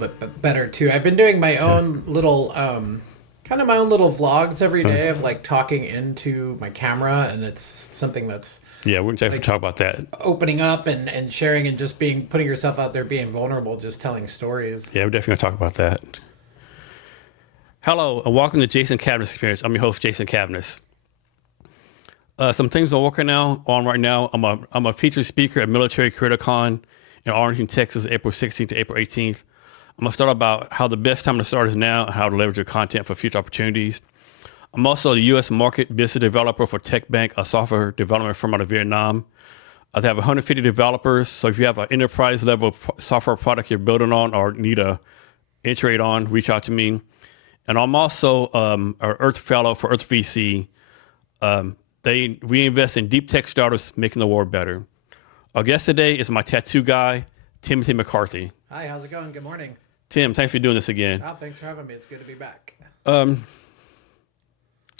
bit better too. I've been doing my own little, kind of my own little vlogs every day of like talking into my camera, and it's something that's Yeah, we're definitely talk about that. opening up and sharing and just putting yourself out there, being vulnerable, just telling stories. Yeah, we're definitely going to talk about that. Hello, and welcome to Jason Cavness Experience. I'm your host, Jason Cavness. Some things I'm working on right now. I'm a featured speaker at Military CreatorCon in Arlington, Texas, April 16th to April 18th. I'm going to start about how the best time to start is now and how to leverage your content for future opportunities. I'm also the U.S. market business developer for TechBank, a software development firm out of Vietnam. I have 150 developers, so if you have an enterprise level software product you're building on or need to iterate on, reach out to me. And I'm also an Earth Fellow for Earth VC. We invest in deep tech startups making the world better. Our guest today is my tattoo guy, Timothy McCarthy. Hi, how's it going? Good morning. Tim, thanks for doing this again. Oh, thanks for having me. It's good to be back.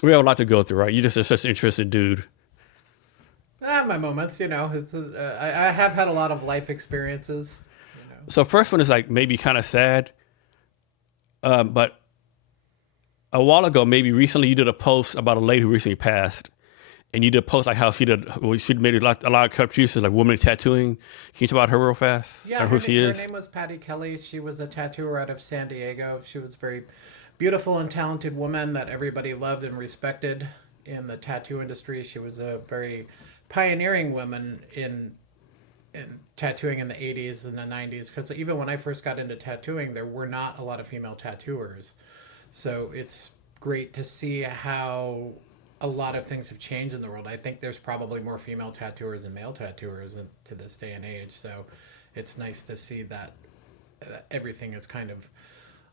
We have a lot to go through, right? You're just such an interesting dude. My moments, it's I have had a lot of life experiences. So first one is like maybe kind of sad, but a while ago, maybe recently, you did a post about a lady who recently passed, and you did a post like how she made a lot of contributions, like women tattooing. Can you talk about her real fast? Yeah, who she is? Her name was Patty Kelly. She was a tattooer out of San Diego. She was a very beautiful and talented woman that everybody loved and respected in the tattoo industry. She was a very pioneering woman in tattooing in the 80s and the 90s, because even when I first got into tattooing, there were not a lot of female tattooers. So it's great to see how a lot of things have changed in the world. I think there's probably more female tattooers than male tattooers to this day and age. So it's nice to see that everything is kind of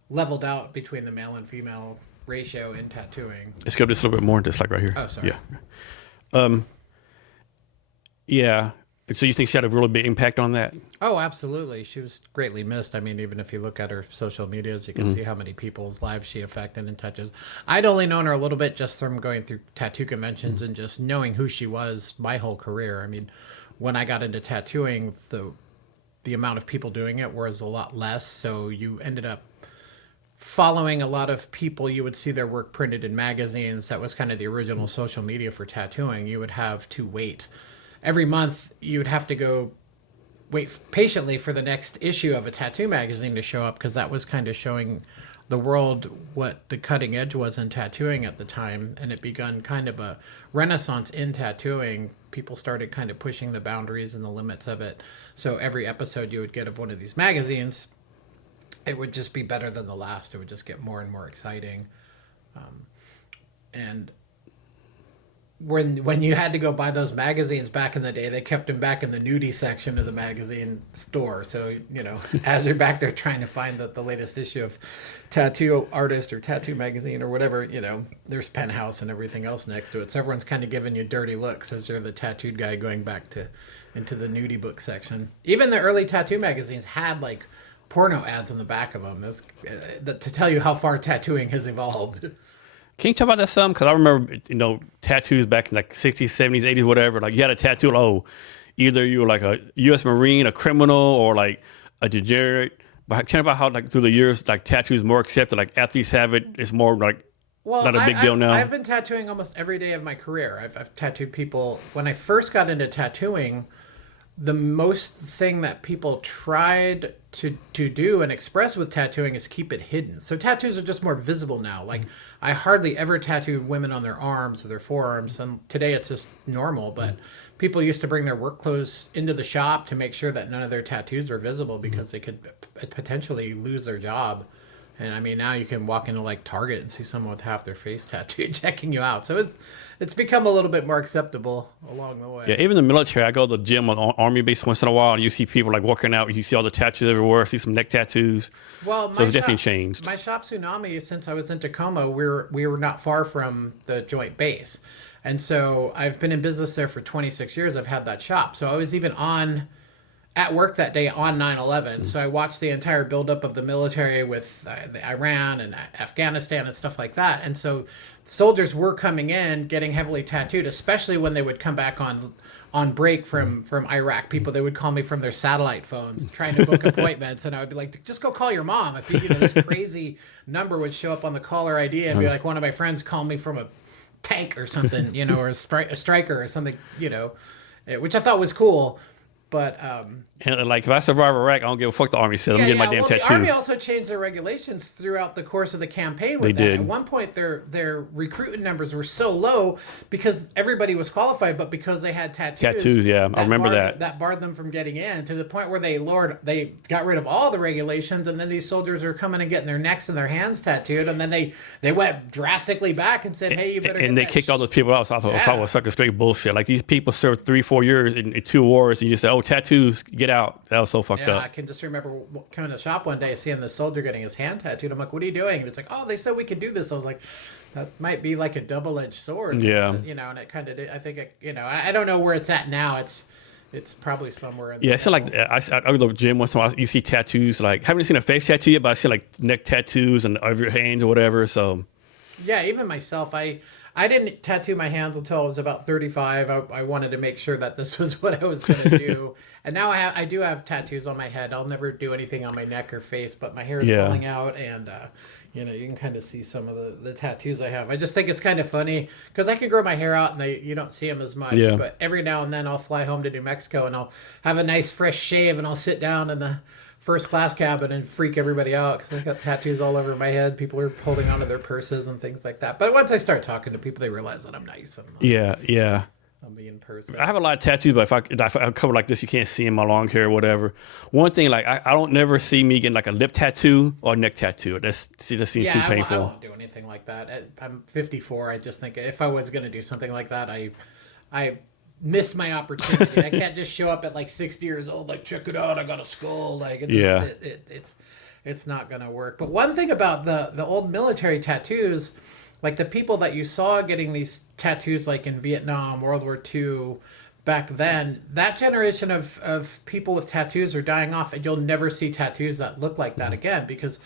leveled out between the male and female ratio in tattooing. Let's go just a little bit more, just like right here. Oh, sorry. Yeah. Yeah. So you think she had a really big impact on that? Oh, absolutely. She was greatly missed. I mean, even if you look at her social medias, you can see how many people's lives she affected and touches. I'd only known her a little bit just from going through tattoo conventions and just knowing who she was my whole career. I mean, when I got into tattooing, the amount of people doing it was a lot less. So you ended up following a lot of people. You would see their work printed in magazines. That was kind of the original social media for tattooing. You would have to wait. Every month, you would have to go wait patiently for the next issue of a tattoo magazine to show up, because that was kind of showing the world what the cutting edge was in tattooing at the time. And it begun kind of a renaissance in tattooing. People started kind of pushing the boundaries and the limits of it. So every episode you would get of one of these magazines, it would just be better than the last. It would just get more and more exciting. And when you had to go buy those magazines back in the day, they kept them back in the nudie section of the magazine store. So, as you're back there trying to find the latest issue of Tattoo Artist or Tattoo Magazine or whatever, there's Penthouse and everything else next to it. So everyone's kind of giving you dirty looks as you're the tattooed guy going back into the nudie book section. Even the early tattoo magazines had like porno ads on the back of them to tell you how far tattooing has evolved. Can you talk about that some? Because I remember, tattoos back in like 60s, 70s, 80s, whatever. Like you had a tattoo, either you were like a U.S. Marine, a criminal, or like a degenerate. But tell me about how like through the years, like tattoos more accepted, like athletes have it. It's more like not a big deal now. I've been tattooing almost every day of my career. I've tattooed people. When I first got into tattooing, the most thing that people tried to do and express with tattooing is keep it hidden. So tattoos are just more visible now. Like I hardly ever tattoo women on their arms or their forearms, and today it's just normal. But people used to bring their work clothes into the shop to make sure that none of their tattoos were visible, because they could potentially lose their job. And I mean, now you can walk into like Target and see someone with half their face tattooed checking you out. So it's become a little bit more acceptable along the way. Yeah, even the military, I go to the gym on Army base once in a while, and you see people like working out. You see all the tattoos everywhere. See some neck tattoos. Well, so it's definitely changed. My shop, Tsunami, since I was in Tacoma, we were not far from the Joint Base. And so I've been in business there for 26 years. I've had that shop. So I was even at work that day on 9/11. So I watched the entire buildup of the military with the Iran and Afghanistan and stuff like that. And so soldiers were coming in, getting heavily tattooed, especially when they would come back on break from Iraq. People, they would call me from their satellite phones trying to book appointments, and I would be like, just go call your mom. If you know, this crazy number would show up on the caller ID and be like, one of my friends called me from a tank or something, you know, or a striker or something, you know, which I thought was cool. But and like if I survive Iraq, I don't give a fuck the Army says. I'm getting my damn tattoo. The Army also changed their regulations throughout the course of the campaign. With They that. did. At one point, their recruitment numbers were so low because everybody was qualified, but because they had tattoos. Tattoos, yeah, I remember that. That barred them from getting in, to the point where they got rid of all the regulations, and then these soldiers are coming and getting their necks and their hands tattooed, and then they went drastically back and said, hey, you better. And they kicked all those people out. So I thought it was fucking straight bullshit. Like these people served 3-4 years in 2 wars, and you just say, oh, tattoos, get out. That was so fucked up. I can just remember coming to the shop one day, seeing the soldier getting his hand tattooed. I'm like, what are you doing? And it's like, oh, they said we could do this. I was like, that might be like a double-edged sword. Yeah. You know, and it kind of, I think, you know, I don't know where it's at now. It's probably somewhere in the it's like I go to the gym once in a while. You see tattoos. Like, haven't seen a face tattoo yet, but I see like neck tattoos and over your hands or whatever. So, yeah, even myself, I didn't tattoo my hands until I was about 35. I wanted to make sure that this was what I was going to do. And now I do have tattoos on my head. I'll never do anything on my neck or face, but my hair is falling out, and you know, you can kind of see some of the tattoos I have. I just think it's kind of funny because I can grow my hair out and you don't see them as much. Yeah. But every now and then I'll fly home to New Mexico and I'll have a nice fresh shave and I'll sit down in the first class cabin and freak everybody out because I got tattoos all over my head. People are holding onto their purses and things like that. But once I start talking to people, they realize that I'm nice. I'll be in person. I have a lot of tattoos, but if I cover like this, you can't see in my long hair or whatever. One thing, like I don't never see me getting like a lip tattoo or a neck tattoo. That seems too painful. I won't do anything like that. I'm 54. I just think if I was going to do something like that, I missed my opportunity. I can't just show up at like 60 years old, like, check it out, I got a skull. Like, it's not going to work. But one thing about the old military tattoos, like the people that you saw getting these tattoos, like in Vietnam, World War II, back then, that generation of people with tattoos are dying off, and you'll never see tattoos that look like that again, because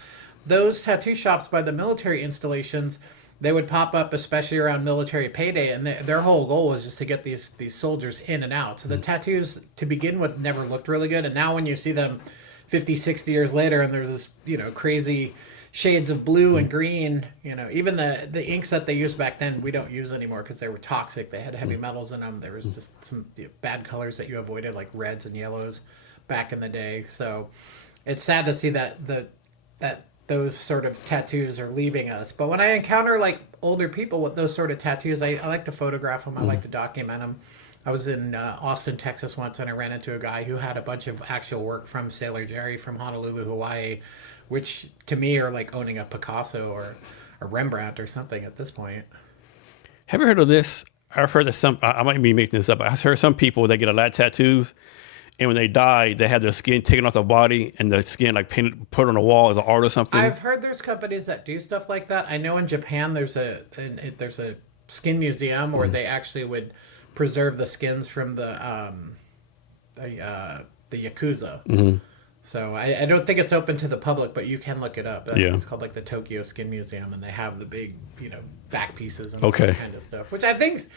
those tattoo shops by the military installations, they would pop up, especially around military payday, and their whole goal was just to get these soldiers in and out. So the tattoos, to begin with, never looked really good, and now when you see them 50, 60 years later, and there's this, you know, crazy shades of blue and green, you know, even the inks that they used back then, we don't use anymore because they were toxic. They had heavy metals in them. There was just some bad colors that you avoided, like reds and yellows back in the day. So it's sad to see that those sort of tattoos are leaving us. But when I encounter like older people with those sort of tattoos, I like to photograph them. I like to document them. I was in Austin, Texas once, and I ran into a guy who had a bunch of actual work from Sailor Jerry from Honolulu, Hawaii, which to me are like owning a Picasso or a Rembrandt or something at this point. Have you heard of this? I've heard that I might be making this up, but I've heard some people, they get a lot of tattoos, and when they die, they have their skin taken off their body and the skin like painted, put on a wall as an art or something. I've heard there's companies that do stuff like that. I know in Japan there's a skin museum where they actually would preserve the skins from the Yakuza. Mm-hmm. So I don't think it's open to the public, but you can look it up. It's called like the Tokyo Skin Museum, and they have the big, you know, back pieces and all that kind of stuff, which I think's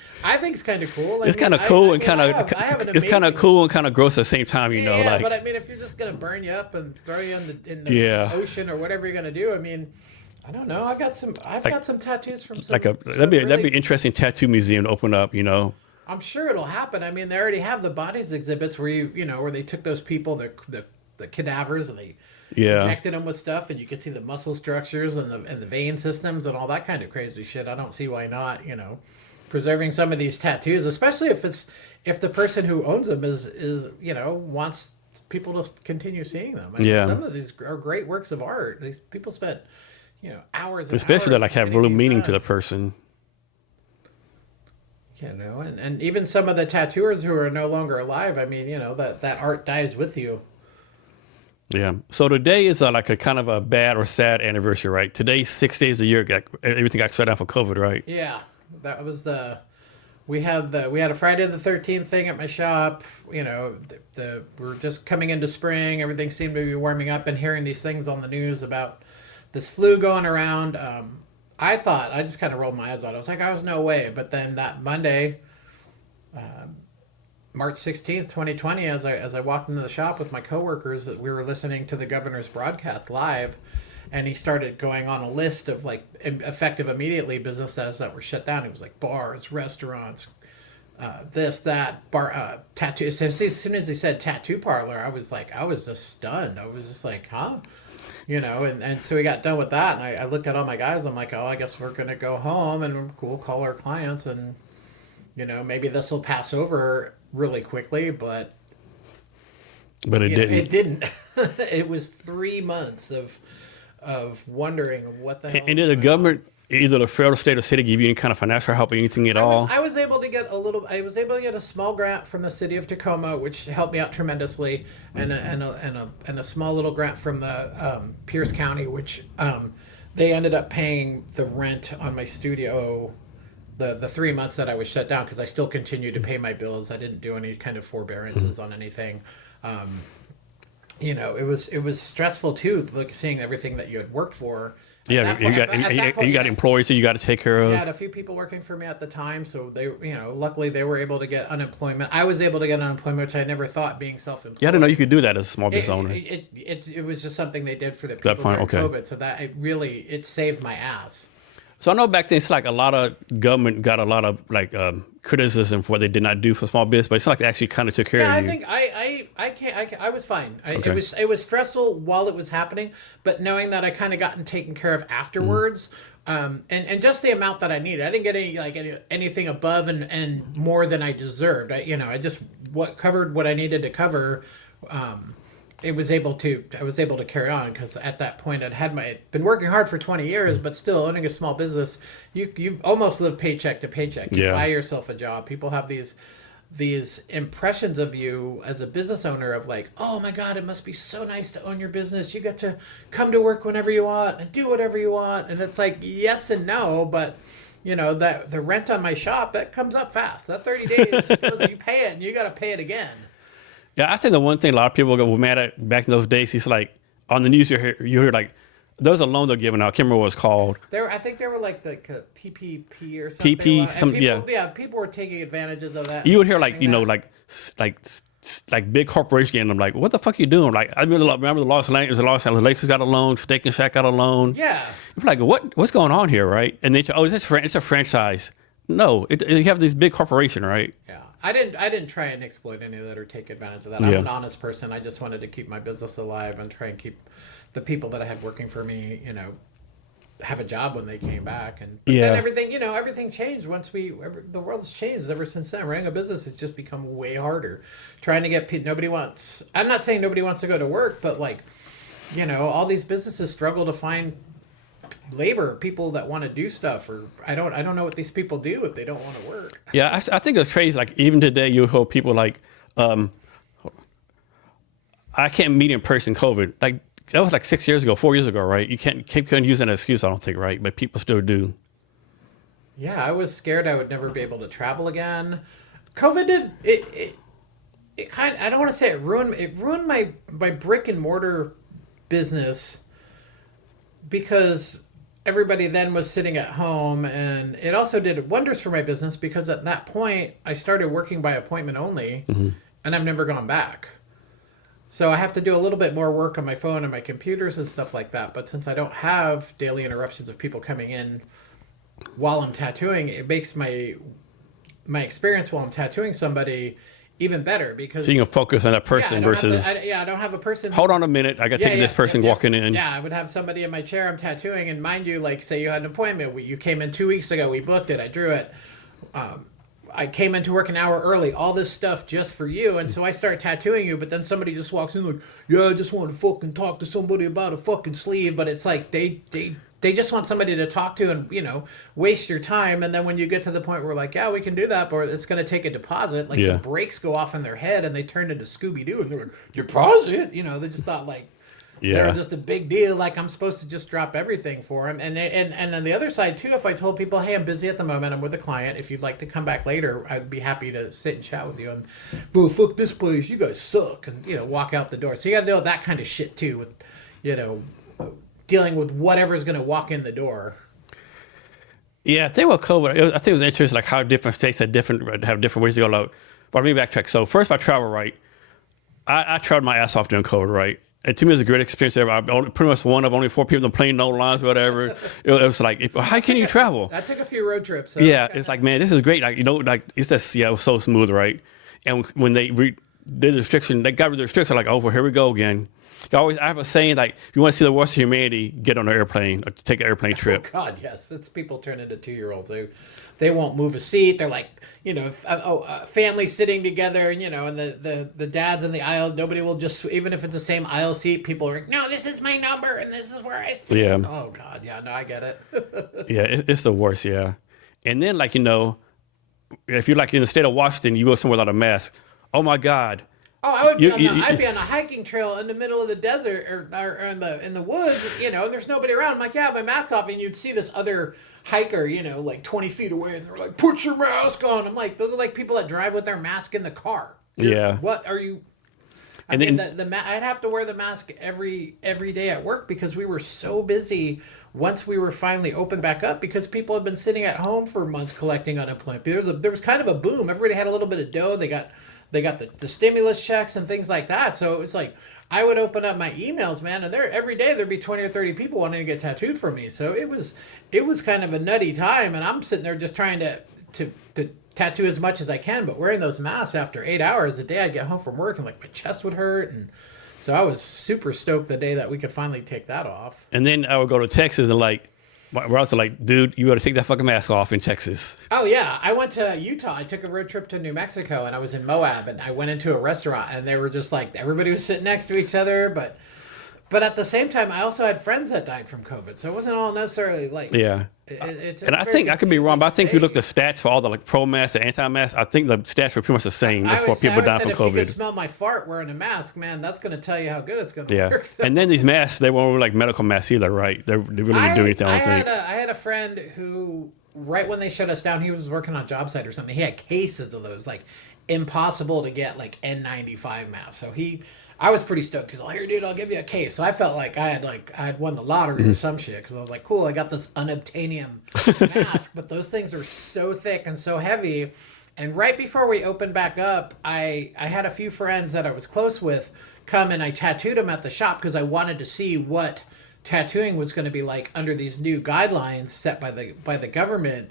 kind of cool. It's kind of cool and kind of it's kind of cool and kind of gross at the same time, you know. Yeah, like, but I mean, if you're just gonna burn you up and throw you in the ocean or whatever you're gonna do, I mean, I don't know. I've got some tattoos from some, that'd be an interesting tattoo museum to open up, you know. I'm sure it'll happen. I mean, they already have the bodies exhibits where where they took those people, the cadavers, and they injected them with stuff, and you can see the muscle structures and the vein systems and all that kind of crazy shit. I don't see why not, you know, preserving some of these tattoos, especially if the person who owns them is you know, wants people to continue seeing them. I mean, some of these are great works of art. These people spent, you know, hours and especially hours that like have real meaning to the person. You know, and even some of the tattooers who are no longer alive, I mean, you know, that art dies with you. Yeah. So today is like a kind of a bad or sad anniversary, right? Today's 6 days a year, everything got shut down for COVID, right? Yeah, that was we had a Friday the 13th thing at my shop. You know, we're just coming into spring. Everything seemed to be warming up, and hearing these things on the news about this flu going around. I just kind of rolled my eyes out. I was like, I was no way. But then that Monday, March 16th, 2020, as I walked into the shop with my coworkers, that we were listening to the governor's broadcast live, and he started going on a list of like effective immediately businesses that were shut down. It was like bars, restaurants, this, that, bar, tattoo. So as soon as he said tattoo parlor, I was just stunned. I was just like, huh? And so we got done with that, and I looked at all my guys. I'm like, oh, I guess we're gonna go home and we'll call our clients, and maybe this will pass over really quickly, but it didn't. It didn't. It was 3 months of wondering what the hell. And did the government, either the federal, state, or city, give you any kind of financial help or anything at all? I was able to get a small grant from the city of Tacoma, which helped me out tremendously, and a small little grant from the Pierce County, which they ended up paying the rent on my studio the 3 months that I was shut down, because I still continued to pay my bills. I didn't do any kind of forbearances on anything. It was stressful too, seeing everything that you had worked for. Yeah, you got employees that you got to take care of. Yeah, I had a few people working for me at the time, so they, luckily they were able to get unemployment. I was able to get unemployment, which I never thought, being self-employed. Yeah, I didn't know you could do that as a small business owner. It was just something they did for the people during COVID, so that it saved my ass. So I know back then it's like a lot of government got a lot of like criticism for what they did not do for small business, but it's like they actually kind of took care of you. I think I was fine. It was stressful while it was happening, but knowing that I kind of gotten taken care of afterwards, and just the amount that I needed. I didn't get anything above and more than I deserved. I just covered what I needed to cover. I was able to carry on, because at that point I'd been working hard for 20 years, but still owning a small business, you almost live paycheck to paycheck. You buy yourself a job. People have these impressions of you as a business owner of like, oh my God, it must be so nice to own your business. You get to come to work whenever you want and do whatever you want. And it's like, yes and no, but that the rent on my shop, that comes up fast. That 30 days, you pay it and you got to pay it again. Yeah, I think the one thing a lot of people were mad at back in those days, he's like, on the news you hear like, there was a loan they're giving out. I can't remember what it's called. I think they were like the PPP or something. People were taking advantages of that. You would hear like, like big corporations getting them. Like, what the fuck are you doing? Like, I remember the Los Angeles Lakers got a loan, Steak and Shack got a loan. Yeah. You're like, what's going on here, right? And they, it's a franchise. No, you have this big corporation, right? Yeah. I didn't try and exploit any of that or take advantage of that. I'm an honest person. I just wanted to keep my business alive and try and keep the people that I had working for me, have a job when they came back. And then everything changed once the world has changed ever since then. Running a business has just become way harder. Trying to get I'm not saying nobody wants to go to work, but all these businesses struggle to find labor, people that want to do stuff, or I don't know what these people do if they don't want to work. Yeah, I think it's crazy. Like even today, you hear people like, I can't meet in person. COVID, like that was like 4 years ago, right? You couldn't use an excuse, I don't think, right? But people still do. Yeah, I was scared I would never be able to travel again. COVID did it kind of, I don't want to say it ruined my brick and mortar business, because everybody then was sitting at home, and it also did wonders for my business, because at that point I started working by appointment only, and I've never gone back. So I have to do a little bit more work on my phone and my computers and stuff like that. But since I don't have daily interruptions of people coming in while I'm tattooing, it makes my experience while I'm tattooing somebody even better, because so you can focus on that person versus I don't have a person. Hold on a minute, I got to take this person walking in. Yeah, I would have somebody in my chair I'm tattooing, and mind you, like say you had an appointment, you came in 2 weeks ago, we booked it, I drew it. I came into work an hour early, all this stuff just for you, and so I start tattooing you, but then somebody just walks in like, yeah, I just want to fucking talk to somebody about a fucking sleeve, but it's like they just want somebody to talk to and, waste your time, and then when you get to the point where like, yeah, we can do that, but it's going to take a deposit, like the brakes go off in their head and they turn into Scooby-Doo, and they're like, deposit? They just thought like, they're just a big deal, like I'm supposed to just drop everything for them. And then the other side too, if I told people, hey, I'm busy at the moment, I'm with a client, if you'd like to come back later, I'd be happy to sit and chat with you, and well, fuck this place, you guys suck, and walk out the door. So you got to deal with that kind of shit too, with dealing with whatever's going to walk in the door. Yeah, I think with COVID, I think it was interesting, like how different states have different ways to go. Like, But let me backtrack. So first, my travel, right? I traveled my ass off during COVID, right? And to me, it was a great experience. Pretty much one of only 4 people on the plane, no lines, whatever. It was like, how can you travel? I took a few road trips. So Yeah, it's like, man, this is great. Like, like it's just, yeah, it was so smooth, right? And when they did the restriction, they got rid of the restriction, like, oh, well, here we go again. I have a saying, like, if you want to see the worst of humanity, get on an airplane or take an airplane trip. Oh God, yes, it's people turn into 2-year-olds. They won't move a seat. They're like, family sitting together, and and the dad's in the aisle. Nobody will just, even if it's the same aisle seat, people are like, no, this is my number and this is where I sit. Yeah. Oh God, yeah, no, I get it. Yeah, it's the worst, yeah. And then, like, if you're like in the state of Washington, you go somewhere without a mask. Oh my God. Oh, I'd be on a hiking trail in the middle of the desert or in the woods, and there's nobody around. I'm like, yeah, my mask off, and you'd see this other hiker, like 20 feet away, and they're like, put your mask on. I'm like, those are like people that drive with their mask in the car. Yeah. What are you? I'd have to wear the mask every day at work because we were so busy once we were finally opened back up because people had been sitting at home for months collecting unemployment. There was kind of a boom. Everybody had a little bit of dough. They got the stimulus checks and things like that. So it's like I would open up my emails, man, and every day there'd be 20 or 30 people wanting to get tattooed from me. So it was kind of a nutty time, and I'm sitting there just trying to tattoo as much as I can, but wearing those masks after 8 hours a day, I'd get home from work and like my chest would hurt, and so I was super stoked the day that we could finally take that off. And then I would go to Texas and like, we're also like, dude, you got to take that fucking mask off in Texas. Oh yeah, I went to Utah. I took a road trip to New Mexico, and I was in Moab, and I went into a restaurant, and they were just like, everybody was sitting next to each other, but at the same time, I also had friends that died from COVID, so it wasn't all necessarily like yeah. And I think I could be wrong, but I think if you look at the stats for all the like pro masks and anti masks, I think the stats were pretty much the same as for people dying from COVID. If you could smell my fart wearing a mask, man, that's going to tell you how good it's going to work. So. And then these masks, they weren't really like medical masks either, right? They really didn't do anything. I had a friend who, right when they shut us down, he was working on a job site or something. He had cases of those, like impossible to get, like N95 masks. So I was pretty stoked. He's like, here, dude, I'll give you a case. So I felt like I had won the lottery or some shit because I was like, cool, I got this unobtainium mask, but those things are so thick and so heavy. And right before we opened back up, I had a few friends that I was close with come and I tattooed them at the shop because I wanted to see what tattooing was going to be like under these new guidelines set by the government.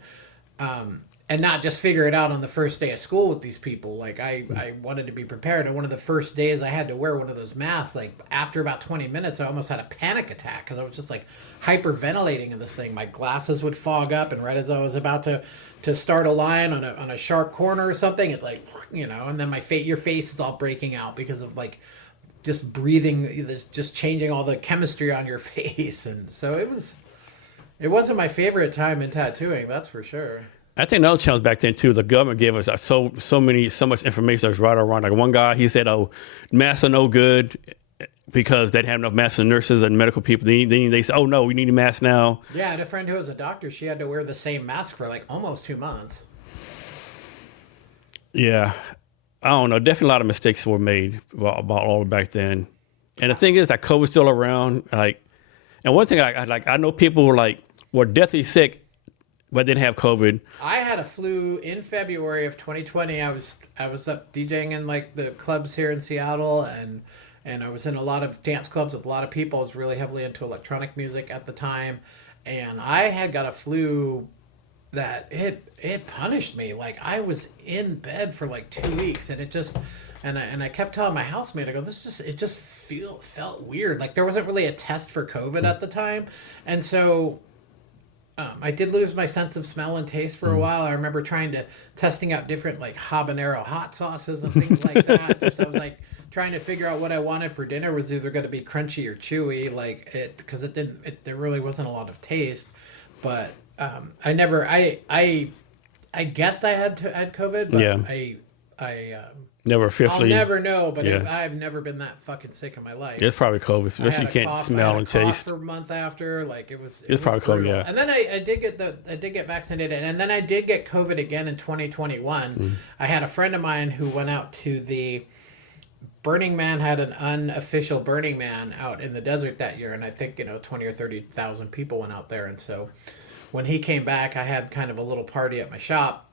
And not just figure it out on the first day of school with these people. Like I wanted to be prepared. And one of the first days I had to wear one of those masks, like after about 20 minutes, I almost had a panic attack because I was just like hyperventilating in this thing. My glasses would fog up, and right as I was about to start a line on a sharp corner or something, it's like, and then your face is all breaking out because of like just breathing, just changing all the chemistry on your face. And so it wasn't my favorite time in tattooing, that's for sure. I think another challenge back then too, the government gave us so much information that was right or wrong. Like one guy, he said, "Oh, masks are no good because they didn't have enough masks for nurses and medical people." Then they said, "Oh no, we need a mask now." Yeah, I had a friend who was a doctor. She had to wear the same mask for like almost 2 months. Yeah, I don't know. Definitely a lot of mistakes were made about all back then. And the thing is that COVID's still around. Like, and one thing I know people were deathly sick but didn't have COVID. I had a flu in February of 2020. I was up DJing in like the clubs here in Seattle, and I was in a lot of dance clubs with a lot of people. I was really heavily into electronic music at the time, and I had got a flu that it punished me. Like I was in bed for like 2 weeks, and it just and I kept telling my housemate, I go, it just felt weird. Like there wasn't really a test for COVID at the time, and so. I did lose my sense of smell and taste for a while. I remember testing out different like habanero hot sauces and things like that. I was like trying to figure out what I wanted for dinner was either going to be crunchy or chewy, because there really wasn't a lot of taste. But I guessed I had COVID, but yeah. Never officially. I'll never know, but yeah. I've never been that fucking sick in my life. It's probably COVID. Especially you can't smell and taste. For a month after, like it was probably brutal. COVID, yeah. And then I did get vaccinated, and then I did get COVID again in 2021. I had a friend of mine who went out to the Burning Man, had an unofficial Burning Man out in the desert that year, and I think 20 or 30,000 people went out there. And so when he came back, I had kind of a little party at my shop.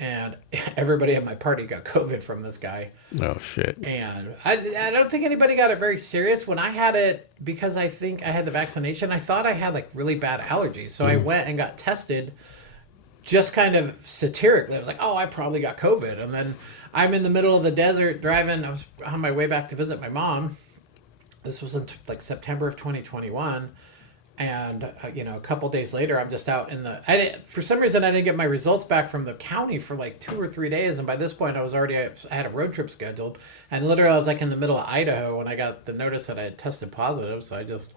and everybody at my party got COVID from this guy. Oh shit. And I don't think anybody got it very serious. When I had it, because I think I had the vaccination, I thought I had like really bad allergies. So I went and got tested just kind of satirically. I was like, oh, I probably got COVID. And then I'm in the middle of the desert driving. I was on my way back to visit my mom. This was in like September of 2021. And, a couple days later, I'm just out in for some reason, I didn't get my results back from the county for like 2 or 3 days. And by this point, I had a road trip scheduled. And literally, I was like in the middle of Idaho when I got the notice that I had tested positive. So I just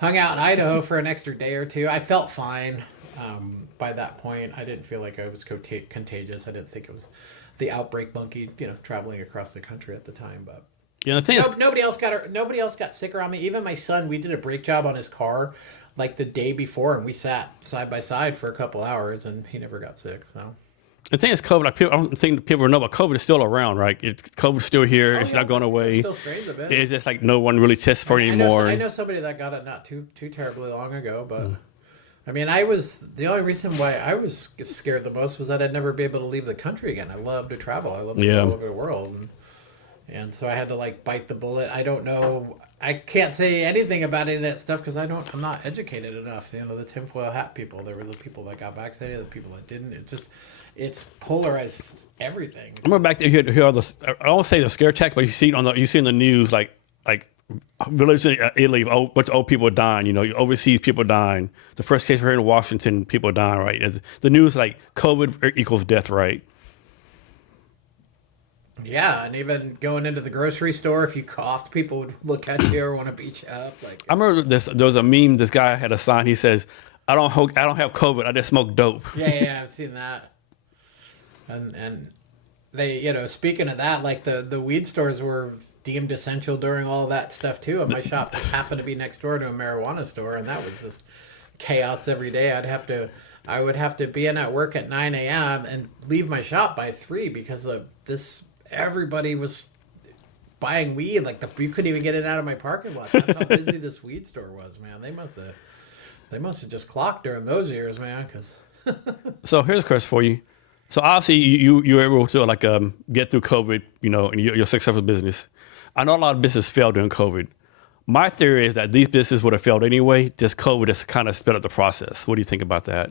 hung out in Idaho for an extra day or two. I felt fine by that point. I didn't feel like I was contagious. I didn't think it was the outbreak monkey, traveling across the country at the time. But The thing is, nobody else got sick around me. Even my son, we did a brake job on his car like the day before, and we sat side by side for a couple hours, and he never got sick. So the thing is, COVID. Like I don't think people know, but COVID is still around, right? COVID's still here. It's not going away. There's still strains of it. It's just like no one really tests for it anymore. I know somebody that got it not too terribly long ago, but I mean, the only reason why I was scared the most was that I'd never be able to leave the country again. I love to travel. I love to go all over the world. And so I had to like bite the bullet. I don't know. I can't say anything about any of that stuff because I'm not educated enough. The tinfoil hat people, there were the people that got vaccinated, the people that didn't. It's polarized everything. I'm going back to hear all those. I don't say the scare tactics, but you see in the news like villages in Italy, a bunch of old people dying. Overseas people dying. The first case we're here in Washington, people dying. Right, the news like COVID equals death. Right. Yeah, and even going into the grocery store, if you coughed, people would look at you or want to beat you up. Like I remember there was a meme. This guy had a sign. He says, "I don't have COVID. I just smoke dope." Yeah, I've seen that. And they, speaking of that, like the weed stores were deemed essential during all of that stuff too. And my shop just happened to be next door to a marijuana store, and that was just chaos every day. I would have to be in at work at 9 a.m. and leave my shop by 3 because of this. Everybody was buying weed. Like you couldn't even get it out of my parking lot. That's how busy this weed store was, man. They must have just clocked during those years, man. So here's a question for you. So obviously you were able to like get through COVID, in your successful business. I know a lot of businesses failed during COVID. My theory is that these businesses would have failed anyway. Just COVID just kind of sped up the process. What do you think about that?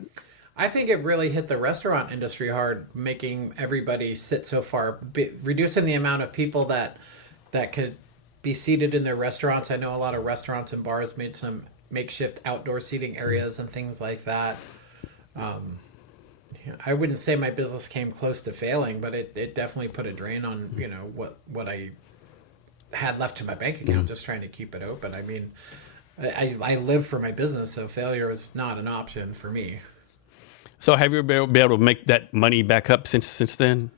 I think it really hit the restaurant industry hard, making everybody sit so far, reducing the amount of people that could be seated in their restaurants. I know a lot of restaurants and bars made some makeshift outdoor seating areas and things like that. I wouldn't say my business came close to failing, but it definitely put a drain on what I had left to my bank account, just trying to keep it open. I mean, I live for my business, so failure was not an option for me. So have you been able to make that money back up since then?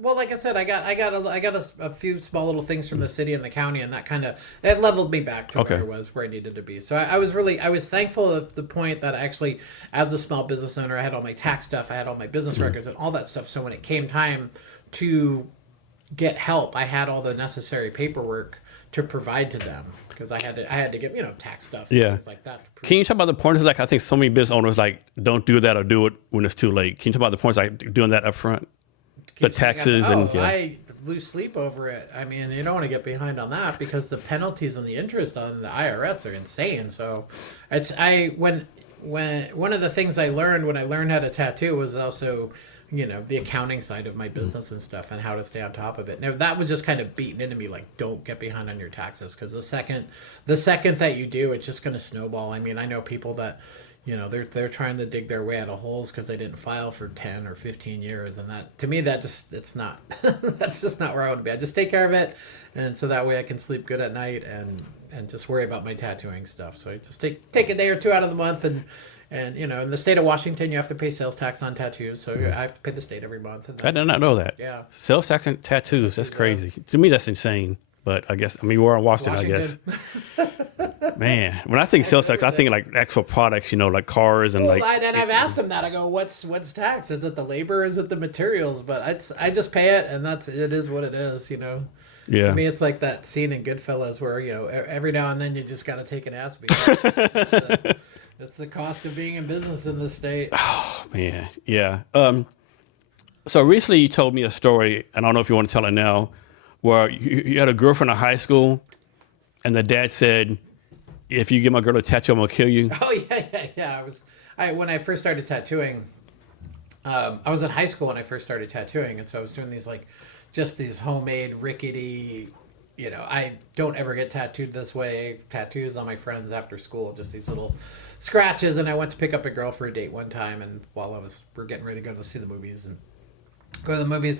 Well, like I said, I got a few small little things from the city and the county, and that leveled me back to where I needed to be. So I was thankful at the point that actually, as a small business owner, I had all my tax stuff, I had all my business records and all that stuff. So when it came time to get help, I had all the necessary paperwork to provide to them because I had to get tax stuff and things like that. Can you talk about the points? Like I think so many business owners like don't do that or do it when it's too late. Can you talk about the points like doing that up front? The taxes I lose sleep over it. I mean, you don't want to get behind on that because the penalties and the interest on the IRS are insane. So when one of the things I learned when I learned how to tattoo was also the accounting side of my business and stuff and how to stay on top of it. Now that was just kind of beaten into me, like, don't get behind on your taxes. Cause the second that you do, it's just going to snowball. I mean, I know people that, they're trying to dig their way out of holes cause they didn't file for 10 or 15 years. And that, to me, it's not, that's just not where I want to be. I just take care of it. And so that way I can sleep good at night and just worry about my tattooing stuff. So I just take a day or two out of the month and in the state of Washington, you have to pay sales tax on tattoos, so I have to pay the state every month. I did not know that. Yeah. Sales tax on tattoos, that's crazy. To me, that's insane. But I guess, we're in Washington, I guess. Man, when I think sales tax, I think like actual products, like cars and like. And I've asked them that. I go, what's tax? Is it the labor? Is it the materials? But I just pay it, and it is what it is, Yeah. To me, it's like that scene in Goodfellas where, every now and then you just got to take an ass beat. That's the cost of being in business in this state. Oh, man. Yeah. So recently you told me a story, and I don't know if you want to tell it now, where you had a girlfriend in high school, and the dad said, "If you give my girl a tattoo, I'm gonna kill you." Oh yeah. When I first started tattooing. I was in high school when I first started tattooing, and so I was doing these just these homemade rickety. I don't ever get tattooed this way. Tattoos on my friends after school, just these little scratches. And I went to pick up a girl for a date one time, and while we're getting ready to go to see the movies,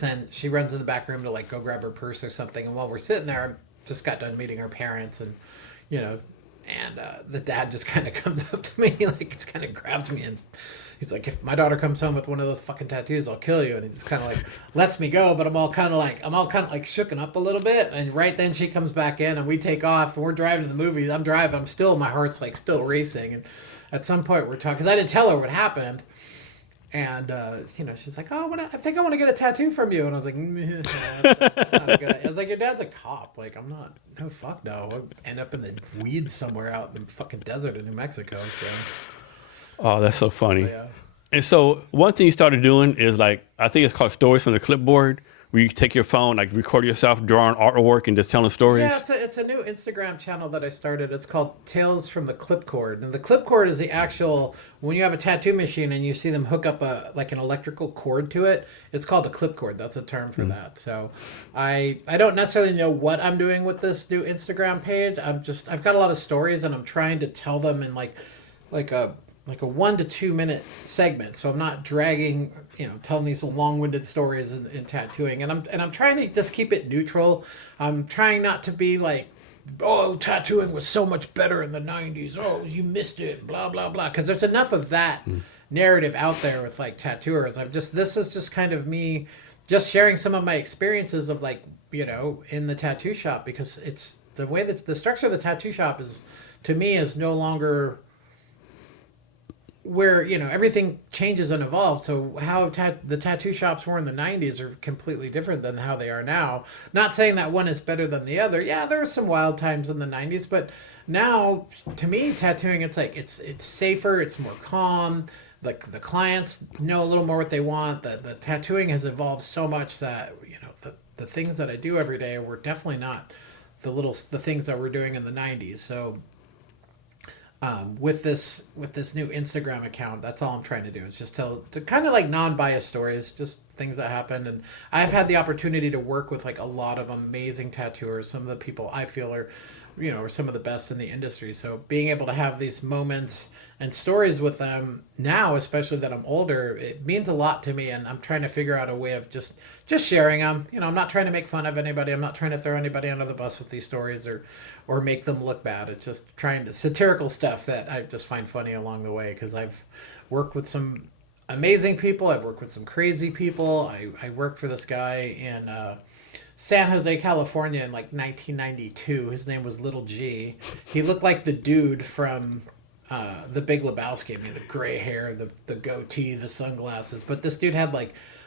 and she runs in the back room to go grab her purse or something. And while we're sitting there, I just got done meeting her parents, and you know, the dad just kind of comes up to me, it's kind of grabs me, and he's like, "If my daughter comes home with one of those fucking tattoos, I'll kill you." And he just kind of lets me go, but I'm all kind of shooken up a little bit. And right then she comes back in, and we take off, and we're driving to the movies. I'm driving. My heart's still racing. And at some point we're talking, because I didn't tell her what happened. And she's like, "Oh, I think I want to get a tattoo from you." And I was like, "That's not a good idea." I was like, "Your dad's a cop. I'm not. No, fuck no. I'll end up in the weeds somewhere out in the fucking desert in New Mexico." So. Oh, that's so funny. Yeah. And so one thing you started doing is I think it's called Stories from the Clipboard, where you take your phone, record yourself drawing artwork and just telling stories. Yeah, it's a new Instagram channel that I started. It's called Tales from the Clipcord. And the clipcord is the actual, when you have a tattoo machine and you see them hook up an electrical cord to it, it's called a clipcord. That's a term for that. So I don't necessarily know what I'm doing with this new Instagram page. I've got a lot of stories, and I'm trying to tell them in a 1 to 2 minute segment, so I'm not dragging, telling these long-winded stories in tattooing, and I'm trying to just keep it neutral. I'm trying not to be "Oh, tattooing was so much better in the '90s. Oh, you missed it, blah blah blah," because there's enough of that narrative out there with tattooers. This is just kind of me, just sharing some of my experiences of in the tattoo shop, because it's the way that the structure of the tattoo shop is, to me, is no longer where everything changes and evolves. So how the tattoo shops were in the '90s are completely different than how they are now. Not saying that one is better than the other. Yeah, there were some wild times in the '90s, but now, to me, tattooing, it's it's safer, it's more calm. The clients know a little more what they want. The tattooing has evolved so much that the things that I do every day were definitely not the things that we're doing in the '90s. So with this new Instagram account, that's all I'm trying to do, is just tell kind of non-biased stories, just things that happened. And I've had the opportunity to work with a lot of amazing tattooers, some of the people I feel are some of the best in the industry. So being able to have these moments and stories with them now, especially that I'm older, it means a lot to me. And I'm trying to figure out a way of just sharing them. I'm not trying to make fun of anybody. I'm not trying to throw anybody under the bus with these stories or make them look bad. It's just trying to satirical stuff that I just find funny along the way, because I've worked with some amazing people. I've worked with some crazy people. I worked for this guy in San Jose, California in 1992. His name was Little G. He looked like the dude from The Big Lebowski. I mean, the gray hair, the goatee, the sunglasses. But this dude had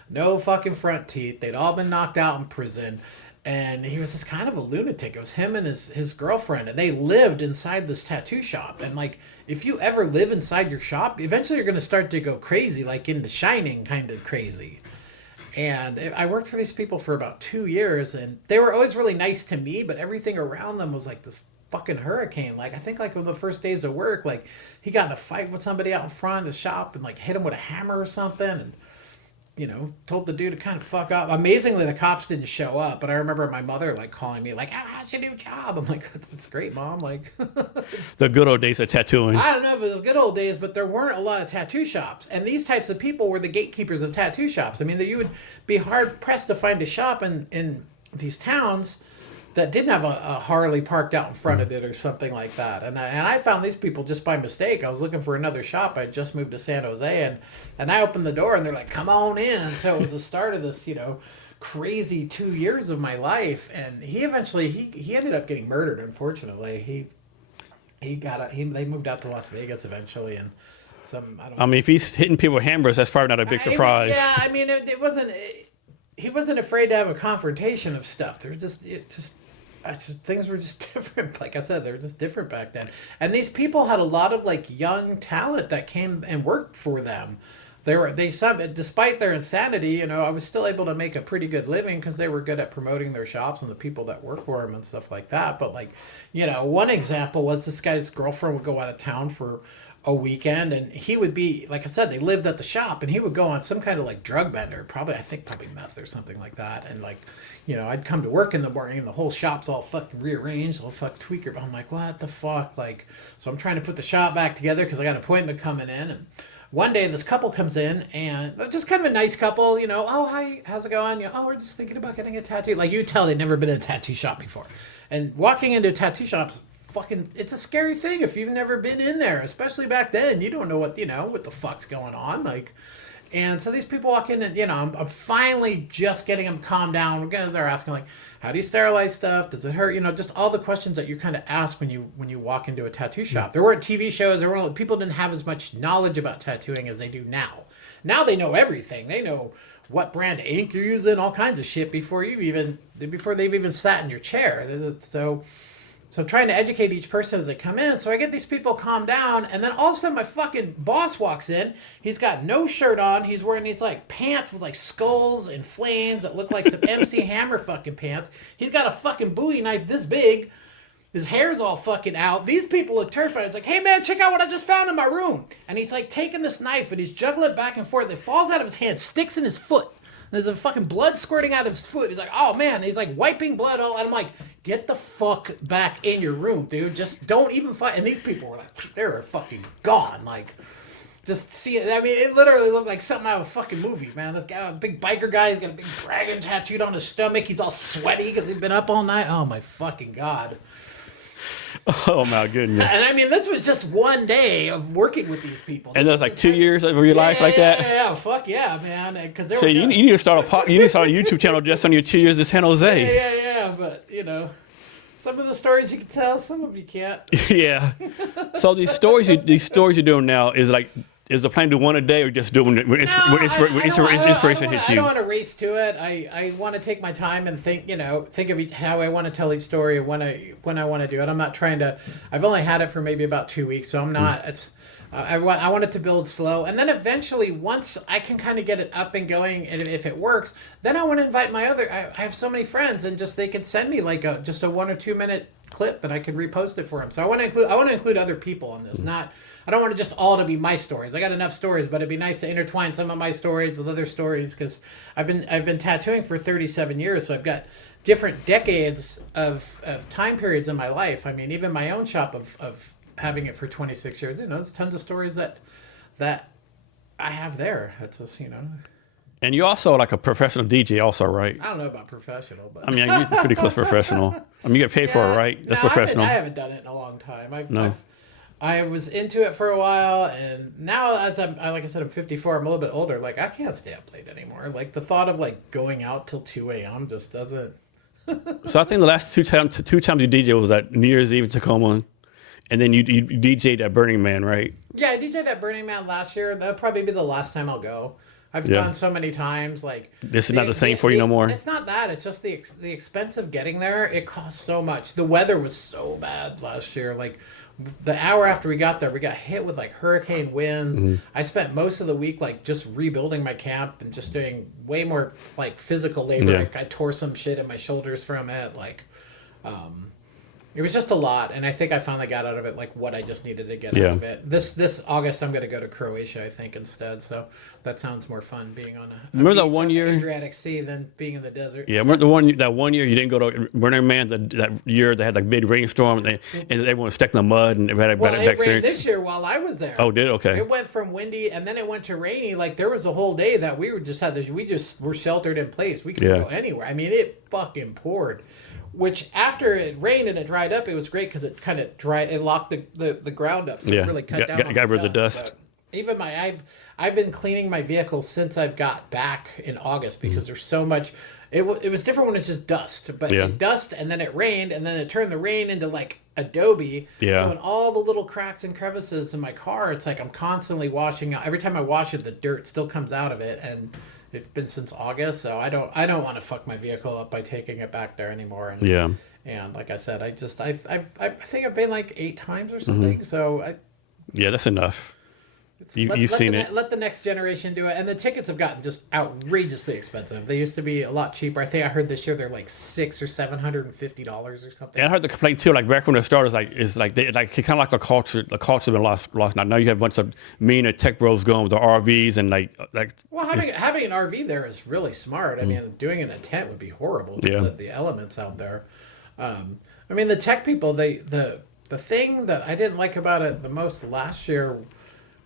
no fucking front teeth. They'd all been knocked out in prison. And he was just kind of a lunatic. It was him and his girlfriend, and they lived inside this tattoo shop. And if you ever live inside your shop, eventually you're going to start to go crazy, in The Shining kind of crazy. And I worked for these people for about 2 years, and they were always really nice to me, but everything around them was this fucking hurricane. I think on the first days of work, he got in a fight with somebody out in front of the shop and hit him with a hammer or something, and told the dude to kind of fuck up. Amazingly, the cops didn't show up, but I remember my mother calling me how's your new job? I'm like, that's great, Mom. The good old days of tattooing. I don't know if it was good old days, but there weren't a lot of tattoo shops, and these types of people were the gatekeepers of tattoo shops. I mean, you would be hard pressed to find a shop in these towns that didn't have a Harley parked out in front of it or something like that. And I found these people just by mistake. I was looking for another shop. I just moved to San Jose, and I opened the door, and they're like, "Come on in." And so it was the start of this, crazy 2 years of my life. And he eventually, he ended up getting murdered, unfortunately. They moved out to Las Vegas eventually, and I mean, if he's hitting people with hammers, that's probably not a big surprise. Yeah, I mean, it wasn't. He wasn't afraid to have a confrontation of stuff. Things were just different. Like I said, they were just different back then. And these people had a lot of young talent that came and worked for them despite their insanity, you know, I was still able to make a pretty good living because they were good at promoting their shops and the people that work for them and stuff like that. But like, you know, one example was this guy's girlfriend would go out of town for a weekend, and he would be, like I said, they lived at the shop, and he would go on some kind of like drug bender, probably meth or something like that. And like, you know, I'd come to work in the morning and the whole shop's all fucking rearranged, all fucking tweaker. But I'm like, what the fuck? Like, so I'm trying to put the shop back together because I got an appointment coming in. And one day this couple comes in, and it's just kind of a nice couple, you know. Oh, hi, how's it going? You know, oh, we're just thinking about getting a tattoo. Like, you tell they've never been in a tattoo shop before. And walking into tattoo shops, fucking, it's a scary thing if you've never been in there, especially back then. You don't know what the fuck's going on, like. And so these people walk in, and you know, I'm finally just getting them calmed down because they're asking like, how do you sterilize stuff? Does it hurt? You know, just all the questions that you kind of ask when you walk into a tattoo shop. There weren't TV shows. People didn't have as much knowledge about tattooing as they do now. Now they know everything. They know what brand of ink you're using, all kinds of shit before they've even sat in your chair. So trying to educate each person as they come in. So I get these people calm down, and then all of a sudden my fucking boss walks in. He's got no shirt on. He's wearing these like pants with like skulls and flames that look like some MC Hammer fucking pants. He's got a fucking Bowie knife this big. His hair's all fucking out. These people look terrified. It's like, hey man, check out what I just found in my room. And he's like taking this knife and he's juggling it back and forth. It falls out of his hand, sticks in his foot. There's a fucking blood squirting out of his foot. He's like, oh man. He's like wiping blood all. And I'm like, get the fuck back in your room, dude. Just don't even fight. And these people were like, they were fucking gone. Like, just see it. I mean, it literally looked like something out of a fucking movie, man. This guy, a big biker guy, he's got a big dragon tattooed on his stomach. He's all sweaty because he's been up all night. Oh my fucking God. Oh my goodness! And I mean, this was just one day of working with these people. And that's like 2 years of your life like that. Yeah, fuck yeah, man. Because so you need to start a YouTube channel just on your 2 years in San Jose. Yeah. But you know, some of the stories you can tell, some of you can't. Yeah. So these stories you're doing now is the plan to do one a day, or just doing it when inspiration hits you? I don't want to race to it. I want to take my time and think of how I want to tell each story and when I want to do it. I'm not trying to. I've only had it for maybe about 2 weeks, so I'm not. It's. I want it to build slow, and then eventually, once I can kind of get it up and going, and if it works, then I want to invite my other. I have so many friends, and just they could send me like just a 1 or 2 minute clip, and I could repost it for them. So I want to include other people in this, not. I don't want it just all to be my stories. I got enough stories, but it'd be nice to intertwine some of my stories with other stories because I've been tattooing for 37 years, so I've got different decades of time periods in my life. I mean, even my own shop of having it for 26 years, you know, there's tons of stories that I have there. That's just, you know. And you're also like a professional DJ also, right? I don't know about professional, but... I mean, you're pretty close professional. I mean, you get paid for it, right? That's professional. I haven't done it in a long time. I was into it for a while, and now like I said, I'm 54. I'm a little bit older. Like, I can't stay up late anymore. Like, the thought of like going out till 2 a.m. just doesn't. So I think the last two times you DJ was at New Year's Eve in Tacoma, and then you DJ'd at Burning Man, right? Yeah, I DJ'd at Burning Man last year. That'll probably be the last time I'll go. I've gone so many times. Like, this is not the same for you no more. It's not that. It's just the expense of getting there. It costs so much. The weather was so bad last year. Like, the hour after we got there, we got hit with like hurricane winds. Mm-hmm. I spent most of the week like just rebuilding my camp and just doing way more like physical labor. Yeah. Like, I tore some shit in my shoulders from it. Like, it was just a lot, and I think I finally got out of it like what I just needed to get out of it. This August, I'm going to go to Croatia, I think, instead. So that sounds more fun, being on remember that one year Adriatic Sea than being in the desert. Yeah, remember that one year you didn't go to Burning Man. That year they had like big rainstorm, and everyone was stuck in the mud, and had a bad experience. It rained this year while I was there. Oh, did it? Okay. It went from windy, and then it went to rainy. Like, there was a whole day that we were sheltered in place. We couldn't go anywhere. I mean, it fucking poured. Which, after it rained and it dried up, it was great because it kind of it locked the ground up, so it really cut down on got rid of the dust. But even I've been cleaning my vehicle since I've got back in August because there's so much. It was different when it's just dust, but dust, and then it rained, and then it turned the rain into like Adobe. Yeah. So in all the little cracks and crevices in my car, it's like I'm constantly washing out. Every time I wash it, the dirt still comes out of it, and it's been since August, so I don't want to fuck my vehicle up by taking it back there anymore. And, and like I said, I think I've been like 8 times or something. Mm-hmm. So that's enough. You've seen it. Let the next generation do it. And the tickets have gotten just outrageously expensive. They used to be a lot cheaper. I think I heard this year they're like $600 or $750 or something. And I heard the complaint too, like back when it started, they kind of like the culture been lost now. Now you have a bunch of mean tech bros going with the RVs and like. Well, having an RV there is really smart. I mean, doing it in a tent would be horrible. To the elements out there. I mean, the tech people, the thing that I didn't like about it the most last year,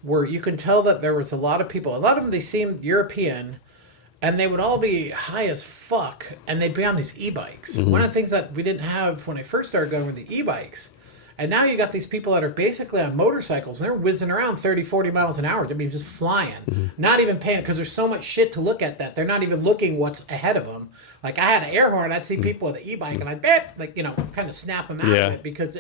where you can tell that there was a lot of people. A lot of them, they seemed European, and they would all be high as fuck, and they'd be on these e-bikes. One of the things that we didn't have when I first started going were the e-bikes. And now you got these people that are basically on motorcycles, and they're whizzing around 30, 40 miles an hour. I mean, just flying. Not even paying, because there's so much shit to look at that they're not even looking what's ahead of them. Like, I had an air horn, I'd see people with an e-bike, and I'd, kind of snap them out of it, because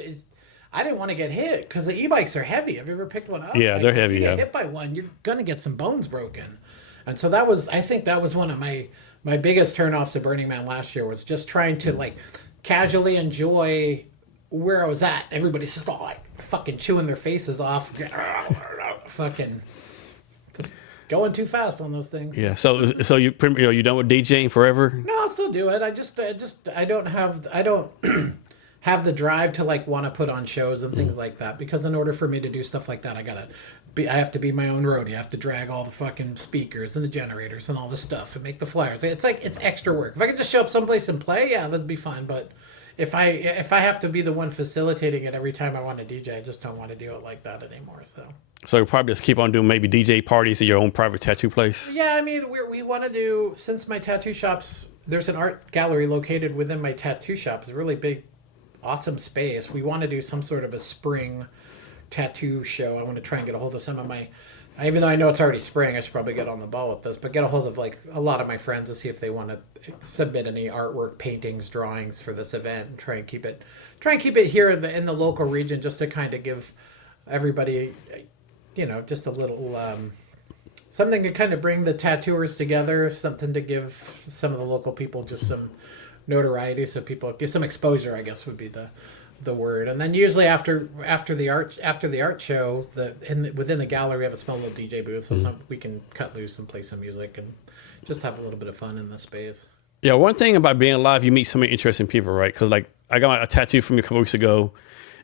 I didn't want to get hit, because the e-bikes are heavy. Have you ever picked one up? Yeah, they're heavy. If you get hit by one, you're gonna get some bones broken. And so I think that was one of my biggest turnoffs of Burning Man last year, was just trying to like casually enjoy where I was at. Everybody's just all like fucking chewing their faces off, fucking just going too fast on those things. Yeah. So you done with DJing forever? No, I'll still do it. I don't have the drive to like want to put on shows and things like that, because in order for me to do stuff like that, I have to be my own roadie. I have to drag all the fucking speakers and the generators and all the stuff and make the flyers. It's extra work. If I could just show up someplace and play, yeah, that'd be fun. But if I have to be the one facilitating it every time I want to DJ, I just don't want to do it like that anymore. So you'll probably just keep on doing maybe DJ parties at your own private tattoo place? Yeah, I mean, we want to do, since my tattoo shops, there's an art gallery located within my tattoo shop. It's a really big, awesome space. We want to do some sort of a spring tattoo show. I want to try and get a hold of some of my, even though I know it's already spring, I should probably get on the ball with this, but get a hold of like a lot of my friends to see if they want to submit any artwork, paintings, drawings for this event, and try and keep it here in the local region, just to kind of give everybody, just a little something to kind of bring the tattooers together, something to give some of the local people just some notoriety, so people get some exposure, I guess would be the word. And then usually after the art show, within the gallery we have a small little DJ booth, so we can cut loose and play some music and just have a little bit of fun in the space. Yeah, one thing about being live, you meet so many interesting people, right? Because like I got a tattoo from you a couple weeks ago.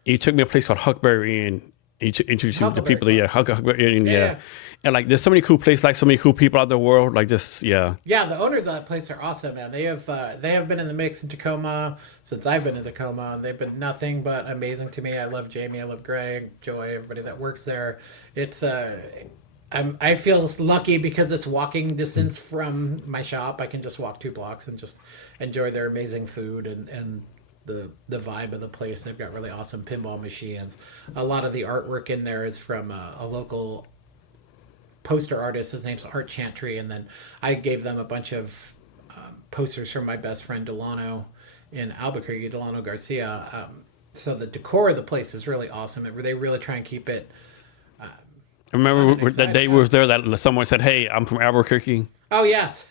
You took me to a place called Huckberry Inn. You introduced me to people, Huckberry Inn, yeah. And like, there's so many cool places, like so many cool people out in the world, like just, yeah. Yeah, the owners of that place are awesome, man. They have been in the mix in Tacoma since I've been in Tacoma. They've been nothing but amazing to me. I love Jamie, I love Greg, Joy, everybody that works there. It's I feel lucky because it's walking distance from my shop. I can just walk 2 blocks and just enjoy their amazing food and the vibe of the place. They've got really awesome pinball machines. A lot of the artwork in there is from a local poster artist. His name's Art Chantry, and then I gave them a bunch of posters from my best friend Delano in Albuquerque, Delano Garcia. So the decor of the place is really awesome. They really try and keep it. I remember that day we was there that someone said, "Hey, I'm from Albuquerque." Oh yes.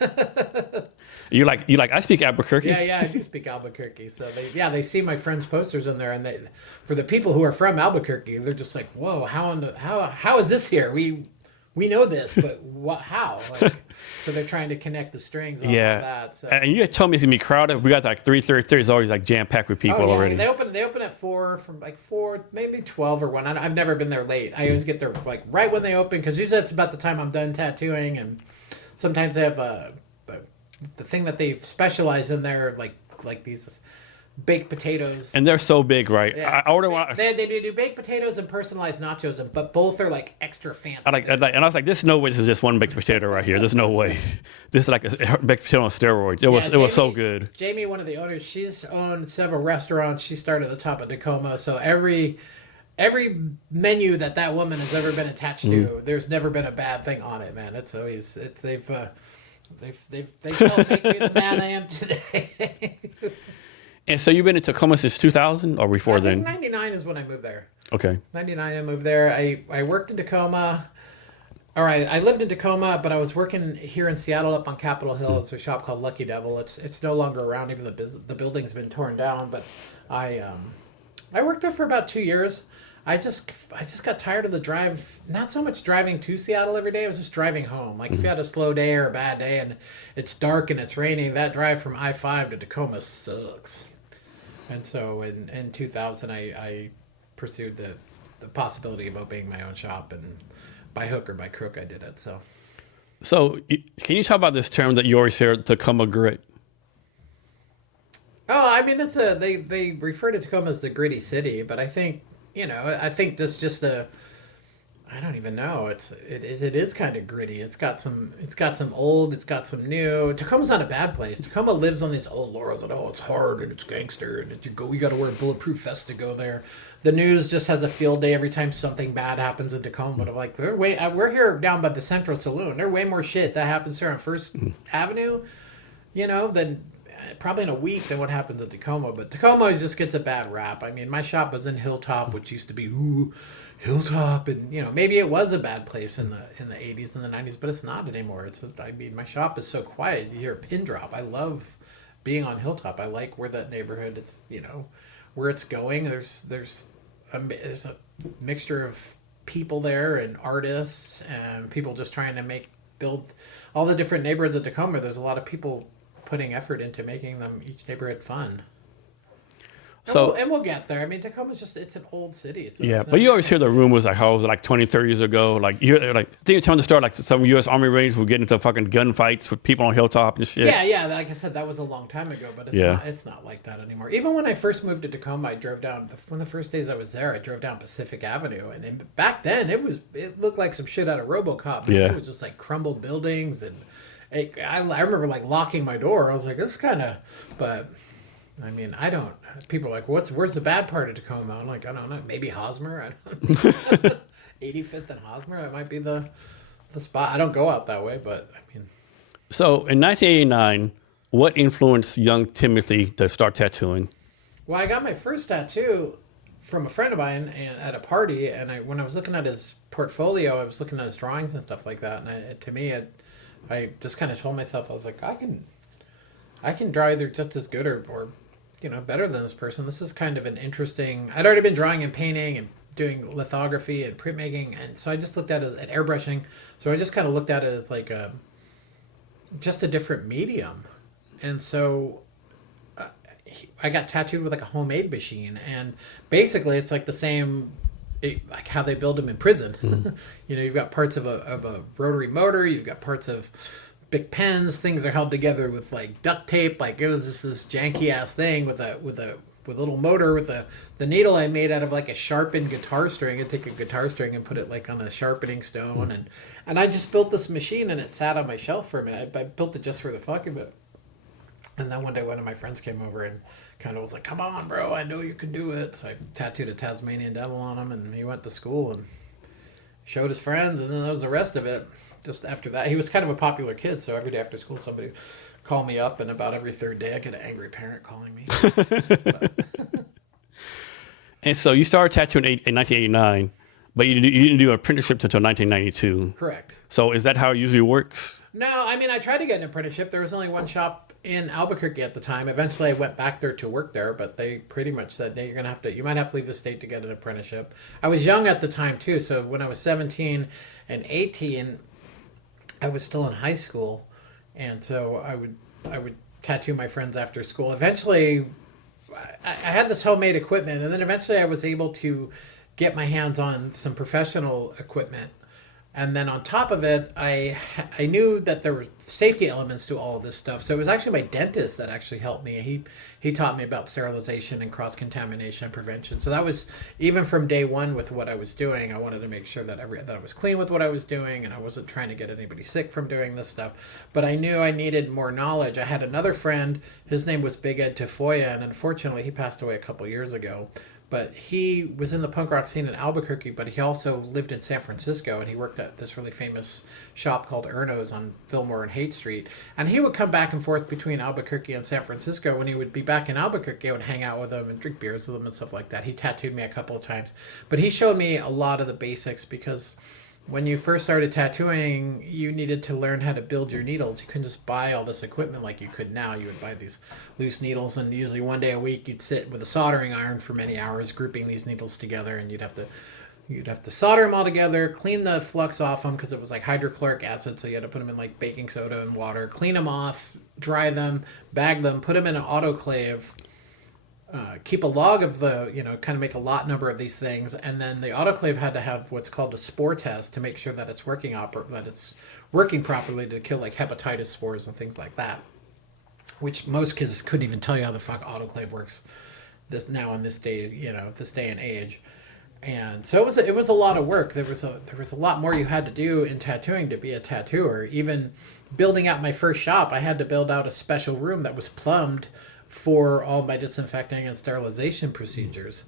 You like I speak Albuquerque. Yeah, I do speak Albuquerque. So they see my friends' posters in there, and for the people who are from Albuquerque, they're just like, "Whoa, how is this here? We know this, but how?" Like, so they're trying to connect the strings on all that. So. And you had told me it's gonna be crowded. We got like 3:30. It's always like jam packed with people already. They open at 4, from like 4, maybe 12 or 1. I've never been there late. I always get there like right when they open, because usually that's about the time I'm done tattooing. And sometimes they have the thing that they specialize in there, like these baked potatoes. And they're so big, right? Yeah. I order one. They do baked potatoes and personalized nachos, but both are like extra fancy. And I was like, "There's no way this is just one baked potato right here. There's no way. This is like a baked potato on steroids." It was so good. Jamie, one of the owners, she's owned several restaurants. She started at the top of Tacoma, so every menu that woman has ever been attached to, there's never been a bad thing on it, man. It's always they've helped make me the man I am today. And so you've been in Tacoma since 2000 or before then? 99 is when I moved there. Okay. 99 I moved there. I worked in Tacoma. All right, I lived in Tacoma, but I was working here in Seattle up on Capitol Hill. It's a shop called Lucky Devil. It's no longer around, even the building's been torn down. But I worked there for about 2 years. I just got tired of the drive. Not so much driving to Seattle every day. I was just driving home. Like if you had a slow day or a bad day and it's dark and it's raining, that drive from I-5 to Tacoma sucks. And so in 2000, I pursued the possibility of opening my own shop, and by hook or by crook, I did it. So can you talk about this term that you always hear, Tacoma grit? Oh, I mean, they refer to Tacoma as the gritty city, but I think I think just a I don't even know. It is kind of gritty. It's got some old, it's got some new. Tacoma's not a bad place. Tacoma lives on these old laurels that it's hard and it's gangster and you got to wear a bulletproof vest to go there. The news just has a field day every time something bad happens in Tacoma. But I'm like, we're here down by the Central Saloon. There's way more shit that happens here on First Avenue, than probably in a week than what happens at Tacoma. But Tacoma always just gets a bad rap. I mean, my shop was in Hilltop, which used to be Hilltop, and maybe it was a bad place in the 80s and the 90s, but it's not anymore. I mean, my shop is so quiet. You hear a pin drop. I love being on Hilltop. I like where that neighborhood. It's where it's going. There's a mixture of people there and artists and people just trying to build all the different neighborhoods of Tacoma. There's a lot of people putting effort into making them each neighborhood fun. And we'll get there. I mean, Tacoma's it's an old city. So but you always hear the rumors like how it was like 20, 30 years ago. Like I think you're telling the story like some U.S. Army Rangers would get into fucking gunfights with people on Hilltop and shit. Yeah. Like I said, that was a long time ago, but it's not like that anymore. Even when I first moved to Tacoma, I drove down one of the first days I was there. I drove down Pacific Avenue, and back then it looked like some shit out of RoboCop. Yeah, it was just like crumbled buildings, and I remember like locking my door. I was like, this kind of, but. I mean, I don't. People are like, where's the bad part of Tacoma? I'm like, I don't know. Maybe Hosmer. I don't know. 85th and Hosmer. It might be the spot. I don't go out that way, but I mean. So in 1989, what influenced young Timothy to start tattooing? Well, I got my first tattoo from a friend of mine at a party, and when I was looking at his portfolio, I was looking at his drawings and stuff like that, and I just kind of told myself, I was like, I can draw either just as good or better than this person. This is kind of an interesting. I'd already been drawing and painting and doing lithography and printmaking, and so I just looked at it at airbrushing. So I just kind of looked at it as like just a different medium, and so I got tattooed with like a homemade machine, and basically it's like the same. Like how they build them in prison. Mm-hmm. You've got parts of a rotary motor. You've got parts of big pens. Things are held together with like duct tape. Like it was just this janky ass thing with a little motor with the needle I made out of like a sharpened guitar string. I'd take a guitar string and put it like on a sharpening stone, and I just built this machine, and it sat on my shelf for a minute. I built it just for the fuck of it. And then one day one of my friends came over and kind of was like, "Come on, bro, I know you can do it." So I tattooed a Tasmanian devil on him, and he went to school and showed his friends, and then that was the rest of it. Just after that, he was kind of a popular kid, so every day after school somebody would call me up, and about every third day I get an angry parent calling me. And so you started tattooing in 1989, but you didn't do an apprenticeship until 1992. Correct. So is that how it usually works? No, I mean, I tried to get an apprenticeship. There was only one shop in Albuquerque at the time. Eventually I went back there to work there, but they pretty much said, "Hey, you might have to leave the state to get an apprenticeship." I was young at the time too, so when I was 17 and 18, I was still in high school, and so I would tattoo my friends after school. Eventually, I had this homemade equipment, and then eventually I was able to get my hands on some professional equipment. And then on top of it, I knew that there were safety elements to all of this stuff. So it was actually my dentist that actually helped me. He taught me about sterilization and cross-contamination prevention. So that was, even from day one with what I was doing, I wanted to make sure that I was clean with what I was doing, and I wasn't trying to get anybody sick from doing this stuff. But I knew I needed more knowledge. I had another friend, his name was Big Ed Tafoya, and unfortunately he passed away a couple years ago. But he was in the punk rock scene in Albuquerque, but he also lived in San Francisco, and he worked at this really famous shop called Erno's on Fillmore and Haight Street. And he would come back and forth between Albuquerque and San Francisco. When he would be back in Albuquerque, I would hang out with him and drink beers with him and stuff like that. He tattooed me a couple of times. But he showed me a lot of the basics because when you first started tattooing, you needed to learn how to build your needles. You couldn't just buy all this equipment like you could now. You would buy these loose needles, and usually one day a week you'd sit with a soldering iron for many hours grouping these needles together, and you'd have to solder them all together, clean the flux off them because it was like hydrochloric acid, so you had to put them in like baking soda and water, clean them off, dry them, bag them, put them in an autoclave, keep a log of the, kind of make a lot number of these things, and then the autoclave had to have what's called a spore test to make sure that it's working properly to kill like hepatitis spores and things like that, which most kids couldn't even tell you how the fuck autoclave works this now in this day, this day and age. And so it was a lot of work. There was a lot more you had to do in tattooing to be a tattooer. Even building out my first shop, I had to build out a special room that was plumbed for all my disinfecting and sterilization procedures,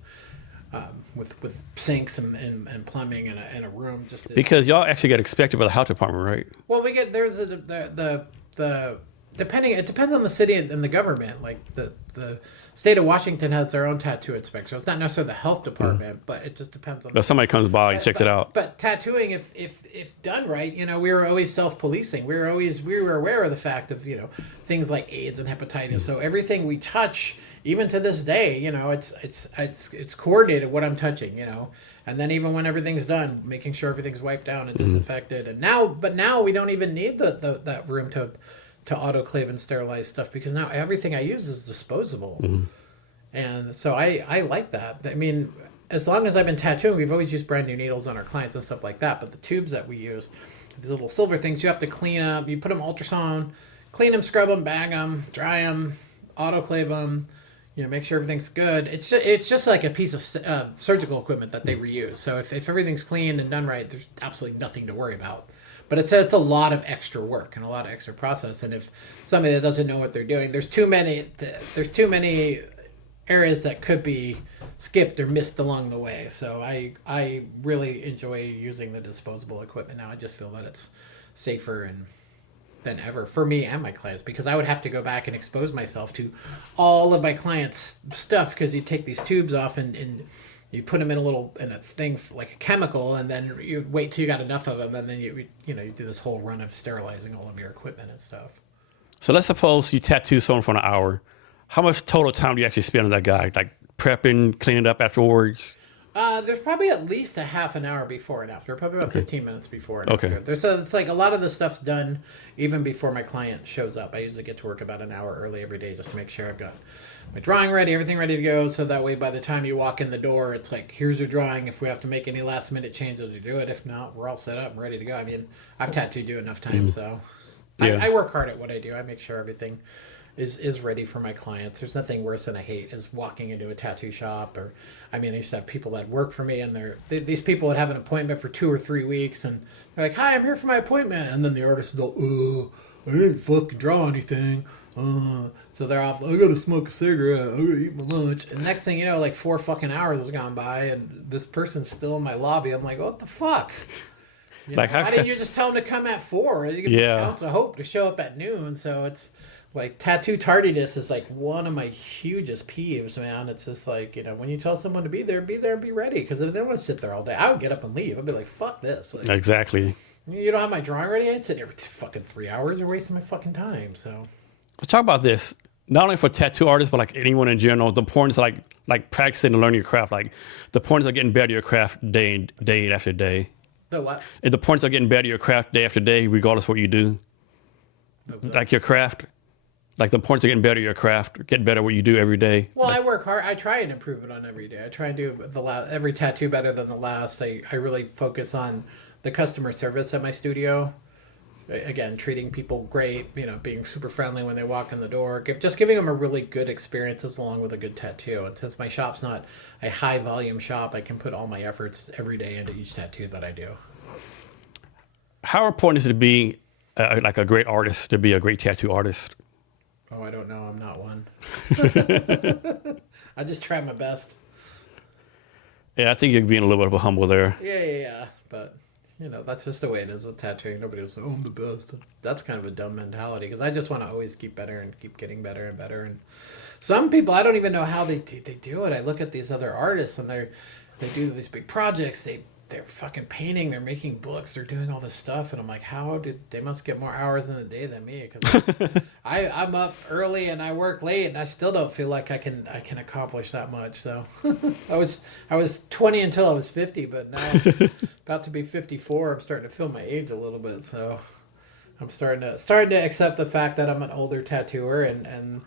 with sinks and plumbing and a room just to, Because y'all actually get expected by the health department, right? well, we get there's the depending it depends on the city and the government. Like the state of Washington has their own tattoo inspector. It's not necessarily the health department, but it just depends on. But somebody comes by and checks it out. But tattooing, if done right, we were always self-policing. We were aware of the fact of things like AIDS and hepatitis. So everything we touch, even to this day, it's coordinated what I'm touching. And then even when everything's done, making sure everything's wiped down and disinfected. And now we don't even need that room to autoclave and sterilize stuff, because now everything I use is disposable. And so I like that. I mean, as long as I've been tattooing, we've always used brand new needles on our clients and stuff like that. But the tubes that we use, these little silver things, you have to clean up. You put them ultrasound, clean them, scrub them, bag them, dry them, autoclave them. Make sure everything's good. It's just like a piece of surgical equipment that they reuse. So if everything's clean and done right, there's absolutely nothing to worry about. But it's a lot of extra work and a lot of extra process. And if somebody that doesn't know what they're doing, there's too many areas that could be skipped or missed along the way. So I really enjoy using the disposable equipment now. I just feel that it's safer than ever for me and my clients, because I would have to go back and expose myself to all of my clients' stuff, because you take these tubes off and you put them in a thing like a chemical, and then you wait till you got enough of them, and then you do this whole run of sterilizing all of your equipment and stuff. So let's suppose you tattoo someone for an hour. How much total time do you actually spend on that guy? Like prepping, cleaning up afterwards? There's probably at least a half an hour before and after, probably about 15 minutes before and Okay. after. It's like a lot of the stuff's done even before my client shows up. I usually get to work about an hour early every day just to make sure I've got my drawing ready, everything ready to go, so that way by the time you walk in the door, it's like, here's your drawing. If we have to make any last minute changes, we do it. If not, we're all set up and ready to go. I mean, I've tattooed you enough times, so Yeah. I work hard at what I do. I make sure everything is ready for my clients. There's nothing worse than I hate is walking into a tattoo shop, or I used to have people that work for me, and these people would have an appointment for 2 or 3 weeks, and they're like, "Hi, I'm here for my appointment," and then the artist is like, I didn't fucking draw anything. So they're off. I gotta smoke a cigarette. I gotta eat my lunch. And next thing you know, like 4 fucking hours has gone by, and this person's still in my lobby. I'm like, what the fuck? Why didn't you just tell them to come at 4? You give them an ounce of hope to show up at noon. So it's like tattoo tardiness is like one of my hugest peeves, man. It's just like, when you tell someone to be there and be ready. Because if they want to sit there all day, I would get up and leave. I'd be like, fuck this. Like, Exactly. you don't have my drawing ready? I'd sit here for fucking 3 hours. You're wasting my fucking time. So Well, talk about this. Not only for tattoo artists, but like anyone in general, the importance of like practicing and learning your craft. Like the importance of getting better at your craft day after day. the what? And the importance of getting better at your craft day after day, regardless of what you do. Like your craft. Like the importance of getting better at your craft, get better at what you do every day. Well, I work hard. I try and improve it on every day. I try and do every tattoo better than the last. I really focus on the customer service at my studio. Again, treating people great, being super friendly when they walk in the door. Just giving them a really good experiences along with a good tattoo. And since my shop's not a high volume shop, I can put all my efforts every day into each tattoo that I do. How important is it to be like a great artist, to be a great tattoo artist? Oh, I don't know. I'm not one. I just try my best. Yeah, I think you're being a little bit of a humble there. Yeah. But, that's just the way it is with tattooing. Nobody was like, oh, I'm the best. That's kind of a dumb mentality, because I just want to always keep better and keep getting better and better. And some people, I don't even know how they do it. I look at these other artists, and they do these big projects. They they're fucking painting, they're making books, they're doing all this stuff, and I'm like, how did they must get more hours in the day than me? Because I'm up early and I work late, and I still don't feel like I can accomplish that much. So I was 20 until I was 50, but now I'm about to be 54. I'm starting to feel my age a little bit, so I'm starting to accept the fact that I'm an older tattooer, and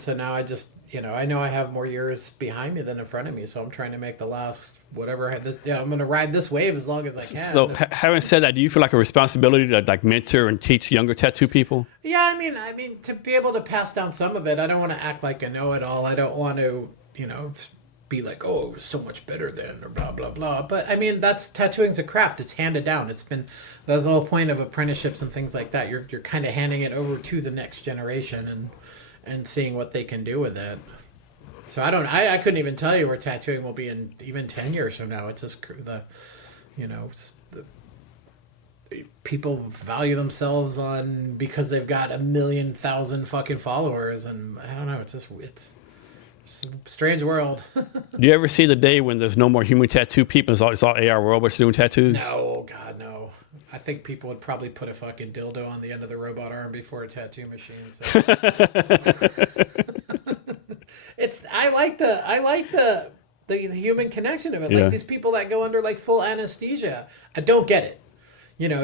so now I just, I know I have more years behind me than in front of me, so I'm trying to make the last whatever I'm going to ride this wave as long as I can. So, having said that, do you feel like a responsibility to like mentor and teach younger tattoo people? Yeah, I mean, to be able to pass down some of it, I don't want to act like a know-it-all. I don't want to, be like, oh, it was so much better then, or blah blah blah. But I mean, tattooing's a craft. It's handed down. That's the whole point of apprenticeships and things like that. You're kind of handing it over to the next generation and seeing what they can do with it. So I couldn't even tell you where tattooing will be in even 10 years from now. It's just people value themselves because they've got 1,000,000 fucking followers, and I don't know. It's a strange world. Do you ever see the day when there's no more human tattoo people? It's all AI robots doing tattoos? No, God, no. I think people would probably put a fucking dildo on the end of the robot arm before a tattoo machine. So. I like the human connection of it. Yeah. Like these people that go under like full anesthesia. I don't get it.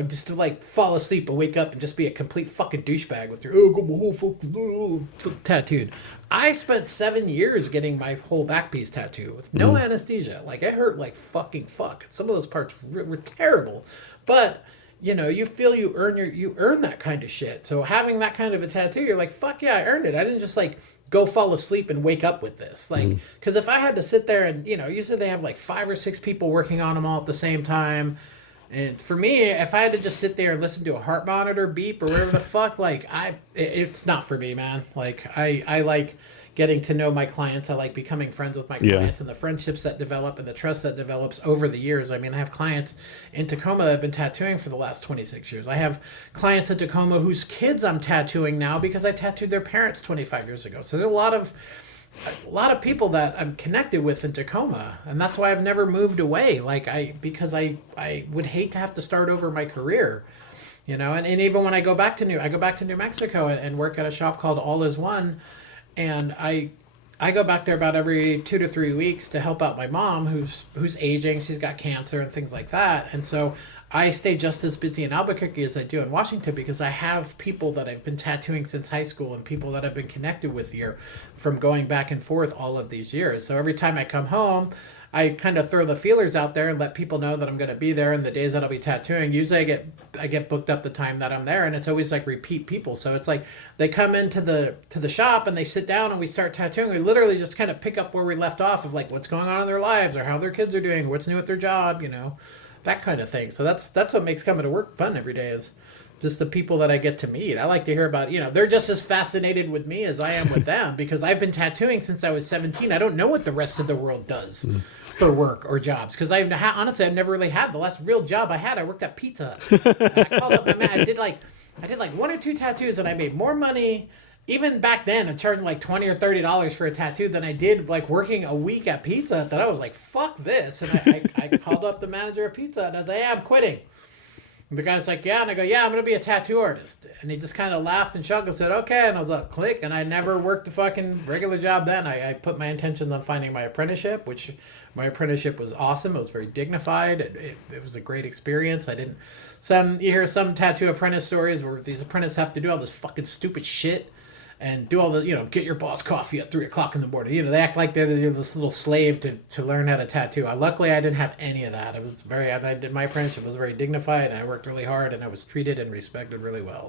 Just to like fall asleep and wake up and just be a complete fucking douchebag with your got my whole fucking tattooed. I spent 7 years getting my whole back piece tattooed with no anesthesia. Like it hurt like fucking fuck. Some of those parts were terrible, but you feel you earn that kind of shit. So having that kind of a tattoo, you're like, fuck yeah, I earned it. I didn't just like go fall asleep and wake up with this. Like, because if I had to sit there and, usually they have like 5 or 6 people working on them all at the same time. And for me, if I had to just sit there and listen to a heart monitor beep or whatever the fuck, like it's not for me, man. Like I like getting to know my clients. I like becoming friends with my clients and the friendships that develop and the trust that develops over the years. I mean, I have clients in Tacoma that have been tattooing for the last 26 years. I have clients in Tacoma whose kids I'm tattooing now because I tattooed their parents 25 years ago. So there's a lot of people that I'm connected with in Tacoma, and that's why I've never moved away. Because I would hate to have to start over my career, and even when I go back to New Mexico and work at a shop called All Is One. And I go back there about every 2 to 3 weeks to help out my mom who's aging. She's got cancer and things like that. And so I stay just as busy in Albuquerque as I do in Washington because I have people that I've been tattooing since high school and people that I've been connected with here from going back and forth all of these years. So every time I come home, I kind of throw the feelers out there and let people know that I'm going to be there and the days that I'll be tattooing. Usually I get booked up the time that I'm there, and it's always like repeat people. So it's like they come into the shop and they sit down and we start tattooing. We literally just kind of pick up where we left off of like what's going on in their lives or how their kids are doing, what's new at their job, that kind of thing. So that's what makes coming to work fun every day is just the people that I get to meet. I like to hear about, they're just as fascinated with me as I am with them because I've been tattooing since I was 17. I don't know what the rest of the world does for work or jobs because honestly, I've never really had. The last real job I had, I worked at Pizza Hut. And I called up my man. I did like 1 or 2 tattoos and I made more money. Even back then, I charged like $20 or $30 for a tattoo than I did like working a week at Pizza Hut. That I was like, fuck this. And I called up the manager of Pizza Hut and I was like, I'm quitting. And the guy's like, yeah. And I go, yeah, I'm going to be a tattoo artist. And he just kind of laughed and chuckled and said, okay. And I was like, click. And I never worked a fucking regular job then. I put my intentions on finding my apprenticeship, which my apprenticeship was awesome. It was very dignified. It was a great experience. You hear some tattoo apprentice stories where these apprentices have to do all this fucking stupid shit and do all the, get your boss coffee at 3 o'clock in the morning. They act like they're this little slave to learn how to tattoo. Luckily, I didn't have any of that. My apprenticeship was very dignified, and I worked really hard, and I was treated and respected really well.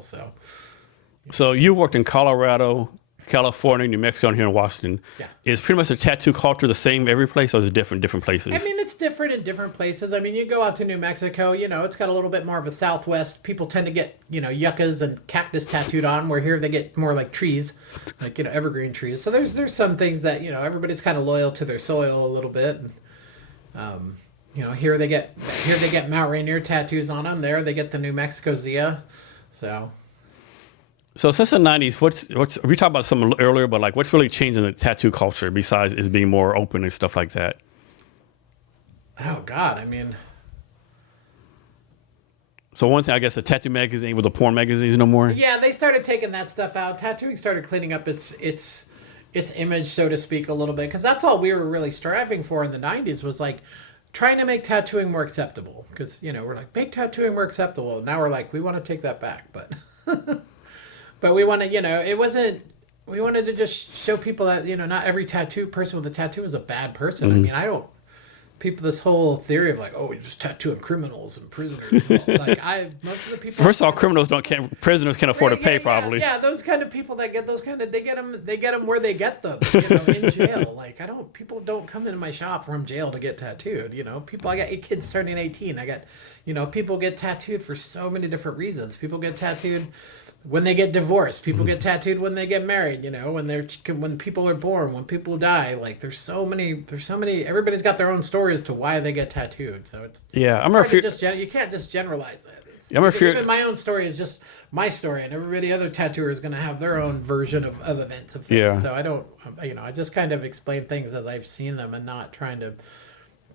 So you worked in Colorado, California, New Mexico, and here in Washington. Yeah. Is pretty much the tattoo culture the same every place, or is it different places? I mean, it's different in different places. I mean, you go out to New Mexico, it's got a little bit more of a Southwest. People tend to get, yuccas and cactus tattooed on, where here they get more like trees, like, evergreen trees. So there's some things that, everybody's kind of loyal to their soil a little bit. And, here they get Mount Rainier tattoos on them. There they get the New Mexico Zia. So since the 90s, we talked about something earlier, but like what's really changed in the tattoo culture besides it being more open and stuff like that? Oh God, I mean, So one thing, I guess, the tattoo magazine with the porn magazines no more. Yeah, they started taking that stuff out. Tattooing started cleaning up its image, so to speak, a little bit, because that's all we were really striving for in the '90s was like trying to make tattooing more acceptable. Because we're like, make tattooing more acceptable. Now we're like, we want to take that back, but but we want to, it wasn't. We wanted to just show people that not every tattoo person with a tattoo is a bad person. I mean, I don't. People, this whole theory of like, oh, you're just tattooing criminals and prisoners. Like, most of the people. First of all, prisoners can't afford to pay, probably. Yeah, those kind of people that get those kind of, they get them where they get them, in jail. Like, people don't come into my shop from jail to get tattooed. I got 8 kids turning 18. I got, people get tattooed for so many different reasons. People get tattooed when they get divorced. People get tattooed when they get married, when people are born, when people die. Like, there's so many, everybody's got their own story as to why they get tattooed. So it's you can't just generalize that. Even my own story is just my story, and everybody other tattooer is going to have their own version of events of things. Yeah. So I don't, I just kind of explain things as I've seen them and not trying to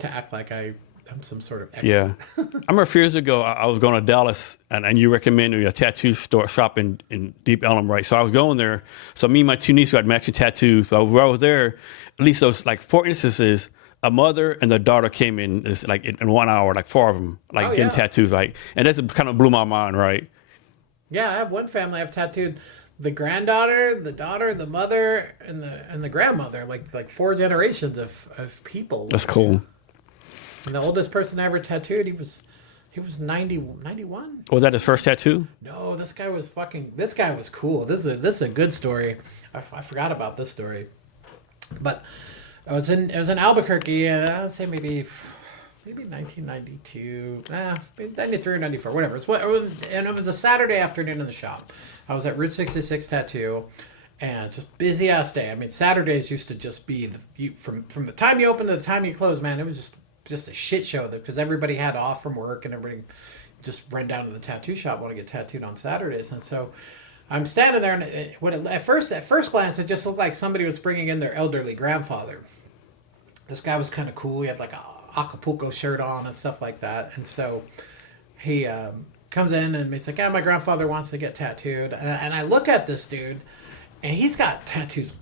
act like I'm some sort of expert. Yeah. I remember a few years ago, I was going to Dallas, and you recommended a tattoo shop in Deep Ellum, right? So I was going there. So me and my 2 nieces had matching tattoos. So where I was there, at least those, like, 4 instances, a mother and the daughter came in, like, in 1 hour, like 4 of them, like, getting tattoos, like, and that's kind of blew my mind, right? Yeah, I have one family I've tattooed the granddaughter, the daughter, the mother, and the grandmother, like 4 generations of people. That's cool. And the oldest person I ever tattooed, he was 91. Was that his first tattoo? No, this guy was cool. This is a good story. I forgot about this story. But it was in Albuquerque, and I would say maybe 1992, maybe 93 or 94, whatever. And it was a Saturday afternoon in the shop. I was at Route 66 Tattoo, and just busy ass day. I mean, Saturdays used to just be from the time you open to the time you close, man. It was just a shit show because everybody had off from work and everybody just ran down to the tattoo shop want to get tattooed on Saturdays. And so I'm standing there, and at first glance, it just looked like somebody was bringing in their elderly grandfather. This guy was kind of cool. He had like a Acapulco shirt on and stuff like that. And so he comes in and he's like, yeah, my grandfather wants to get tattooed. And I look at this dude, and he's got tattoos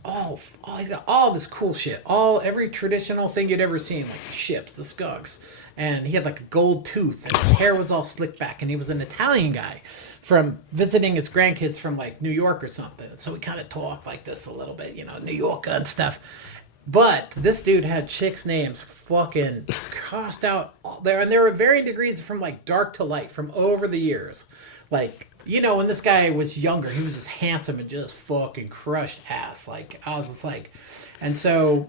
he's got all this cool shit, every traditional thing you'd ever seen, like the ships, the skunks, and he had like a gold tooth, and his hair was all slicked back, and he was an Italian guy from visiting his grandkids from like New York or something. So we kind of talked like this a little bit, New Yorker and stuff. But this dude had chicks' names fucking crossed out there, and there were varying degrees from like dark to light from over the years, like. When this guy was younger, he was just handsome and just fucking crushed ass. Like, I was just like, and so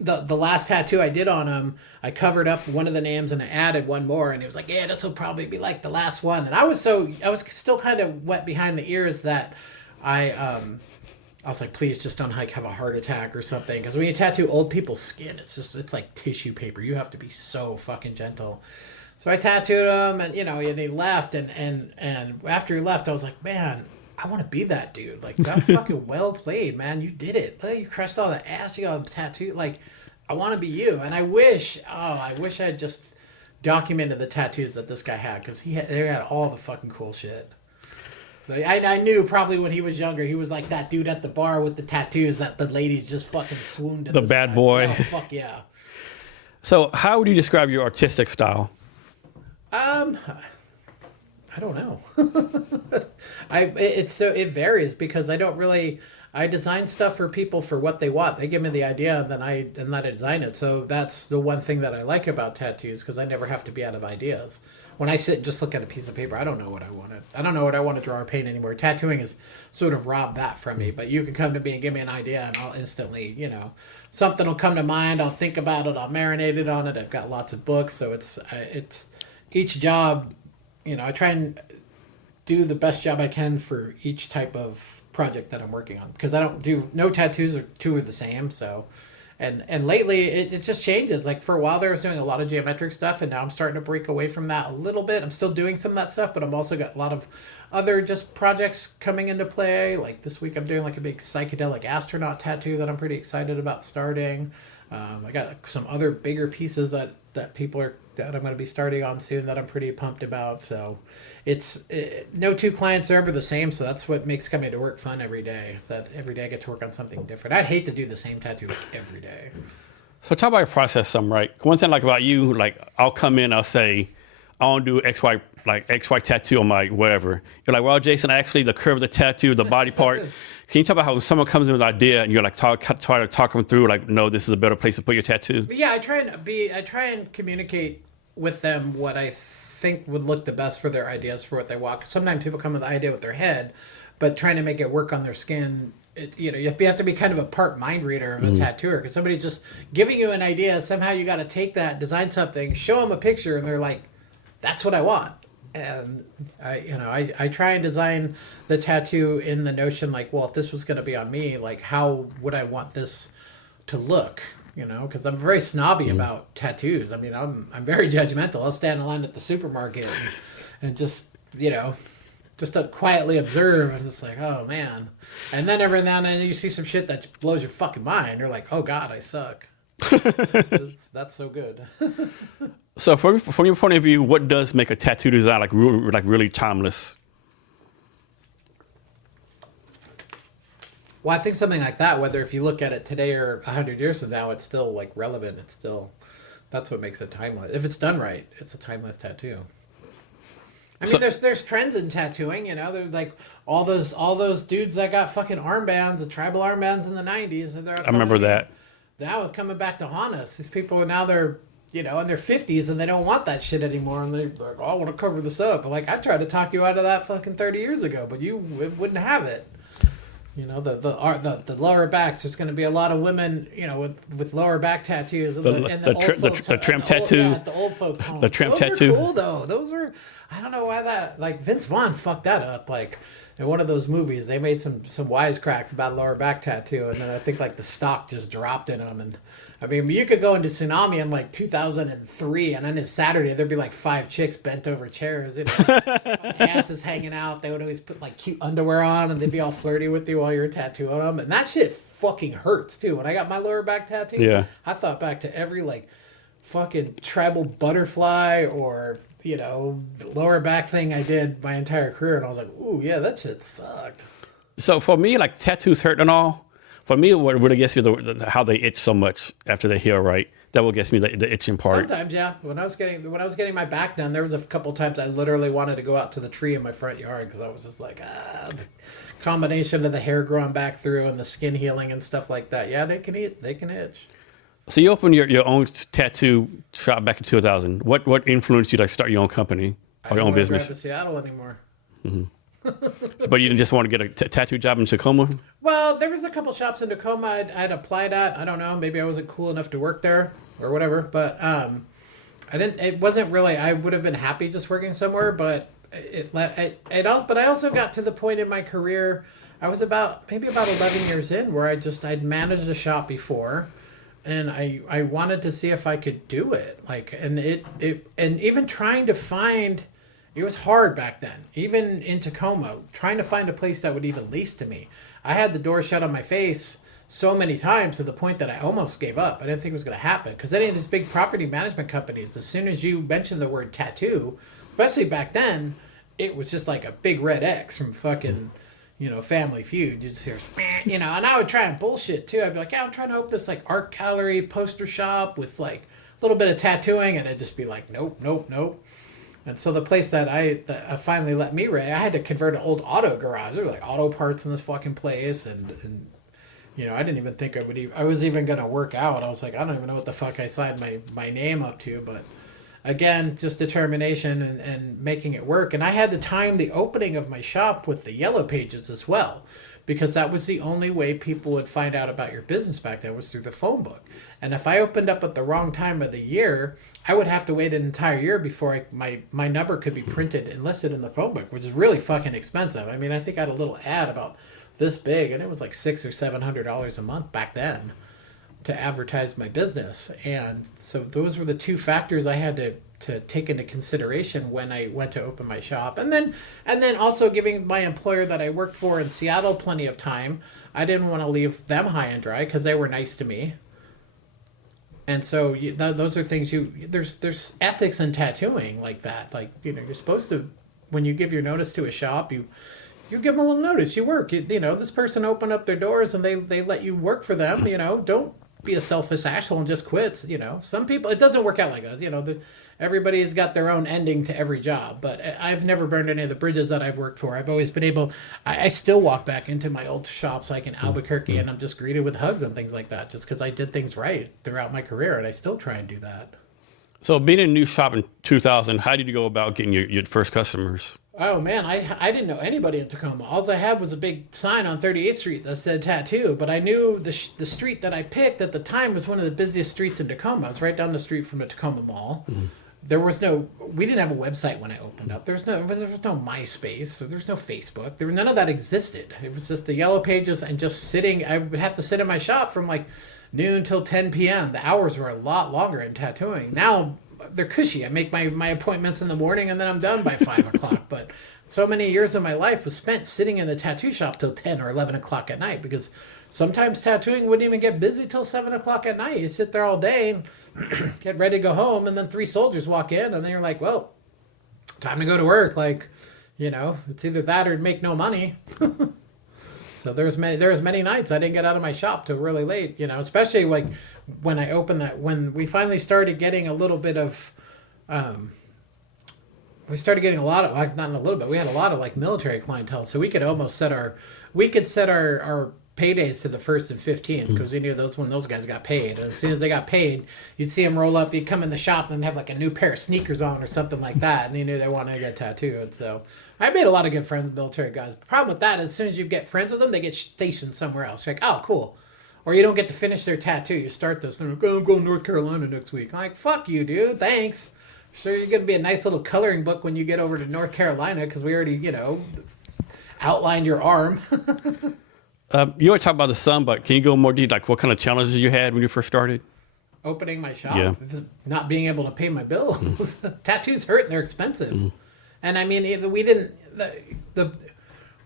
the last tattoo I did on him, I covered up one of the names and I added one more, and he was like, yeah, this will probably be like the last one. And I was still kind of wet behind the ears that I was like, please just don't like have a heart attack or something. Because when you tattoo old people's skin, it's like tissue paper. You have to be so fucking gentle. So I tattooed him, and and he left, and after he left, I was like, man, I want to be that dude. Like, that fucking well played, man. You did it. Like, you crushed all the ass. You got a tattoo. Like, I want to be you. And I wish I had just documented the tattoos that this guy had, because they had all the fucking cool shit. So I knew probably when he was younger, he was like that dude at the bar with the tattoos that the ladies just fucking swooned to. The bad boy. Oh, fuck yeah. So how would you describe your artistic style? I don't know. It varies because I design stuff for people for what they want. They give me the idea, and then I design it. So that's the one thing that I like about tattoos, because I never have to be out of ideas. When I sit and just look at a piece of paper, I don't know what I want to. I don't know what I want to draw or paint anymore. Tattooing has sort of robbed that from me. But you can come to me and give me an idea, and I'll instantly, something will come to mind. I'll think about it. I'll marinate it on it. I've got lots of books, so it's each job. I try and do the best job I can for each type of project that I'm working on, because I don't do no tattoos or two are the same. So, and lately it just changes. Like, for a while there I was doing a lot of geometric stuff, and now I'm starting to break away from that a little bit. I'm still doing some of that stuff, but I'm also got a lot of other just projects coming into play. Like this week I'm doing like a big psychedelic astronaut tattoo that I'm pretty excited about starting. I got some other bigger pieces that people are that I'm going to be starting on soon that I'm pretty pumped about. So it's no two clients are ever the same. So that's what makes coming to work fun every day, is that every day I get to work on something different. I'd hate to do the same tattoo like every day. So talk about your process some, right? One thing like about you, like I'll come in, I'll say, I want to do XY tattoo on my whatever. You're like, well, Jason, actually the curve of the tattoo, the body part. Can you talk about how someone comes in with an idea and you're like try to talk them through, like, no, this is a better place to put your tattoo? But yeah, I try and communicate with them what I think would look the best for their ideas for what they want. Sometimes people come with the idea with their head, but trying to make it work on their skin, you have to be kind of a part mind reader of a tattooer, because somebody's just giving you an idea. Somehow you got to take that, design something, show them a picture, and they're like, that's what I want. And I try and design the tattoo in the notion like, well, if this was going to be on me, like how would I want this to look? Because I'm very snobby about tattoos. I mean, I'm very judgmental. I'll stand in line at the supermarket and just to quietly observe, and it's like, oh man. And then every now and then you see some shit that blows your fucking mind. You're like, oh God, I suck. That's so good. So from your point of view, what does make a tattoo design like really timeless? Well, I think something like that, whether if you look at it today or 100 years from now, it's still like relevant. That's what makes it timeless. If it's done right, it's a timeless tattoo. I mean, there's trends in tattooing, There's like all those dudes that got fucking armbands, the tribal armbands in the 90s, and I remember that. Now it's coming back to haunt us. These people now they're in their 50s and they don't want that shit anymore, and they're like, oh, I want to cover this up. But like, I tried to talk you out of that fucking 30 years ago, but you wouldn't have it. The lower backs. There's going to be a lot of women, with lower back tattoos. The tramp tattoo. At the old folks' home. The tramp tattoo. Those are cool though. Those are. I don't know why that. Like Vince Vaughn fucked that up. Like in one of those movies, they made some wisecracks about lower back tattoo, and then I think like the stock just dropped in them. And I mean, you could go into Tsunami in like 2003, and on his Saturday there'd be like 5 chicks bent over chairs, asses hanging out. They would always put like cute underwear on, and they'd be all flirty with you while you're tattooing them, and that shit fucking hurts too. When I got my lower back tattoo, yeah, I thought back to every like fucking tribal butterfly or lower back thing I did my entire career, and I was like, ooh, yeah, that shit sucked. So for me, like tattoos hurt and all. For me, what really gets me how they itch so much after they heal, right? That what gets me the itching part. Sometimes, yeah. When I was getting my back done, there was a couple times I literally wanted to go out to the tree in my front yard because I was just like, the combination of the hair growing back through and the skin healing and stuff like that. Yeah, they can itch. So you opened your own tattoo shop back in 2000. What influenced you to start your own company or your own business? I don't want to drive to Seattle anymore. Mm-hmm. But you didn't just want to get a tattoo job in Tacoma? Well, there was a couple shops in Tacoma I'd applied at. I don't know. Maybe I wasn't cool enough to work there or whatever. But I didn't. It wasn't really. I would have been happy just working somewhere. But But I also got to the point in my career. I was maybe about 11 years in where I'd managed a shop before, and I wanted to see if I could do it. And even trying to find. It was hard back then, even in Tacoma, trying to find a place that would even lease to me. I had the door shut on my face so many times to the point that I almost gave up. I didn't think it was going to happen because any of these big property management companies, as soon as you mention the word tattoo, especially back then, it was just like a big red X from fucking, Family Feud. You just hear, and I would try and bullshit too. I'd be like, yeah, I'm trying to open this like art gallery poster shop with like a little bit of tattooing, and it'd just be like, nope. And so the place that finally let me rent, I had to convert an old auto garage. There were like auto parts in this fucking place, and I didn't even think I was even gonna work out. I was like, I don't even know what the fuck I signed my name up to, but again, just determination and making it work. And I had to time the opening of my shop with the yellow pages as well, because that was the only way people would find out about your business back then was through the phone book. And if I opened up at the wrong time of the year, I would have to wait an entire year before my number could be printed and listed in the phone book, which is really fucking expensive. I mean, I think I had a little ad about this big, and it was like $600 or $700 a month back then to advertise my business. And so those were the two factors I had to take into consideration when I went to open my shop. And then also giving my employer that I worked for in Seattle plenty of time. I didn't want to leave them high and dry because they were nice to me. And so those are things there's ethics in tattooing like that. Like, you're supposed to, when you give your notice to a shop, you give them a little notice. You work. This person opened up their doors and they let you work for them. Don't be a selfish asshole and just quit. Some people, it doesn't work out like that. Everybody's got their own ending to every job. But I've never burned any of the bridges that I've worked for. I've always been able. I still walk back into my old shops like in Albuquerque, and I'm just greeted with hugs and things like that, just because I did things right throughout my career, and I still try and do that. So being in a new shop in 2000, how did you go about getting your first customers? Oh man, I didn't know anybody in Tacoma. All I had was a big sign on 38th Street that said tattoo, but I knew the street that I picked at the time was one of the busiest streets in Tacoma. It was right down the street from the Tacoma Mall. There was we didn't have a website when I opened up. There was no MySpace, so there was no Facebook. None of that existed. It was just the yellow pages and just sitting. I would have to sit in my shop from like noon till 10 p.m. The hours were a lot longer in tattooing. Now they're cushy. I make my appointments in the morning and then I'm done by 5 o'clock. But so many years of my life was spent sitting in the tattoo shop till 10 or 11 o'clock at night, because sometimes tattooing wouldn't even get busy till 7 o'clock at night. You sit there all day and get ready to go home, and then 3 soldiers walk in, and then you're like, well, time to go to work. Like, it's either that or make no money. So there was many nights I didn't get out of my shop till really late, especially like when I opened when we finally started getting a little bit of, we started getting a lot of, like, not in a little bit, we had a lot of like military clientele. So we could almost set our paydays to the 1st and 15th, because we knew when those guys got paid. And as soon as they got paid, you'd see them roll up, you'd come in the shop and have like a new pair of sneakers on or something like that, and you knew they wanted to get tattooed. So I made a lot of good friends with military guys. The problem with that is as soon as you get friends with them, they get stationed somewhere else. You're like, oh, cool. Or you don't get to finish their tattoo. You start this, and they're like, oh, I'm going to North Carolina next week. I'm like, fuck you, dude. Thanks. So you're going to be a nice little coloring book when you get over to North Carolina, because we already, outlined your arm. You already talked about the sun, but can you go more deep? Like, what kind of challenges you had when you first started? Opening my shop, Yeah. not being able to pay my bills. Tattoos hurt and they're expensive. And I mean, we didn't,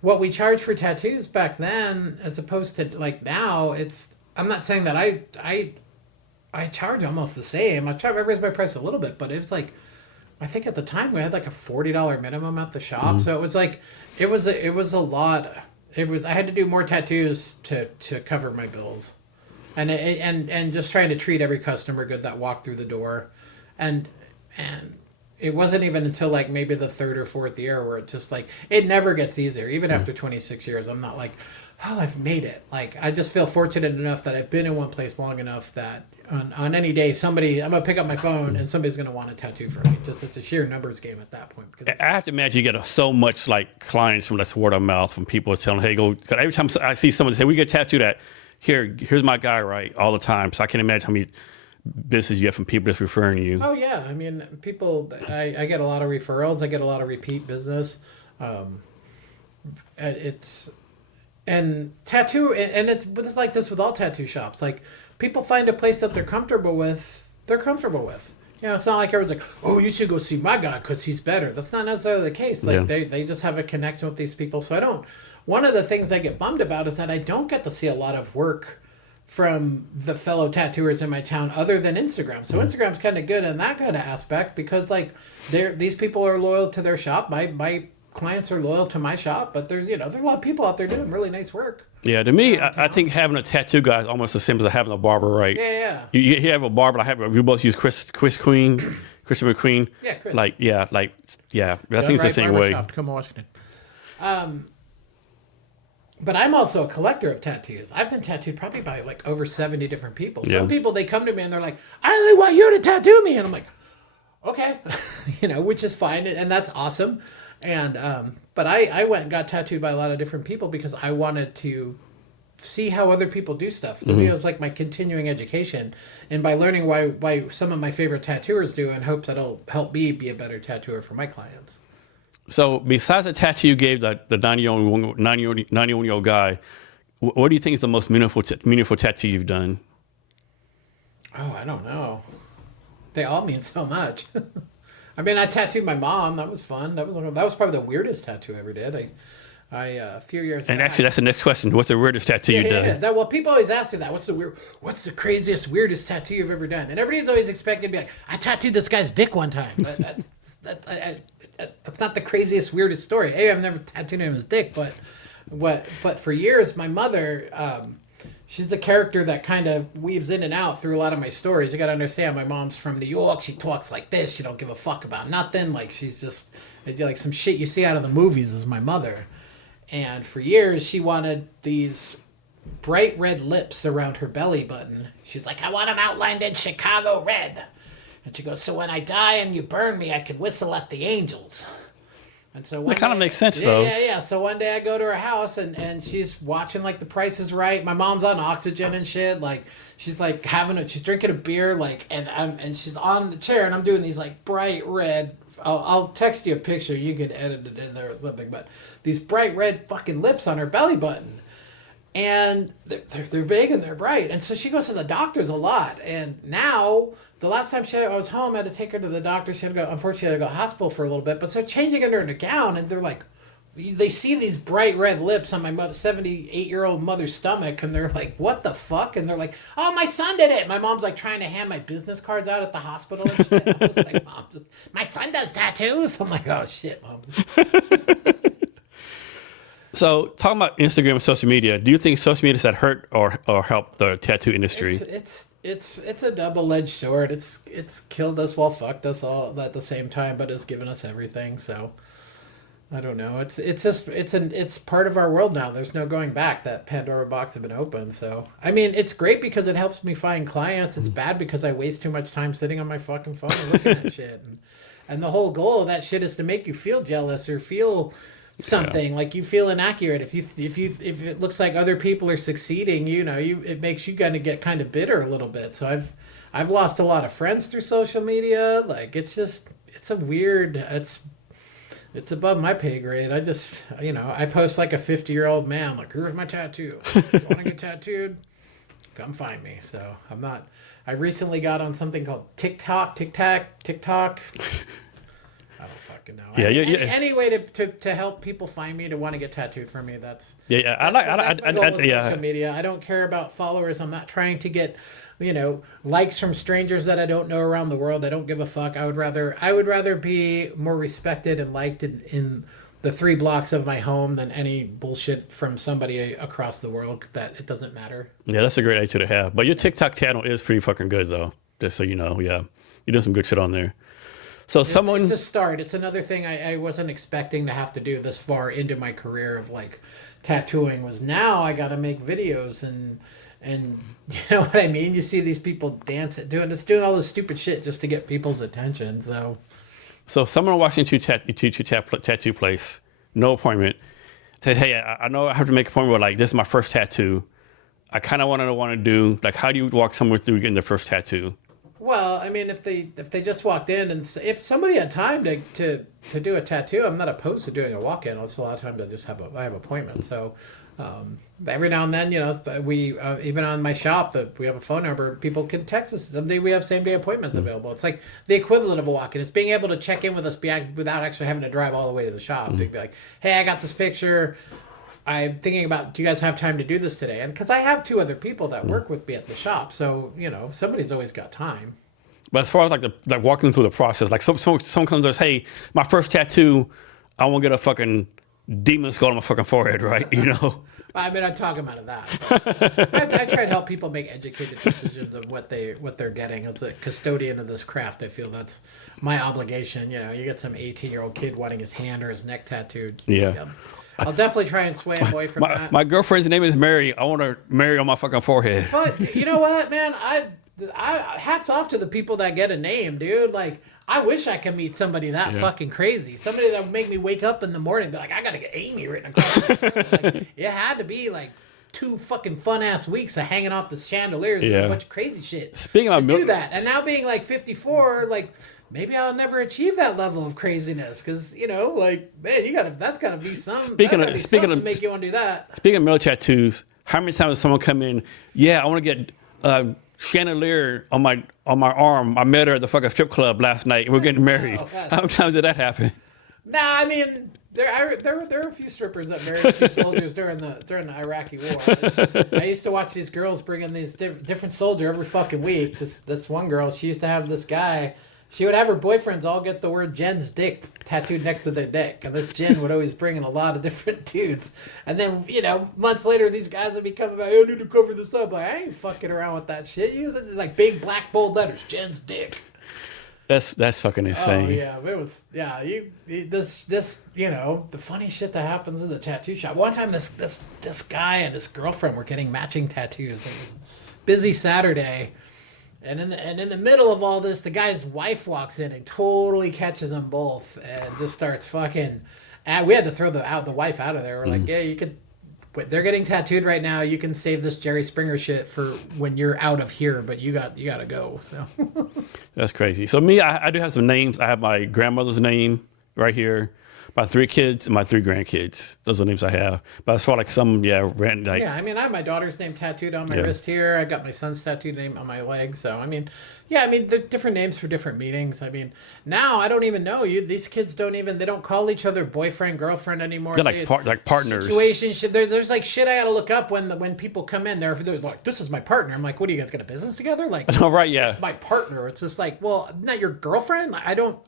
what we charged for tattoos back then, as opposed to like now, I'm not saying that I charge almost the same. I raised my price a little bit, but it's like, I think at the time we had like a $40 minimum at the shop. So it was like, it was a lot. I had to do more tattoos to cover my bills, and just trying to treat every customer good that walked through the door, and it wasn't even until like maybe the 3rd or 4th year where it just like, it never gets easier. Even after 26 years, I'm not like, oh, I've made it. Like, I just feel fortunate enough that I've been in one place long enough that on any day I'm gonna pick up my phone and somebody's gonna want a tattoo from me. Just, it's a sheer numbers game at that point. Because I have to imagine you get so much like clients from this word of mouth, from people telling, hey, go. Cause every time I see someone say, we get tattooed at, here's my guy, right, all the time. So I can imagine how many business you have from people just referring to you. Oh yeah, I mean, I get a lot of referrals. I get a lot of repeat business. And tattoo, and it's like this with all tattoo shops. Like, people find a place that they're comfortable with. It's not like everyone's like, oh, you should go see my guy because he's better. That's not necessarily the case. Like, they just have a connection with these people. So one of the things I get bummed about is that I don't get to see a lot of work from the fellow tattooers in my town other than Instagram. So Instagram's kind of good in that kind of aspect, because like these people are loyal to their shop. My clients are loyal to my shop, but there's a lot of people out there doing really nice work. Yeah, to me, I think having a tattoo guy is almost the same as having a barber, right? Yeah. You have a barber. We both use Christopher McQueen. Yeah, Chris. I think it's the same way. Tacoma, Washington. But I'm also a collector of tattoos. I've been tattooed probably by like over 70 different people. Some people, they come to me and they're like, I only want you to tattoo me. And I'm like, okay, which is fine. And that's awesome. And, but I went and got tattooed by a lot of different people because I wanted to see how other people do stuff. To me, it was like my continuing education. And by learning why some of my favorite tattooers do, in hopes that it'll help me be a better tattooer for my clients. So besides the tattoo you gave the 91-year-old guy, what do you think is the most meaningful tattoo you've done? Oh, I don't know. They all mean so much. I mean, I tattooed my mom. That was fun. That was probably the weirdest tattoo I ever did. A few years And back. actually, that's the next question. What's the weirdest tattoo you've done? Well, people always ask me that. What's the craziest, weirdest tattoo you've ever done? And everybody's always expecting to be like, I tattooed this guy's dick one time. But that's not the craziest, weirdest story. Hey, I've never tattooed his dick, but for years, my mother, she's the character that kind of weaves in and out through a lot of my stories. You got to understand, my mom's from New York. She talks like this. She don't give a fuck about nothing. Like, she's just like some shit you see out of the movies is my mother. And for years, she wanted these bright red lips around her belly button. She's like, I want them outlined in Chicago red. And she goes, so when I die and you burn me, I can whistle at the angels. And so that kind of makes sense, though. Yeah. So one day I go to her house and she's watching like The Price is Right. My mom's on oxygen and shit. Like she's like she's drinking a beer, like, and she's on the chair and I'm doing these like bright red. I'll text you a picture. You could edit it in there or something. But these bright red fucking lips on her belly button. And they're big and they're bright. And so she goes to the doctors a lot. And now, the last time I was home, I had to take her to the doctor. She had to go, unfortunately, I had to go to the hospital for a little bit. But so changing her in a gown, and they're like, they see these bright red lips on my 78-year-old mother's stomach, and they're like, what the fuck? And they're like, oh, my son did it. My mom's like trying to hand my business cards out at the hospital and shit. I was like, Mom, my son does tattoos. I'm like, oh, shit, Mom. So, talking about Instagram and social media, do you think social media has hurt or helped the tattoo industry? It's a double-edged sword. It's killed us while fucked us all at the same time, but it's given us everything. So I don't know. It's part of our world now. There's no going back. That Pandora box has been opened. So I mean, it's great because it helps me find clients. It's bad because I waste too much time sitting on my fucking phone and looking at shit. And the whole goal of that shit is to make you feel jealous or feel something like you feel inaccurate. If it looks like other people are succeeding, it makes you kind of get kind of bitter a little bit. So I've lost a lot of friends through social media. Like it's above my pay grade. I post like a 50-year-old man, like, here's my tattoo. You want to get tattooed? Come find me. So I recently got on something called TikTok. I don't fucking know. Yeah. Any way to help people find me, to want to get tattooed from me, that's social media. I don't care about followers. I'm not trying to get, likes from strangers that I don't know around the world. I don't give a fuck. I would rather be more respected and liked in the 3 blocks of my home than any bullshit from somebody across the world. That it doesn't matter. Yeah, that's a great attitude to have. But your TikTok channel is pretty fucking good, though. Just so you know, yeah, you're doing some good shit on there. So it's a start. It's another thing I wasn't expecting to have to do this far into my career of like tattooing. Was now I got to make videos and you know what I mean. You see these people doing all this stupid shit just to get people's attention. So someone watching tattoo place, no appointment, said, "Hey, I know I have to make an appointment. But like this is my first tattoo. I kind of want to do like how do you walk someone through getting their first tattoo?" Well, I mean, if they just walked in and if somebody had time to do a tattoo, I'm not opposed to doing a walk-in. Also, a lot of times I have appointments. So every now and then, we even on my shop that we have a phone number, people can text us. Someday we have same-day appointments available. It's like the equivalent of a walk-in. It's being able to check in with us without actually having to drive all the way to the shop. To be like, hey, I got this picture. I'm thinking about, do you guys have time to do this today? And because I have 2 other people that work with me at the shop, so somebody's always got time. But as far as like walking through the process, like someone comes and says, "Hey, my first tattoo, I want to get a fucking demon skull on my fucking forehead," right? I mean, I'm talking about that. I try to help people make educated decisions of what they're getting. As a custodian of this craft, I feel that's my obligation. You get some 18-year-old kid wanting his hand or his neck tattooed. Yeah. I'll definitely try and sway away from that. My girlfriend's name is Mary. I want her Mary on my fucking forehead. But you know what, man? I hats off to the people that get a name, dude. Like, I wish I could meet somebody that fucking crazy. Somebody that would make me wake up in the morning and be like, I gotta get Amy written across. Like, it had to be like 2 fucking fun ass weeks of hanging off the chandeliers and a bunch of crazy shit. Speaking of do that, and now being like 54, like maybe I'll never achieve that level of craziness because man, that's gotta be something. Speaking of make you want to do that. Speaking of military tattoos, how many times does someone come in? Yeah, I want to get chandelier on my arm. I met her at the fucking strip club last night. We're getting married. How many times did that happen? Nah, I mean, there were a few strippers that married a few soldiers during the Iraqi War. I used to watch these girls bring in these different soldier every fucking week. This one girl, she used to have this guy. She would have her boyfriends all get the word Jen's dick tattooed next to their dick, and this Jen would always bring in a lot of different dudes. And then months later, these guys would be coming back. I need to cover this up. Like, I ain't fucking around with that shit. Like big black bold letters, Jen's dick. That's fucking insane. Oh yeah, it was the funny shit that happens in the tattoo shop. One time this guy and his girlfriend were getting matching tattoos. It was a busy Saturday, and in the middle of all this, the guy's wife walks in and totally catches them both and just starts fucking. We had to throw the wife out of there. We're like, yeah, you could. They're getting tattooed right now. You can save this Jerry Springer shit for when you're out of here, but you got to go. So That's crazy. So me, I do have some names. I have my grandmother's name right here, my 3 kids and my 3 grandkids. Those are the names I have. But as far like some, random, like, yeah, I mean, I have my daughter's name tattooed on my Yeah. wrist here. I got my son's tattooed name on my leg. So I mean, yeah, I mean, they're different names for different meetings. I mean, now I don't even know these kids they don't call each other boyfriend, girlfriend anymore. they're like partners. Situation shit. There's like shit I gotta look up when people come in. They're like, this is my partner. I'm like, what, do you guys got a business together? Like, All right, yeah. my partner. It's just like, well, not your girlfriend. Like, I don't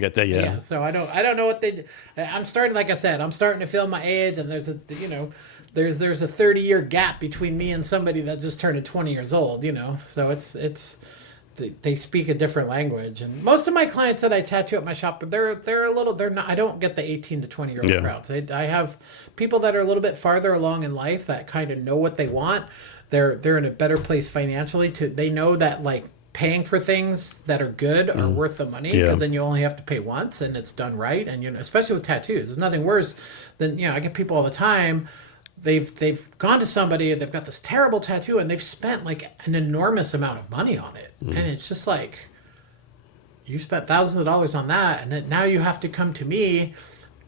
get that. Yeah. So I don't know what they. I'm starting, like I said, I'm starting to feel my age, and there's a there's a 30-year gap between me and somebody that just turned 20 years old. So it's they speak a different language, and most of my clients that I tattoo at my shop, they're not. I don't get the 18 to 20-year-old Yeah. crowds. I have people that are a little bit farther along in life that kind of know what they want. They're in a better place financially. They know that like paying for things that are good are worth the money, because then you only have to pay once and it's done right. And especially with tattoos, there's nothing worse than I get people all the time. They've gone to somebody, they've got this terrible tattoo, and they've spent like an enormous amount of money on it, and it's just like, you spent thousands of dollars on that, and then now you have to come to me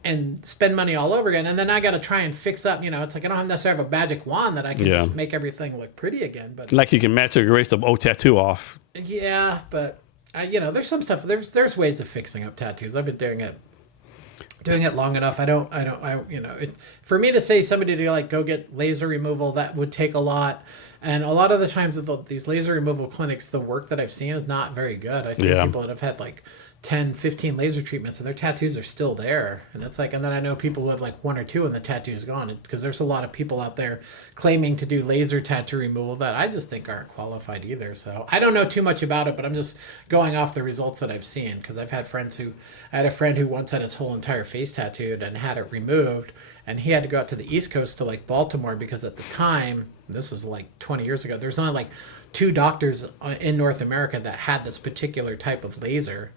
and spend money all over again, and then I got to try and fix up. It's like I don't necessarily have a magic wand that I can just make everything look pretty again. But Like you can match or erase the old tattoo off. yeah, but there's some stuff. There's ways of fixing up tattoos. I've been doing it long enough. For me to say somebody to like go get laser removal, that would take a lot. And a lot of the times with these laser removal clinics, the work that I've seen is not very good. I see people that have had like 10, 15 laser treatments and their tattoos are still there. And it's like, and then I know people who have like 1 or 2 and the tattoo's gone, because there's a lot of people out there claiming to do laser tattoo removal that I just think aren't qualified either. So I don't know too much about it, but I'm just going off the results that I've seen, because I had a friend who once had his whole entire face tattooed and had it removed, and he had to go out to the East Coast to like Baltimore, because at the time, this was like 20 years ago, there's only like 2 doctors in North America that had this particular type of laser.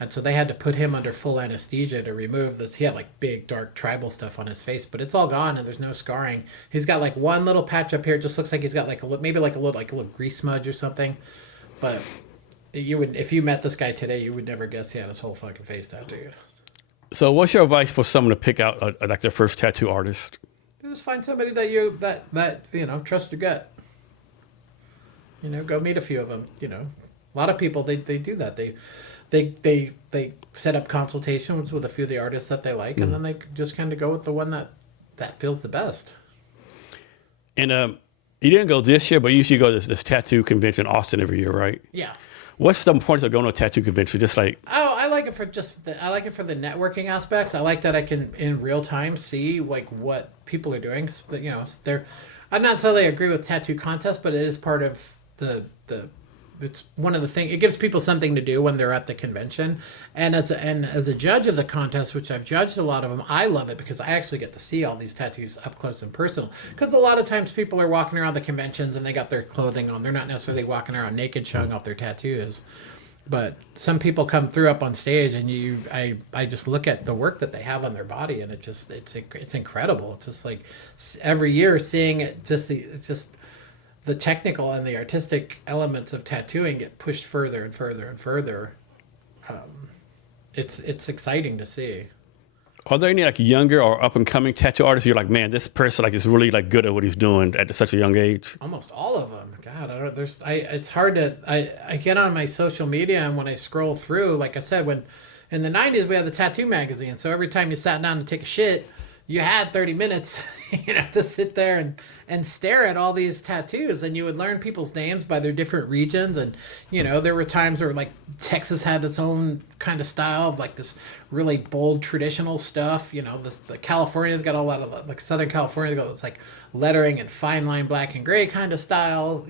And so they had to put him under full anesthesia to remove this. He had like big, dark tribal stuff on his face, but it's all gone and there's no scarring. He's got like one little patch up here. It just looks like he's got like a little grease smudge or something. But if you met this guy today, you would never guess he had his whole fucking face tattooed. So what's your advice for someone to pick out like their first tattoo artist? Just find somebody that trust your gut. Go meet a few of them. A lot of people they do that. They set up consultations with a few of the artists that they like, and then they just kind of go with the one that feels the best. And you didn't go this year, but you usually go to this tattoo convention in Austin every year, right? Yeah. What's the importance of going to a tattoo convention? Just like, I like it for the networking aspects. I like that I can in real time see like what people are doing. 'Cause, I'm not necessarily agree with tattoo contests, but it is part of the it's one of the things. It gives people something to do when they're at the convention. And as a judge of the contest, which I've judged a lot of them, I love it because I actually get to see all these tattoos up close and personal. Because a lot of times people are walking around the conventions and they got their clothing on. They're not necessarily walking around naked showing off their tattoos. But some people come through up on stage, and I just look at the work that they have on their body, and it's incredible. It's just like every year seeing it, it's just the technical and the artistic elements of tattooing get pushed further and further and further. It's exciting to see. are there any like younger or up and coming tattoo artists you're like, man, this person like is really like good at what he's doing at such a young age? Almost all of them. God, it's hard to. I get on my social media, and when I scroll through, like I said, when in the 90s we had the tattoo magazine, so every time you sat down to take a shit, you had 30 minutes to sit there and stare at all these tattoos, and you would learn people's names by their different regions. And there were times where like Texas had its own kind of style of like this really bold traditional stuff. The California's got a lot of like Southern California got this like lettering and fine line black and gray kind of style.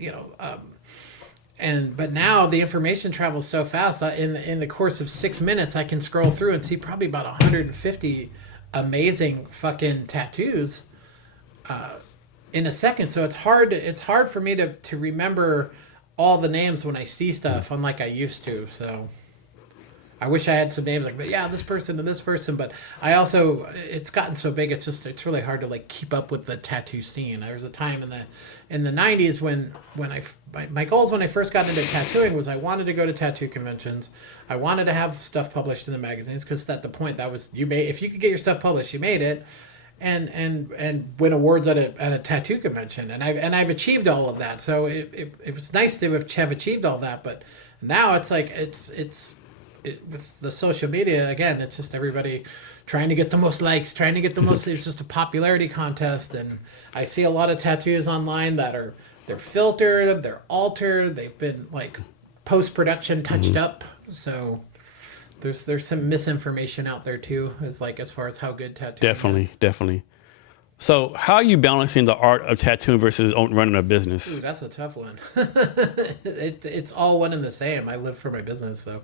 But now the information travels so fast. In the course of 6 minutes, I can scroll through and see probably about 150 amazing fucking tattoos in a second. So it's hard for me to remember all the names when I see stuff, unlike I used to. So I wish I had some names like, but yeah, this person and this person. But I also, it's gotten so big, it's really hard to like keep up with the tattoo scene. There was a time in the 90s when my goals when I first got into tattooing was I wanted to go to tattoo conventions. I wanted to have stuff published in the magazines, because at the point that was, if you could get your stuff published, you made it, and win awards at a tattoo convention. And I've achieved all of that. So it was nice to have achieved all that. But now it's like with the social media, again, it's just everybody trying to get the most likes, trying to get the most. It's just a popularity contest. And I see a lot of tattoos online that they're filtered, they're altered, they've been like post-production touched up. So there's some misinformation out there too, as far as how good tattooing is. Definitely. So how are you balancing the art of tattooing versus running a business? Ooh, that's a tough one. It's all one and the same. I live for my business, so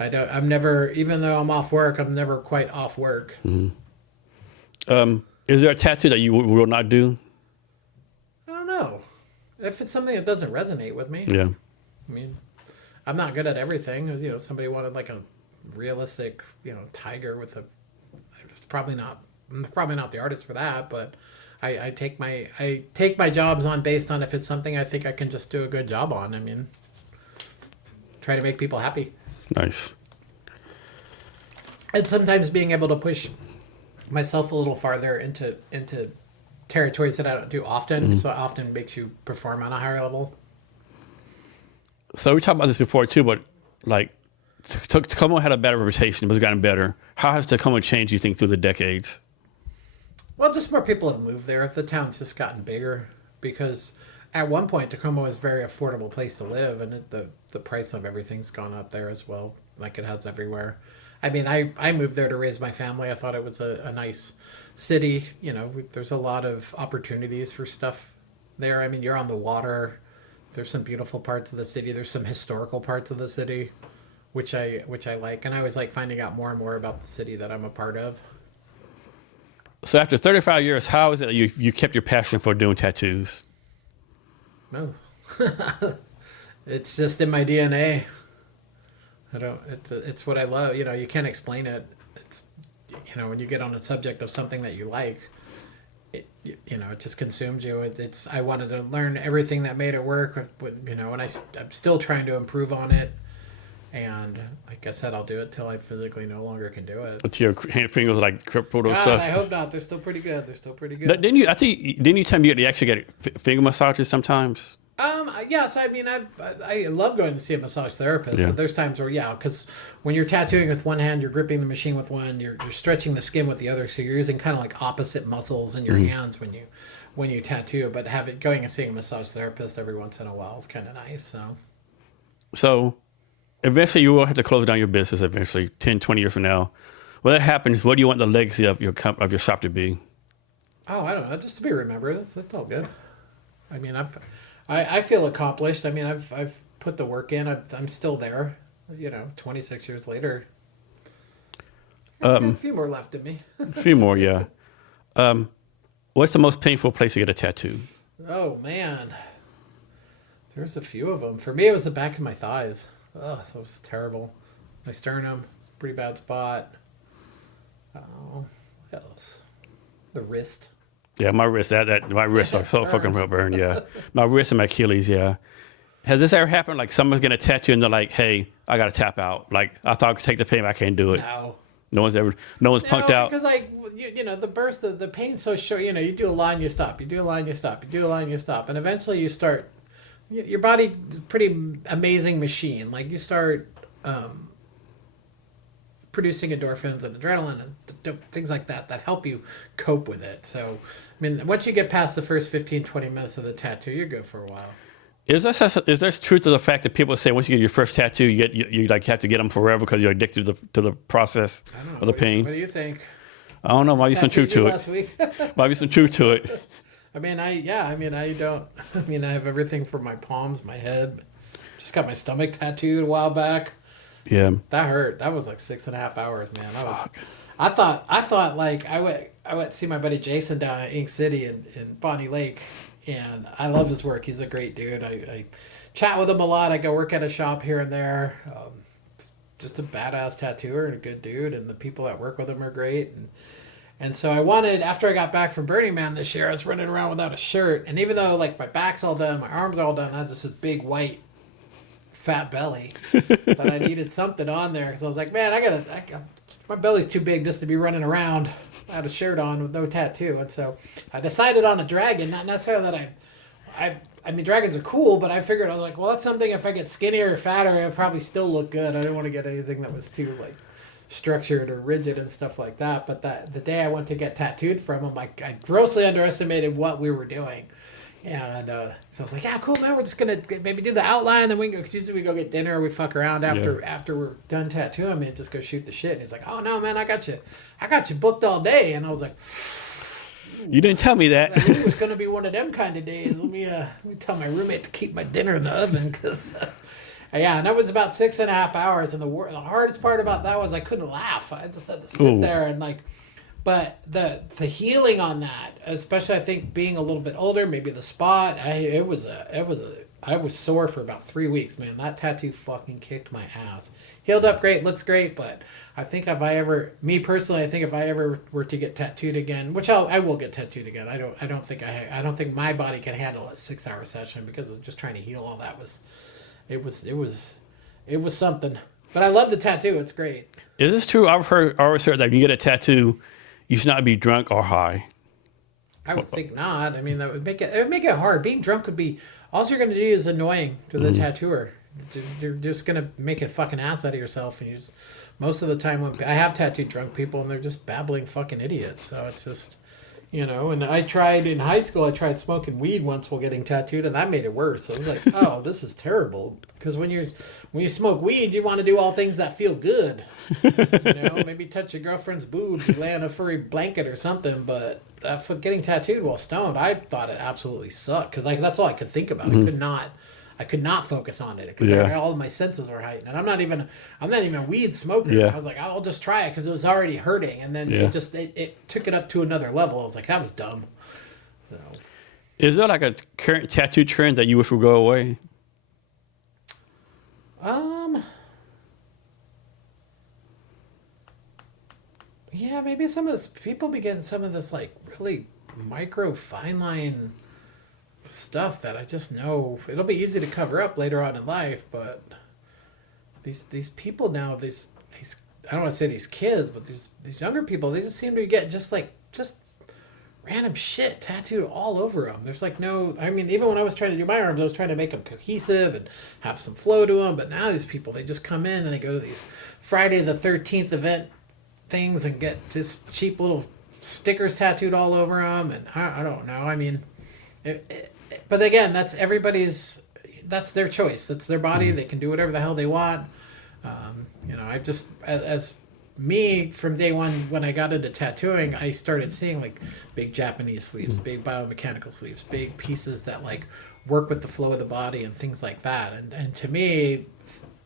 I'm never, even though I'm off work, I'm never quite off work. Mm-hmm. Is there a tattoo that you will not do? I don't know. If it's something that doesn't resonate with me. Yeah. I mean, I'm not good at everything. Somebody wanted like a realistic, tiger with a, I'm probably not the artist for that, but I take my jobs on based on if it's something I think I can just do a good job on. I mean, try to make people happy. Nice. And sometimes being able to push myself a little farther into territories that I don't do often, so it often makes you perform on a higher level. So we talked about this before too, but like Tacoma had a bad reputation, but it's gotten better. How has Tacoma changed, you think, through the decades? Well, just more people have moved there. The town's just gotten bigger, because at one point Tacoma was a very affordable place to live, and the price of everything's gone up there as well, like it has everywhere. I mean, I moved there to raise my family. I thought it was a nice city. There's a lot of opportunities for stuff there. I mean, you're on the water. There's some beautiful parts of the city. There's some historical parts of the city, which I like. And I always like finding out more and more about the city that I'm a part of. So after 35 years, how is it that you kept your passion for doing tattoos? No. It's just in my DNA. It's what I love. You can't explain it. It's, when you get on a subject of something that you like, it just consumes you. I wanted to learn everything that made it work, and I'm still trying to improve on it. And like I said, I'll do it till I physically no longer can do it. Until your fingers are like crippled or God, stuff? I hope not. They're still pretty good. Didn't you tell me you actually get finger massages sometimes? Yes, I mean, I love going to see a massage therapist, Yeah. but there's times where, because when you're tattooing with one hand, you're gripping the machine with one, you're stretching the skin with the other, so you're using kind of like opposite muscles in your hands when you tattoo. But going and seeing a massage therapist every once in a while is kind of nice. So eventually you will have to close down your business eventually, 10, 20 years from now. When that happens, what do you want the legacy of your shop to be? Oh, I don't know, just to be remembered. That's all good. I mean, I feel accomplished. I mean, I've put the work in. I'm still there. 26 years later. A few more left in me. A few more, yeah. What's the most painful place to get a tattoo? Oh man, there's a few of them. For me, it was the back of my thighs. Oh, that was terrible. My sternum, it's a pretty bad spot. Oh, what else? The wrist. Yeah, my wrist. My wrists are so fucking burned. Yeah, my wrist and my Achilles. Yeah. Has this ever happened? Like someone's gonna tattoo and they're like, "Hey, I gotta tap out. Like I thought I could take the pain, but I can't do it." No. No one's punked out. Because like the burst, the pain's so short. You do a line, you stop. You do a line, you stop. You do a line, you stop, and eventually you start. Your body is a pretty amazing machine. Like you start producing endorphins and adrenaline and things like that that help you cope with it. So, I mean, once you get past the first 15, 20 minutes of the tattoo, you're good for a while. Is there truth to the fact that people say once you get your first tattoo, you like have to get them forever because you're addicted to the process I don't know. of the pain? What do you think? I don't know. Might be some truth to it. Last week. Might be some truth to it. I have everything from my palms, my head. Just got my stomach tattooed a while back. Yeah. That hurt. That was like 6.5 hours, man. I thought like I went to see my buddy Jason down at Ink City in Bonnie Lake, and I love his work. He's a great dude. I chat with him a lot. I go work at a shop here and there. Just a badass tattooer and a good dude, and the people that work with him are great. And so I wanted, after I got back from Burning Man this year, I was running around without a shirt, and even though like my back's all done, my arms are all done, I had just this big white fat belly that I needed something on there, because I was like, man, my belly's too big just to be running around. I had a shirt on with no tattoo, and so I decided on a dragon. Not necessarily that I mean, dragons are cool, but I figured, I was like, well, that's something if I get skinnier or fatter, it'll probably still look good. I didn't want to get anything that was too like structured or rigid and stuff like that. But the day I went to get tattooed from him, I grossly underestimated what we were doing. And so I was like, yeah, cool, man. We're just going to maybe do the outline, then we can go, because usually we go get dinner or we fuck around after we're done tattooing and just go shoot the shit. And he's like, oh, no, man, I got you booked all day. And I was like, you didn't tell me that. I knew it was going to be one of them kind of days. Let me tell my roommate to keep my dinner in the oven, because yeah, and that was about 6.5 hours. And the hardest part about that was I couldn't laugh. I just had to sit there and like. But the healing on that, especially I think being a little bit older, maybe the spot, I was sore for about 3 weeks, man. That tattoo fucking kicked my ass. Healed up great, looks great, but I think if I ever were to get tattooed again, which I will get tattooed again. I don't think my body can handle a 6-hour session, because just trying to heal all that it was something. But I love the tattoo. It's great. Is this true? I've always heard that when you get a tattoo, you should not be drunk or high. I would think not. I mean, it would make it hard. Being drunk would be, all you're going to do is annoying to the tattooer. You're just going to make a fucking ass out of yourself. And most of the time when I have tattooed drunk people, and they're just babbling fucking idiots. So it's just, and I tried in high school, I tried smoking weed once while getting tattooed, and that made it worse. So I was like, oh, this is terrible. Because when you smoke weed, you want to do all things that feel good. Maybe touch your girlfriend's boobs, you lay on a furry blanket or something. But getting tattooed while stoned, I thought it absolutely sucked, because that's all I could think about. I could not focus on it, because all of my senses were heightened. And I'm not even a weed smoker. Yeah. I was like, I'll just try it, because it was already hurting, and then it took it up to another level. I was like, that was dumb. So, is there like a current tattoo trend that you wish would go away? Yeah, maybe some of this people be getting some of this like really micro fine line stuff that I just know it'll be easy to cover up later on in life. But these people now, these I don't want to say these kids, but these younger people, they just seem to get just random shit tattooed all over them. There's like no, I mean, even when I was trying to do my arms, I was trying to make them cohesive and have some flow to them. But now these people, they just come in and they go to these Friday the 13th event things and get just cheap little stickers tattooed all over them. And I don't know. I mean, but again, that's their choice. That's their body. They can do whatever the hell they want. I just, as me from day one, when I got into tattooing, I started seeing like big Japanese sleeves, big biomechanical sleeves, big pieces that like work with the flow of the body and things like that. And to me,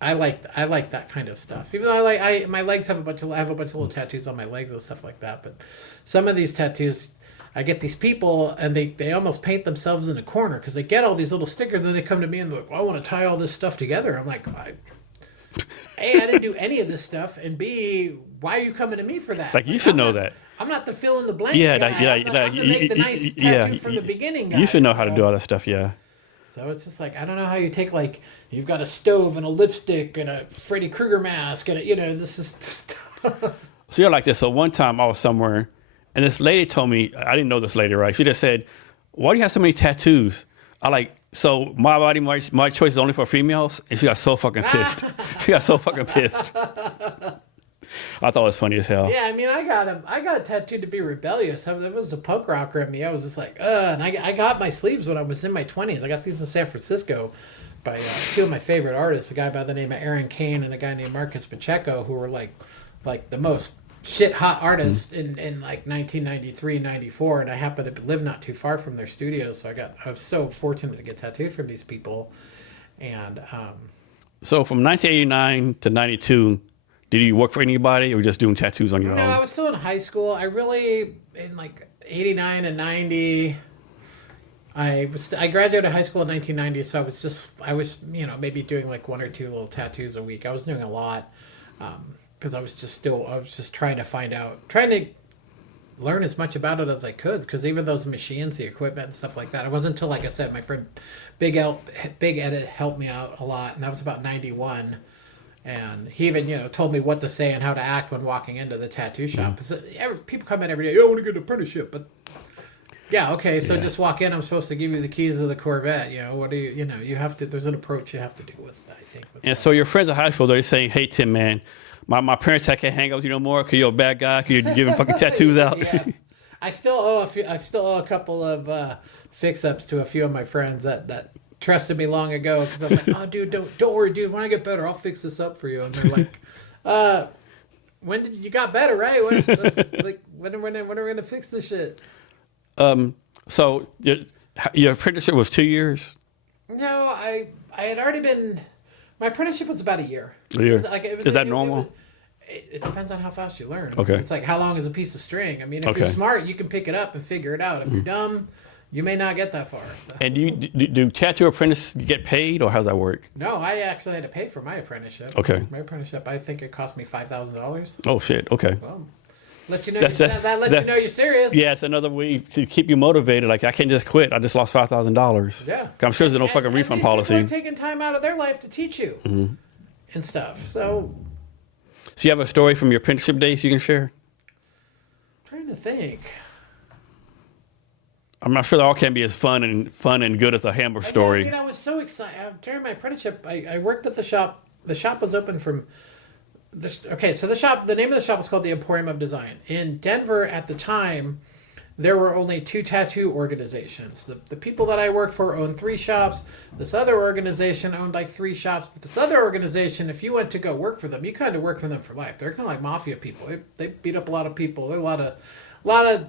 I like that kind of stuff. Even though my legs have a bunch of little tattoos on my legs and stuff like that. But some of these tattoos, I get these people and they almost paint themselves in a corner, because they get all these little stickers, and then they come to me and they're like, well, I want to tie all this stuff together. I'm like, A, I didn't do any of this stuff, and B, why are you coming to me for that? Like, you should know that. I'm not the fill in the blank guy. I'm the nice tattoo from the beginning guy. You should know how to do all that stuff, yeah. So it's just like, I don't know how you take, like, you've got a stove and a lipstick and a Freddy Krueger mask, and this is just... So you're like this. So one time I was somewhere, and this lady told me, I didn't know this lady, right? She just said, why do you have so many tattoos? I like, so my body, my choice is only for females? And she got so fucking pissed. She got so fucking pissed. I thought it was funny as hell. Yeah, I mean, I got tattooed to be rebellious. There was a punk rocker in me. I was just like, and I got my sleeves when I was in my 20s. I got these in San Francisco by two of my favorite artists, a guy by the name of Aaron Kane and a guy named Marcus Pacheco, who were like the most shit hot artists in like 1993, 94. And I happened to live not too far from their studios, so I was so fortunate to get tattooed from these people. And So from 1989 to 92, did you work for anybody or just doing tattoos on your no, own? I was still in high school. I really, in like 89 and 90, I graduated high school in 1990, so I was maybe doing like one or two little tattoos a week. I was doing a lot because I was just trying to learn as much about it as I could, because even those machines, the equipment and stuff like that, it wasn't until, like I said, my friend Big Edit helped me out a lot, and that was about 91. And he even, told me what to say and how to act when walking into the tattoo shop. Because people come in every day, I want to get an apprenticeship. But, yeah, okay, so just walk in. I'm supposed to give you the keys of the Corvette. What do you have to, there's an approach you have to do with, I think. And so your friends in high school, they're saying, hey, Tim, man, my parents, I can't hang out with you no more because you're a bad guy because you're giving fucking tattoos out. Yeah. I still owe a couple of fix-ups to a few of my friends that trusted me long ago, because I was like, oh, dude, don't worry, dude. When I get better, I'll fix this up for you. And they're like, when did you got better, right? When are we gonna fix this shit? So your apprenticeship was 2 years? No, I had already been. My apprenticeship was about a year. A year. Is that normal? It depends on how fast you learn. Okay. It's like, how long is a piece of string? I mean, if you're smart, you can pick it up and figure it out. If you're dumb, you may not get that far. So. And do tattoo apprentices get paid, or how's that work? No, I actually had to pay for my apprenticeship. Okay. My apprenticeship, I think it cost me $5,000. Oh shit. Okay. Well, let you know That you know you're serious. Yeah, it's another way to keep you motivated. Like, I can't just quit. I just lost $5,000. Yeah. I'm sure there's no fucking and refund these people policy. are taking time out of their life to teach you and stuff. So, So you have a story from your apprenticeship days you can share? I'm trying to think. I'm not sure they all can be as fun and good as the hamburger story. I was so excited. During my apprenticeship, I worked at the shop. The shop was open from this. Okay, so the name of the shop was called the Emporium of Design. In Denver at the time, there were only two tattoo organizations. The people that I worked for owned 3 shops. This other organization owned like 3 shops. But this other organization, if you went to go work for them, you kind of work for them for life. They're kind of like mafia people. They beat up a lot of people. There are a lot of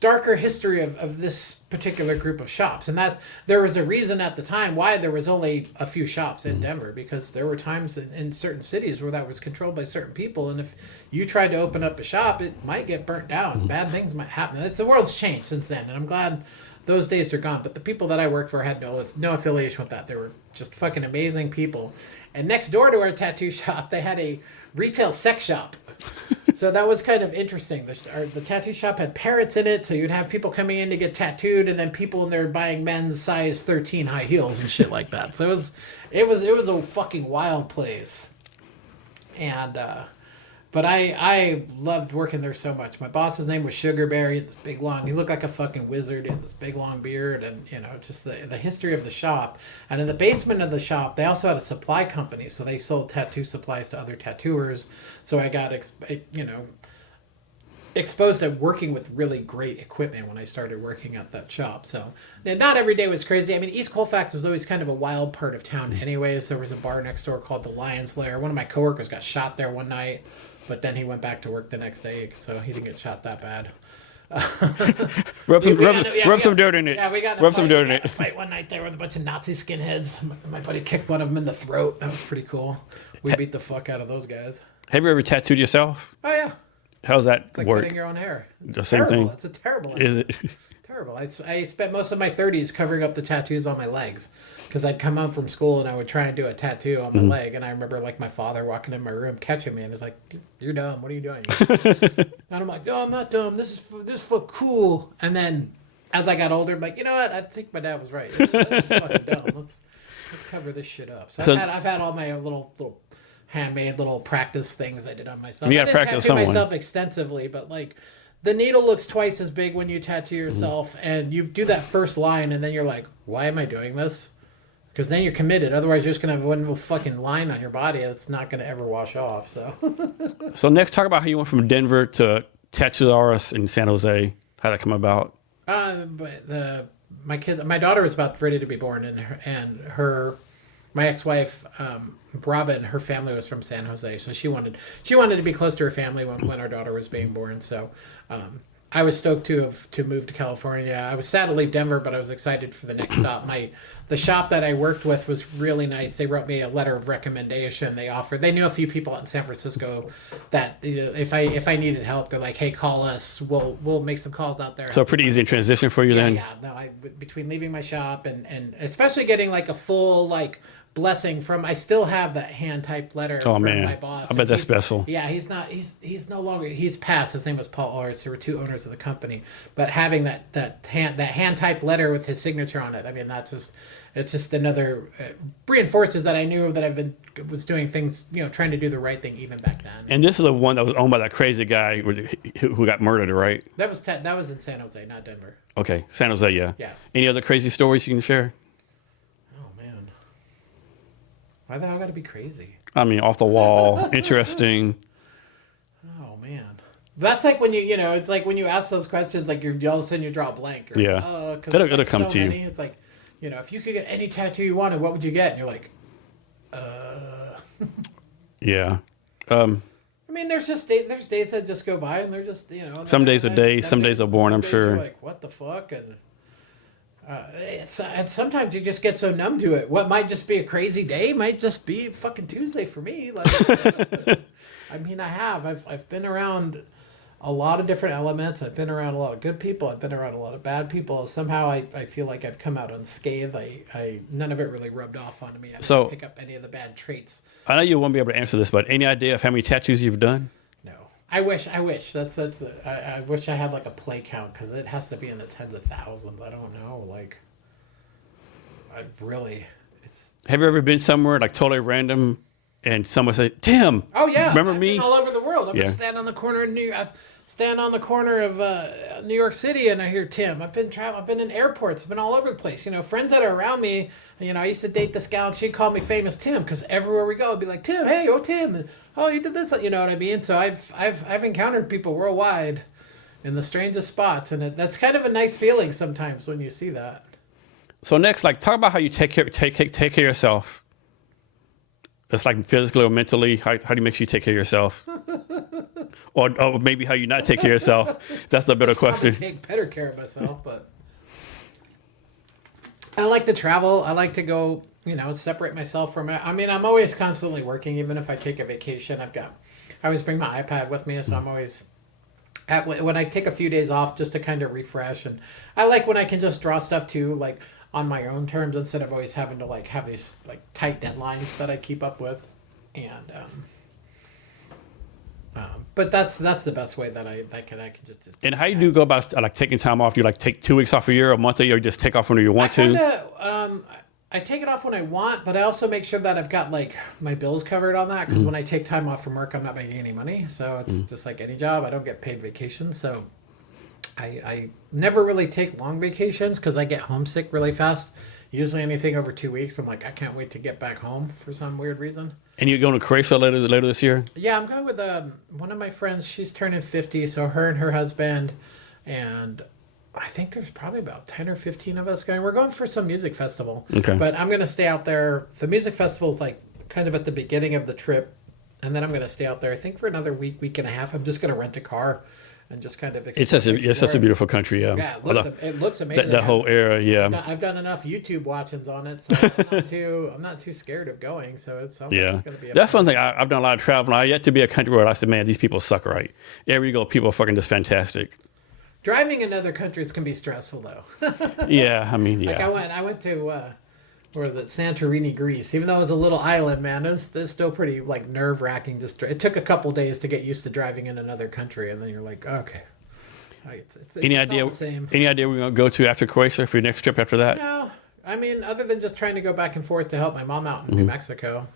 darker history of this particular group of shops. And there was a reason at the time why there was only a few shops in Denver, because there were times in certain cities where that was controlled by certain people, and if you tried to open up a shop, it might get burnt down. Bad things might happen. The world's changed since then, and I'm glad those days are gone. But the people that I worked for had no affiliation with that. They were just fucking amazing people. And next door to our tattoo shop, they had a retail sex shop. So that was kind of interesting. The tattoo shop had parrots in it, so you'd have people coming in to get tattooed, and then people in there buying men's size 13 high heels and shit like that. So it was a fucking wild place. And but I loved working there so much. My boss's name was Sugar Bear. He had this big long. He looked like a fucking wizard. He had this big long beard, and just the history of the shop. And in the basement of the shop, they also had a supply company, so they sold tattoo supplies to other tattooers. So I got exposed to working with really great equipment when I started working at that shop. So not every day was crazy. I mean, East Colfax was always kind of a wild part of town anyways. There was a bar next door called the Lion's Lair. One of my coworkers got shot there one night, but then he went back to work the next day, so he didn't get shot that bad. Rub some dirt in it. Yeah, we got in a fight one night there with a bunch of Nazi skinheads. My buddy kicked one of them in the throat. That was pretty cool. We beat the fuck out of those guys. Have you ever tattooed yourself? Oh, yeah. How's that It's like work? cutting your own hair. The same thing? It's a terrible Is it? Terrible. I spent most of my 30s covering up the tattoos on my legs, because I'd come home from school and I would try and do a tattoo on my leg, and I remember like my father walking in my room catching me and was like, "You're dumb. What are you doing?" And I'm like, "No, I'm not dumb. This look cool." And then as I got older, I'm like, you know what? I think my dad was right. That's fucking dumb. Let's cover this shit up. So I've had all my little handmade little practice things I did on myself. You I gotta didn't practice tattoo someone. myself extensively, but like the needle looks twice as big when you tattoo yourself, and you do that first line, and then you're like, why am I doing this? Because then you're committed. Otherwise, you're just gonna have one little fucking line on your body that's not gonna ever wash off. So. So next, talk about how you went from Denver to tattoo artist in San Jose. How that come about? But my daughter was about ready to be born, my ex-wife, Brava, and her family was from San Jose, so she wanted to be close to her family when our daughter was being born. So, I was stoked to move to California. I was sad to leave Denver, but I was excited for the next stop. The shop that I worked with was really nice. They wrote me a letter of recommendation. They knew a few people out in San Francisco that if I needed help, they're like, hey, call us. We'll make some calls out there. So pretty easy in transition for you then. Yeah. No, between leaving my shop and especially getting like a full like blessing from, I still have that hand typed letter from my boss. I bet that's special. Yeah, he's no longer, he's passed. His name was Paul Arts. There were two owners of the company, but having that hand typed letter with his signature on it, I mean, it's just another reinforces that I knew that was doing things, trying to do the right thing even back then. And this is the one that was owned by that crazy guy who got murdered, right? That was in San Jose, not Denver. Okay, San Jose, yeah. Yeah. Any other crazy stories you can share? Why the hell got to be crazy? I mean, off the wall, interesting. Oh man, that's like when it's like when you ask those questions, like all of a sudden you draw a blank. Or, Yeah, it'll come to you. It's like, if you could get any tattoo you wanted, what would you get? And you're like, Yeah. I mean, there's days that just go by, and they're just Some days are days, some days are born. I'm sure. You're like, what the fuck, and sometimes you just get so numb to it. What might just be a crazy day might just be fucking Tuesday for me. Like, I mean, I've been around a lot of different elements. I've been around a lot of good people. I've been around a lot of bad people. Somehow I feel like I've come out unscathed. None of it really rubbed off onto me. I didn't pick up any of the bad traits. I know you won't be able to answer this, but any idea of how many tattoos you've done? No. I wish. I wish I had like a play count, because it has to be in the tens of thousands. I don't know. Like, Have you ever been somewhere like totally random and someone say, Tim? Oh yeah. Remember I've me? been all over the world. I'm just standing on the corner of New York City, and I hear Tim. I've been in airports. I've been all over the place. Friends that are around me. I used to date this gal, and she'd call me Famous Tim, because everywhere we go, I'd be like, Tim, hey, oh Tim, and, oh, you did this. You know what I mean? So I've encountered people worldwide in the strangest spots, and that's kind of a nice feeling sometimes when you see that. So next, like, talk about how you take care of yourself. It's like physically or mentally. How do you make sure you take care of yourself? or maybe how you not take care of yourself. That's the better question. Take better care of myself, but I like to travel. I like to go, separate myself from it. I mean, I'm always constantly working, even if I take a vacation. I always bring my iPad with me, so I'm always when I take a few days off just to kind of refresh. And I like when I can just draw stuff too, like on my own terms, instead of always having to like have these like tight deadlines that I keep up with. And but that's the best way that I can just. And how you do go about like taking time off? Do you like take 2 weeks off a year, a month a year, or just take off when you want to? I take it off when I want, but I also make sure that I've got like my bills covered on that, because when I take time off from work, I'm not making any money. So it's just like any job. I don't get paid vacation, so I never really take long vacations because I get homesick really fast. Usually anything over 2 weeks, I'm like, I can't wait to get back home for some weird reason. And you're going to Croatia later this year? Yeah, I'm going with one of my friends. She's turning 50, so her and her husband, and I think there's probably about 10 or 15 of us going. We're going for some music festival. Okay. But I'm going to stay out there. The music festival is like kind of at the beginning of the trip, and then I'm going to stay out there, I think, for another week and a half. I'm just going to rent a car and just kind of explore. It's such a beautiful country, yeah. Yeah, it looks amazing. That whole area, yeah. I've done enough YouTube watchings on it, so I'm not too scared of going. So it's going to be. That's one thing. I've done a lot of traveling. I yet to be a country where I said, man, these people suck, right? Everywhere you go, people are fucking just fantastic. Driving in other countries can be stressful, though. Yeah, I mean, yeah. Like I went to where was it, Santorini, Greece. Even though it was a little island, man, it's still pretty like nerve-wracking. It took a couple days to get used to driving in another country, and then you're like, okay. Any idea? Any idea we're gonna go to after Croatia for your next trip after that? No, I mean, other than just trying to go back and forth to help my mom out in New Mexico.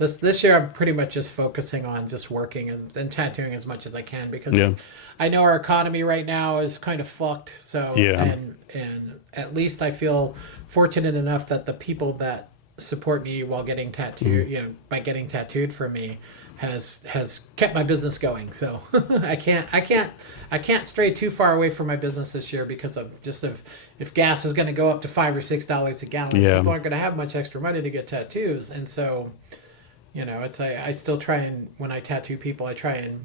This year I'm pretty much just focusing on just working and tattooing as much as I can because Yeah. I know our economy right now is kind of fucked. So Yeah. and at least I feel fortunate enough that the people that support me while getting tattooed, by getting tattooed for me, has kept my business going. So I can't stray too far away from my business this year because of just if gas is going to go up to $5 or $6 a gallon, Yeah. people aren't going to have much extra money to get tattoos, and so it's I still try and when I tattoo people, I try and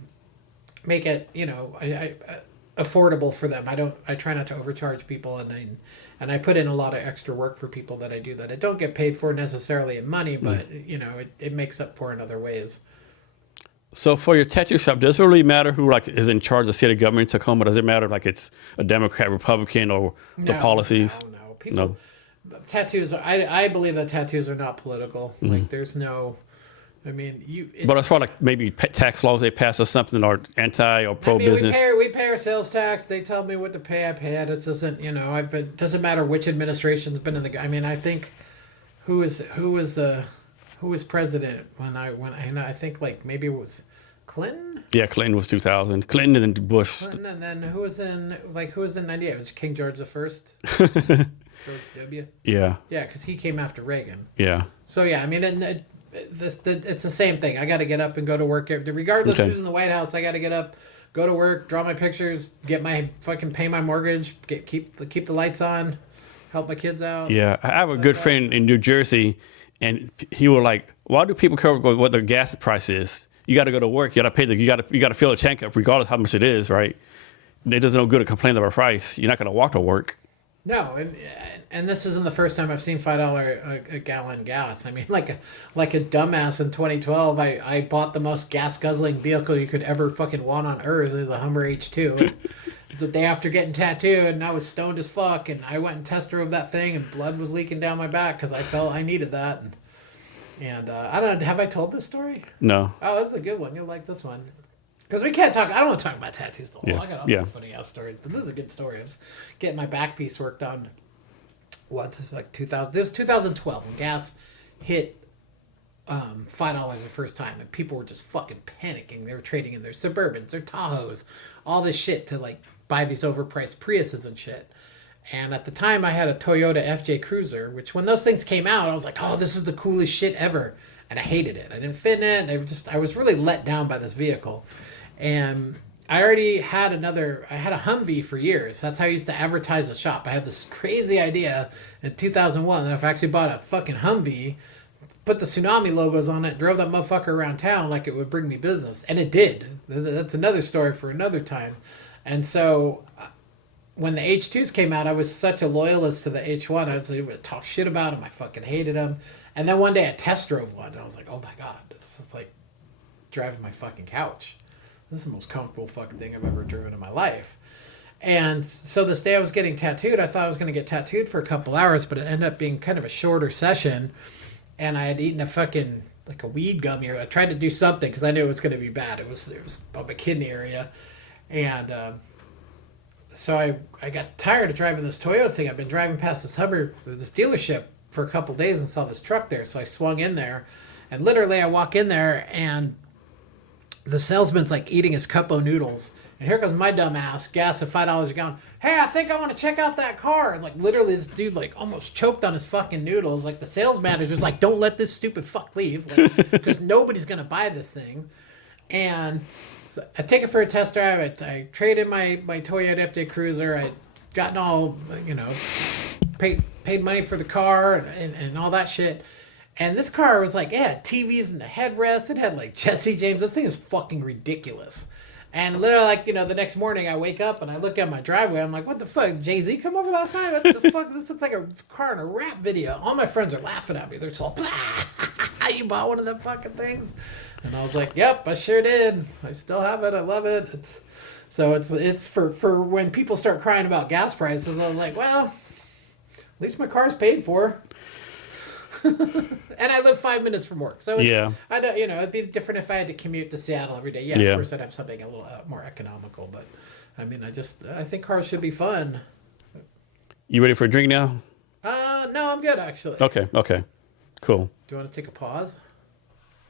make it I affordable for them. I try not to overcharge people, and I put in a lot of extra work for people that I do that I don't get paid for necessarily in money, but it makes up for in other ways. So for your tattoo shop, does it really matter who like is in charge of city government in Tacoma? Does it matter like it's a Democrat, Republican, or the policies? No. People, tattoos. I believe that tattoos are not political. Like there's no. I mean, But as far like maybe tax laws they pass or something, or anti or pro business. We pay our sales tax. They tell me what to pay. I pay it. It doesn't. Doesn't matter which administration's been in the. I mean, I think who was president when I think like maybe it was Clinton. Yeah, Clinton was 2000. Clinton and then Bush. Clinton, and then who was in '98? It was King George the First. George W. Yeah. Yeah, because he came after Reagan. Yeah. So yeah, I mean, it's the same thing. I got to get up and go to work. Regardless who's in the White House, I got to get up, go to work, draw my pictures, pay my mortgage, keep the lights on, help my kids out. Yeah, I have a good friend in New Jersey, and he was like, "Why do people care what the gas price is? You got to go to work. You got to pay you got to fill a tank up, regardless how much it is, right? It doesn't no good to complain about price. You're not going to walk to work." No, and this isn't the first time I've seen $5 a gallon gas. I mean, like a dumbass in 2012, I bought the most gas guzzling vehicle you could ever fucking want on earth, the Hummer H2. It's the day after getting tattooed, and I was stoned as fuck, and I went and test drove that thing, and blood was leaking down my back because I felt I needed that. And I don't know, have I told this story? No. Oh, that's a good one. You'll like this one. Because we can't talk, I don't want to talk about tattoos the whole. I got other funny ass stories, but this is a good story. I was getting my back piece worked on, like 2000, this was 2012, when gas hit $5 the first time, and people were just fucking panicking. They were trading in their Suburbans, their Tahoes, all this shit to like buy these overpriced Priuses and shit. And at the time, I had a Toyota FJ Cruiser, which when those things came out, I was like, oh, this is the coolest shit ever. And I hated it. I didn't fit in it. I was really let down by this vehicle. And I already had I had a Humvee for years. That's how I used to advertise the shop. I had this crazy idea in 2001 that if I actually bought a fucking Humvee, put the Tsunami logos on it, drove that motherfucker around town, like it would bring me business. And it did. That's another story for another time. And so when the H2s came out, I was such a loyalist to the H1. I would talk shit about them. I fucking hated them. And then one day I test drove one, and I was like, oh my God, this is like driving my fucking couch. This is the most comfortable fucking thing I've ever driven in my life. And so this day I was getting tattooed. I thought I was going to get tattooed for a couple hours, but it ended up being kind of a shorter session. And I had eaten a weed gummy. I tried to do something because I knew it was going to be bad. It was on my kidney area. And so I got tired of driving this Toyota thing. I've been driving past this dealership for a couple days and saw this truck there. So I swung in there, and literally I walk in there, and the salesman's like eating his cup of noodles, and here goes my dumb ass, gas at $5 a gallon. Hey, I think I want to check out that car. And like literally this dude like almost choked on his fucking noodles. Like the sales manager's like, don't let this stupid fuck leave, because nobody's gonna buy this thing. And so I take it for a test drive. I trade in my Toyota FJ Cruiser. I gotten all, paid money for the car and all that shit. And this car was like, it had TVs in the headrest. It had like Jesse James. This thing is fucking ridiculous. And literally, like, the next morning I wake up and I look at my driveway. I'm like, what the fuck? Jay-Z come over last night? What the fuck? This looks like a car in a rap video. All my friends are laughing at me. They're just all, you bought one of them fucking things? And I was like, yep, I sure did. I still have it. I love it. It's for when people start crying about gas prices. I was like, well, at least my car's paid for. And I live 5 minutes from work, so I don't. It'd be different if I had to commute to Seattle every day. Yeah, of course I'd have something a little more economical. But I mean, I think cars should be fun. You ready for a drink now? No, I'm good actually. Okay, cool. Do you want to take a pause?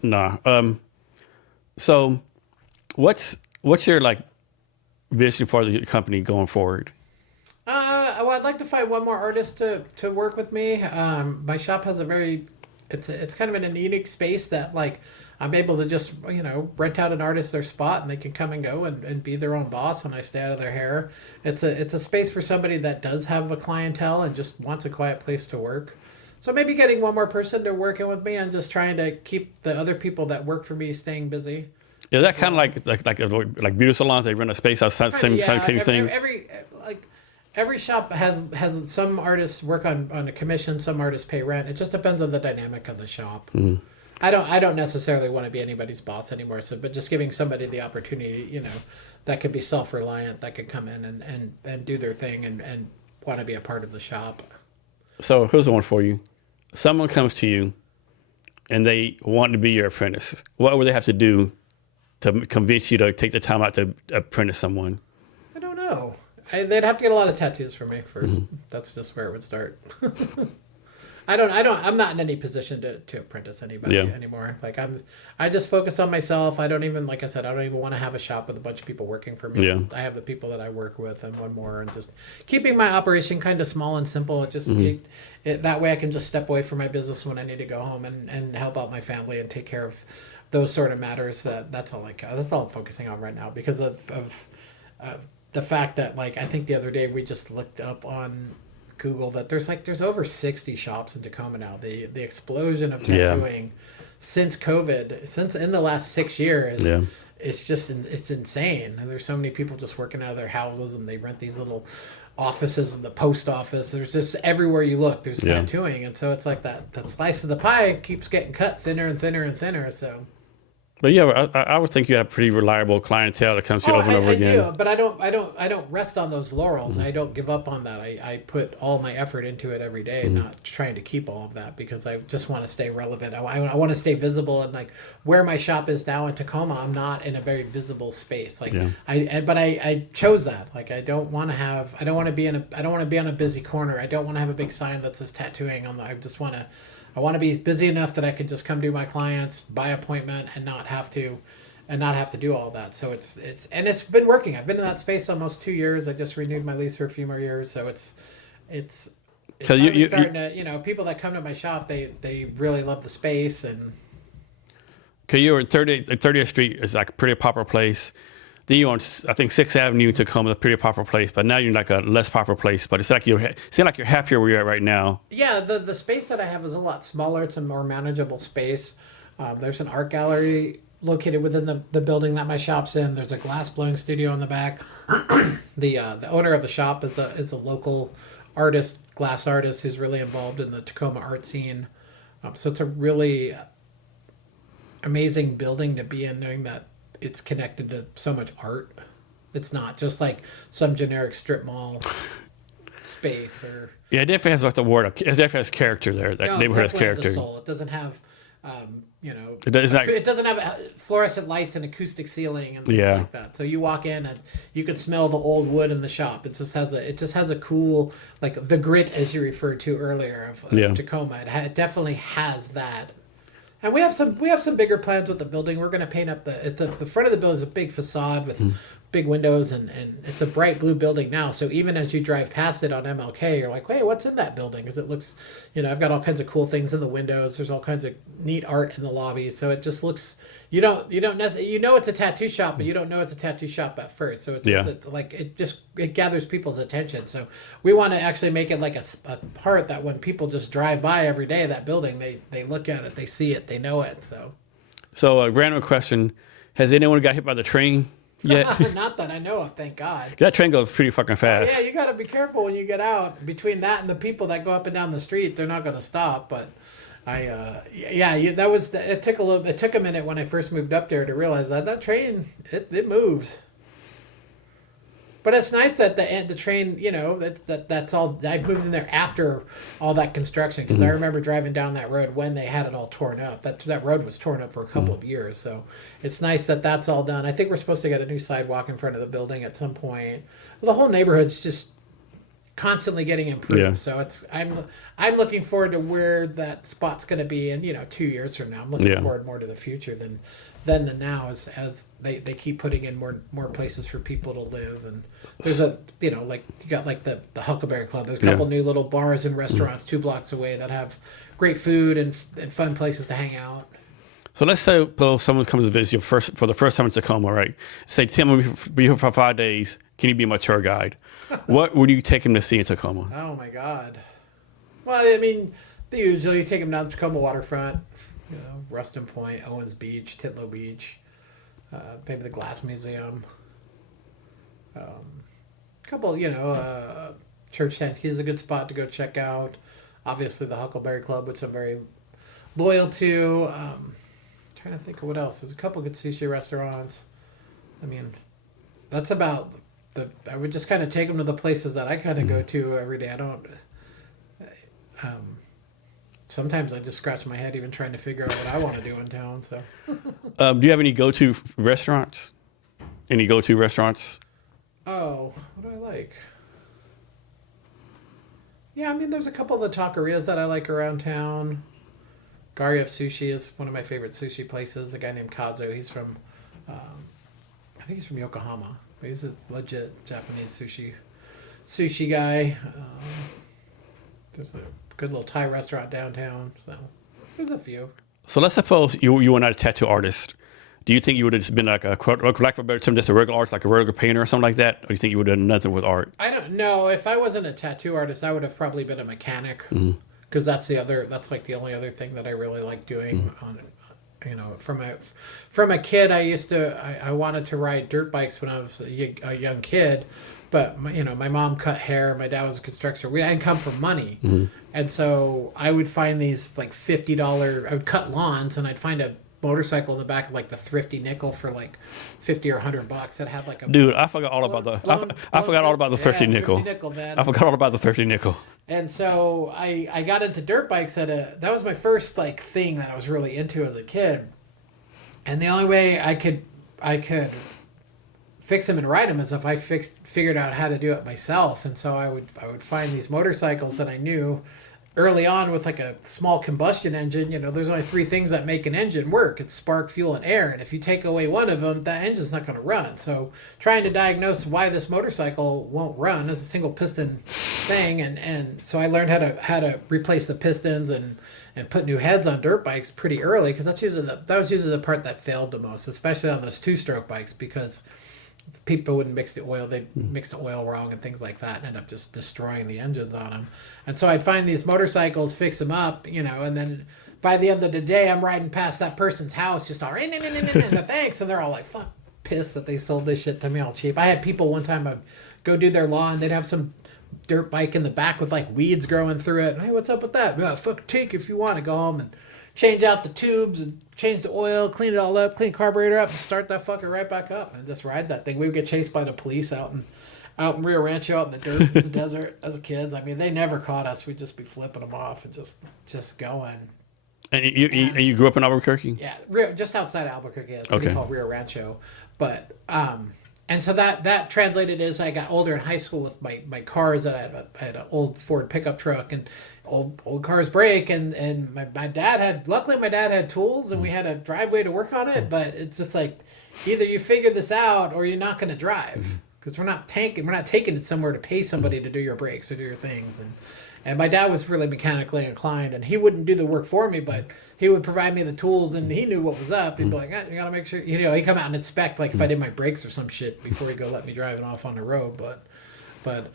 Nah. So what's your like vision for the company going forward? Well, I'd like to find one more artist to work with me. My shop has it's kind of in a unique space that like I'm able to just rent out an artist their spot and they can come and go and be their own boss and I stay out of their hair. It's a space for somebody that does have a clientele and just wants a quiet place to work. So maybe getting one more person to working with me and just trying to keep the other people that work for me staying busy. Is that kind of like beauty salons? They rent a space outside, same kind of thing. Every shop has some artists work on a commission, some artists pay rent. It just depends on the dynamic of the shop. Mm-hmm. I don't necessarily want to be anybody's boss anymore. So, but just giving somebody the opportunity, that could be self-reliant, that could come in and do their thing and want to be a part of the shop. So here's the one for you. Someone comes to you and they want to be your apprentice. What would they have to do to convince you to take the time out to apprentice someone? I don't know. They'd have to get a lot of tattoos from me first. Mm-hmm. That's just where it would start. I'm not in any position to apprentice anybody anymore. Like I just focus on myself. I don't even, like I said, I don't even want to have a shop with a bunch of people working for me. Yeah. I have the people that I work with and one more, and just keeping my operation kind of small and simple. It just, that way I can just step away from my business when I need to go home and help out my family and take care of those sort of matters. That's all I'm focusing on right now because of the fact that, like, I think the other day we just looked up on Google that there's over 60 shops in Tacoma now. The explosion of tattooing since COVID, since in the last 6 years, it's insane. And there's so many people just working out of their houses and they rent these little offices in the post office. There's just everywhere you look, there's tattooing. And so it's like that slice of the pie keeps getting cut thinner and thinner and thinner. So. But yeah, I would think you have a pretty reliable clientele that comes to you over and over again. I do, but I don't rest on those laurels. Mm-hmm. I don't give up on that. I put all my effort into it every day, not trying to keep all of that because I just want to stay relevant. I want to stay visible, and like where my shop is now in Tacoma, I'm not in a very visible space. Like I chose that. Like I don't want to be on a busy corner. I don't want to have a big sign that says tattooing on the. I want to be busy enough that I can just come do my clients, by appointment, and not have to do all that. So it's been working. I've been in that space almost 2 years. I just renewed my lease for a few more years. So it's starting to, people that come to my shop, they really love the space. And okay, you were at 30th Street is like a pretty popular place. Then you on, I think, 6th Avenue to come a pretty popular place, but now you're in like a less popular place. But it's like you're happier where you're at right now. Yeah, the space that I have is a lot smaller. It's a more manageable space. There's an art gallery located within the building that my shop's in. There's a glass blowing studio in the back. The owner of the shop is a local artist, glass artist, who's really involved in the Tacoma art scene. So it's a really amazing building to be in, knowing that it's connected to so much art. It's not just like some generic strip mall space or. Yeah, it definitely has like the word. It definitely has character there. That neighborhood has character. Soul. It doesn't have, It doesn't have fluorescent lights and acoustic ceiling and things like that. So you walk in and you can smell the old wood in the shop. It just has a cool, like the grit as you referred to earlier of Tacoma. It definitely has that. And we have some bigger plans with the building. We're going to paint up the front of the building is a big facade with big windows, and it's a bright blue building now. So even as you drive past it on MLK, you're like, hey, what's in that building? Because it looks, I've got all kinds of cool things in the windows. There's all kinds of neat art in the lobby. So it just looks, you don't necessarily, it's a tattoo shop, but you don't know it's a tattoo shop at first. So it gathers people's attention. So we want to actually make it like a part that when people just drive by every day, that building, they look at it, they see it, they know it. So a random question: has anyone got hit by the train yet? Not that I know of, thank God. That train goes pretty fucking fast. Yeah, you got to be careful when you get out. Between that and the people that go up and down the street, they're not going to stop. But it took a minute when I first moved up there to realize that train it moves. But it's nice that the train, that's all. I moved in there after all that construction because I remember driving down that road when they had it all torn up. That road was torn up for a couple of years, so it's nice that that's all done. I think we're supposed to get a new sidewalk in front of the building at some point. The whole neighborhood's just constantly getting improved. Yeah. So I'm looking forward to where that spot's going to be in 2 years from now. I'm looking Yeah. forward more to the future than the now as they keep putting in more places for people to live. And there's like you got like the Huckleberry Club. There's a couple new little bars and restaurants 2 blocks away that have great food and fun places to hang out. So let's say someone comes to visit you for the first time in Tacoma, right? Say, Tim, I'm going to be here for 5 days. Can you be my tour guide? What would you take him to see in Tacoma? Oh my God. Well, I mean, they usually take them down to Tacoma waterfront, Ruston Point, Owens Beach, Titlow Beach, maybe the Glass Museum. Couple, Church Tank is a good spot to go check out. Obviously, the Huckleberry Club, which I'm very loyal to. Trying to think of what else. There's a couple good sushi restaurants. I mean, that's about I would just kind of take them to the places that I kind of go to every day. I don't. Sometimes I just scratch my head even trying to figure out what I want to do in town. So, do you have any go-to restaurants? Any go-to restaurants? Oh, what do I like? Yeah, I mean, there's a couple of the taquerias that I like around town. Garyev Sushi is one of my favorite sushi places. A guy named Kazu, he's from, I think he's from Yokohama. He's a legit Japanese sushi guy. There's a good little Thai restaurant downtown. So there's a few. So let's suppose you were not a tattoo artist. Do you think you would have just been like for lack of a better term, just a regular artist, like a regular painter or something like that? Or do you think you would have done nothing with art? I don't know. If I wasn't a tattoo artist, I would have probably been a mechanic. Because that's like the only other thing that I really like doing. From a kid, I wanted to ride dirt bikes when I was a young kid. But my mom cut hair. My dad was a constructor. I didn't come from money, and so I would find these like $50. I would cut lawns, and I'd find a motorcycle in the back of like the Thrifty Nickel for like $50 or $100 that had like a dude. I forgot all about the Thrifty Nickel. Man. I forgot all about the Thrifty Nickel. And so I got into dirt bikes that was my first like thing that I was really into as a kid. And the only way I could fix them and ride them is if I figured out how to do it myself. And so I would find these motorcycles that I knew early on with like a small combustion engine. There's only 3 things that make an engine work. It's spark, fuel, and air. And if you take away one of them, that engine's not going to run. So trying to diagnose why this motorcycle won't run is a single piston thing. And so I learned how to replace the pistons and put new heads on dirt bikes pretty early, because that was usually the part that failed the most, especially on those 2-stroke bikes, because people wouldn't mix the oil. They'd mix the oil wrong and things like that and end up just destroying the engines on them. And so I'd find these motorcycles, fix them up, and then by the end of the day, I'm riding past that person's house just all right, thanks. And they're all like, fuck, pissed that they sold this shit to me all cheap. I had people one time I'd go do their lawn. They'd have some dirt bike in the back with like weeds growing through it. Hey, what's up with that? Yeah, fuck, take if you want to go home and change out the tubes and change the oil, clean it all up, clean carburetor up, and start that fucker right back up and just ride that thing. We would get chased by the police out in Rio Rancho, out in the dirt, the desert as a kids. I mean, they never caught us. We'd just be flipping them off and just going. And you grew up in Albuquerque? Yeah, just outside Albuquerque. It's called Rio Rancho. But and so that translated as I got older in high school with my cars. That I had an old Ford pickup truck, and old cars break, and my dad had tools, and we had a driveway to work on it. But it's just like, either you figure this out or you're not going to drive, because we're not taking it somewhere to pay somebody to do your brakes or do your things. And my dad was really mechanically inclined, and he wouldn't do the work for me, but he would provide me the tools, and he knew what was up. He'd be like, you gotta make sure, he'd come out and inspect, like if I did my brakes or some shit before he'd go let me drive it off on the road. But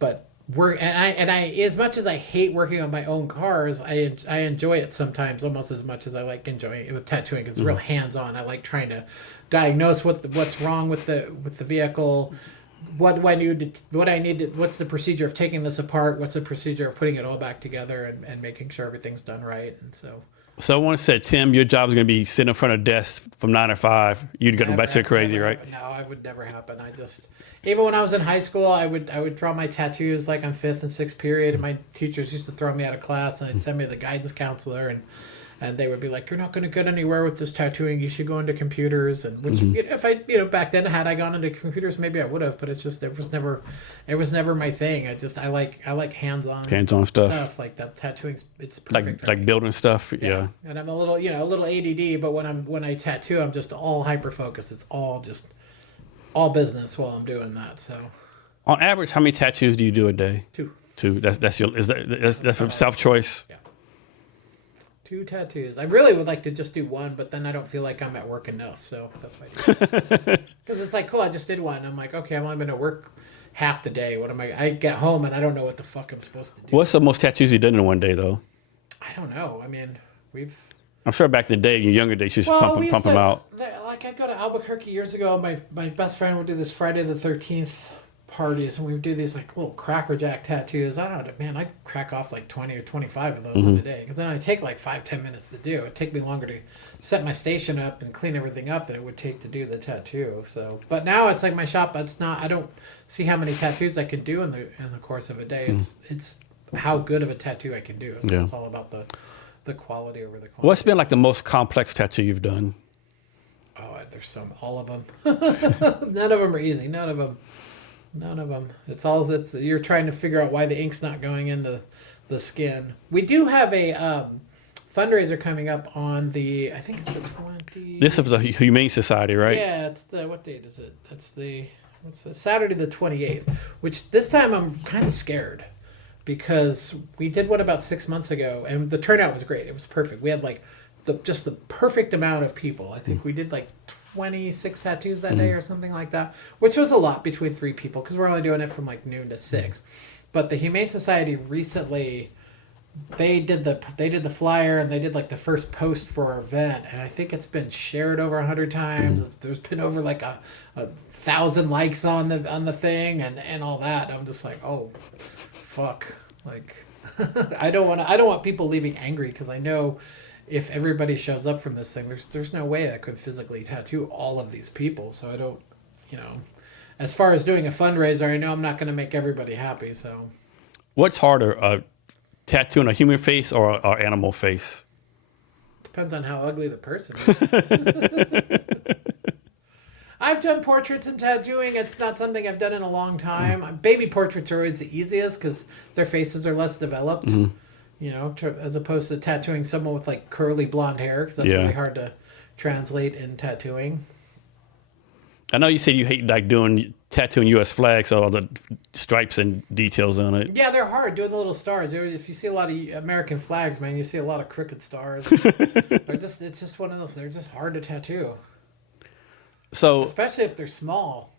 I as much as I hate working on my own cars, I enjoy it sometimes almost as much as I like enjoying it with tattooing. It's real hands-on. I like trying to diagnose what's wrong with the vehicle. What do I need? What's the procedure of taking this apart? What's the procedure of putting it all back together and making sure everything's done right? And so I want to say, Tim, your job is going to be sitting in front of a desk from 9 to 5. You'd go back to crazy, right? No, it would never happen. Even when I was in high school, I would draw my tattoos like on 5th and 6th period, and my teachers used to throw me out of class, and they'd send me to the guidance counselor, and they would be like, "You're not going to get anywhere with this tattooing. You should go into computers." And which, you know, if I, you know, back then had I gone into computers, maybe I would have. But it's just it was never my thing. I like Hands-on stuff. like that. Tattooing, it's perfect for Like me. building stuff. Yeah. And I'm a little, you know, a little ADD, but when I tattoo, I'm just all hyper focused. It's all just all business while I'm doing that. So On average, how many tattoos do you do a day? 2. Two. That's from self choice. Yeah. 2 tattoos. I really would like to just do 1, but then I don't feel like I'm at work enough. So that's why I do. Because it's like, cool, I just did 1. I'm like, okay, I'm only going to work half the day. What am I get home and I don't know what the fuck I'm supposed to do. What's the most tattoos you've done in one day, though? I don't know. I mean, I'm sure back in the day, in your younger days, you just pump them out. Like, I'd go to Albuquerque years ago. My best friend would do this Friday the 13th parties, and we would do these like little Cracker Jack tattoos. I don't know, man, I'd crack off like 20 or 25 of those in a day, because then I'd take like 5-10 minutes to do. It'd take me longer to set my station up and clean everything up than it would take to do the tattoo. So, but now it's like my shop. I don't see how many tattoos I can do in the course of a day. It's how good of a tattoo I can do. So it's all about the quality over the quantity. What's been like the most complex tattoo you've done? Oh, there's all of them. None of them are easy. None of them. It's you're trying to figure out why the ink's not going into the skin. We do have a fundraiser coming up on I think it's the 20. This is the Humane Society, right? Yeah, it's what date is it? Saturday the 28th, which this time I'm kind of scared, because we did one about 6 months ago and the turnout was great. It was perfect. We had like just the perfect amount of people. I think we did like 26 tattoos that day or something like that, which was a lot between 3 people, because we're only doing it from like noon to 6. But the Humane Society recently, they did the flyer and they did like the first post for our event, and I think it's been shared over 100 times. There's been over like a 1,000 likes on the thing and all that. I'm just like, oh fuck, like I don't want people leaving angry, because I know if everybody shows up from this thing, there's no way I could physically tattoo all of these people. So I don't, you know, as far as doing a fundraiser, I know I'm not going to make everybody happy. So What's harder, tattooing a human face or an animal face? depends on how ugly the person is. I've done portraits and tattooing. It's not something I've done in a long time. Baby portraits are always the easiest because their faces are less developed. You know, as opposed to tattooing someone with like curly blonde hair, because that's really hard to translate in tattooing. I know you said you hate like tattooing U.S. flags, so all the stripes and details on it. Yeah, they're hard doing the little stars. If you see a lot of American flags, man, you see a lot of crooked stars. It's just one of those. They're just hard to tattoo, So especially if they're small.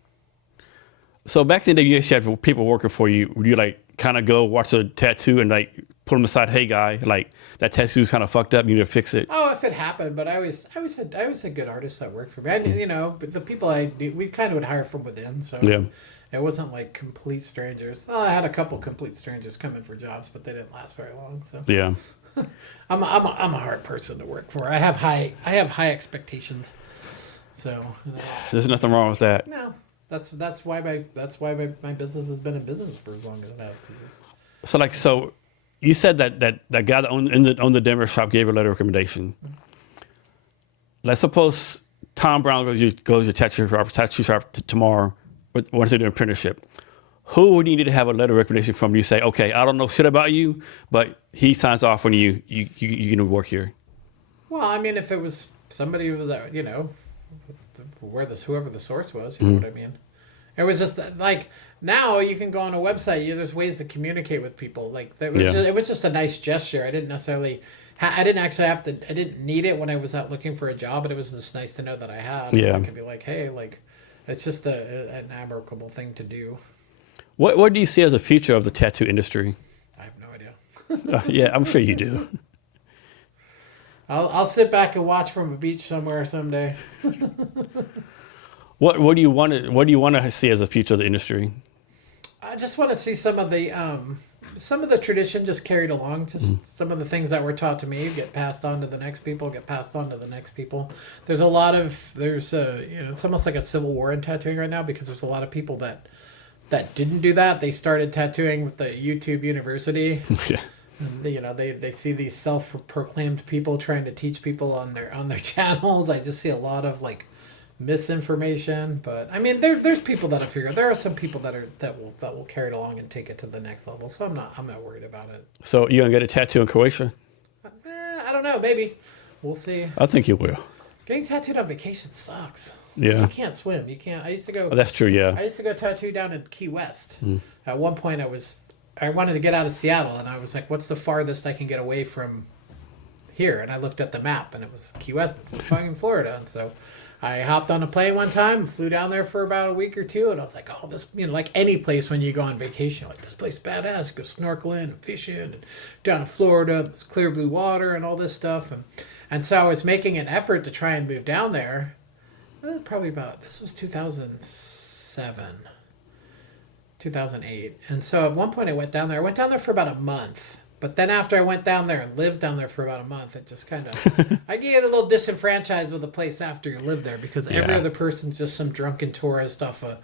So back in the day, you actually had people working for you. Would you like kind of go watch a tattoo and like put them aside? Hey, guy, like that tattoo's kind of fucked up. You need to fix it. Oh, if it happened, but I always had good artists that worked for me. And, you know, but the people I knew, we kind of would hire from within. So it wasn't like complete strangers. Well, I had a couple complete strangers come in for jobs, but they didn't last very long. So Yeah. I'm a hard person to work for. I have high expectations. So There's nothing wrong with that. no. That's why my business has been in business for as long as it has. So you said that guy that owned the Denver shop gave a letter of recommendation. Let's suppose Tom Brown goes to your tattoo shop tomorrow, wants to do an apprenticeship. Who would you need to have a letter of recommendation from? You say, okay, I don't know shit about you, but he signs off when you can work here. Well, I mean, if it was somebody who was, you know, whoever the source was, you know what I mean? It was just like, now you can go on a website. There's ways to communicate with people. Like it was just a nice gesture. I didn't necessarily, I didn't need it when I was out looking for a job, but it was just nice to know that I had. Yeah. I could be like, hey, like, it's just an admirable thing to do. What do you see as the future of the tattoo industry? I have no idea. Yeah, I'm sure you do. I'll sit back and watch from a beach somewhere someday. What do you want to see as the future of the industry? I just want to see some of the tradition just carried along. Just some of the things that were taught to me get passed on to the next people. There's it's almost like a civil war in tattooing right now, because there's a lot of people that didn't do that. They started tattooing with the YouTube University. Yeah. And, they see these self-proclaimed people trying to teach people on their channels. I just see a lot of like misinformation. But I mean, there's people that I figure there are some people that will carry it along and take it to the next level. So I'm not worried about it. So you gonna get a tattoo in Croatia? I don't know. Maybe we'll see. I think you will. Getting tattooed on vacation sucks. Yeah. You can't swim. You can't. I used to go. Oh, that's true. Yeah. I used to go tattoo down in Key West. At one point, I wanted to get out of Seattle, and I was like, "What's the farthest I can get away from here?" And I looked at the map, and it was Key West, fucking Florida. And so I hopped on a plane one time, flew down there for about a week or two, and I was like, "Oh, this, like any place when you go on vacation, like this place is badass. You go snorkeling and fishing, and down in Florida, it's clear blue water and all this stuff." And so I was making an effort to try and move down there. Probably this was 2007, 2008. And so at one point I went down there. I went down there for about a month. But then after I went down there and lived down there for about a month, it just kind of, I get a little disenfranchised with the place after you live there because every other person's just some drunken tourist off a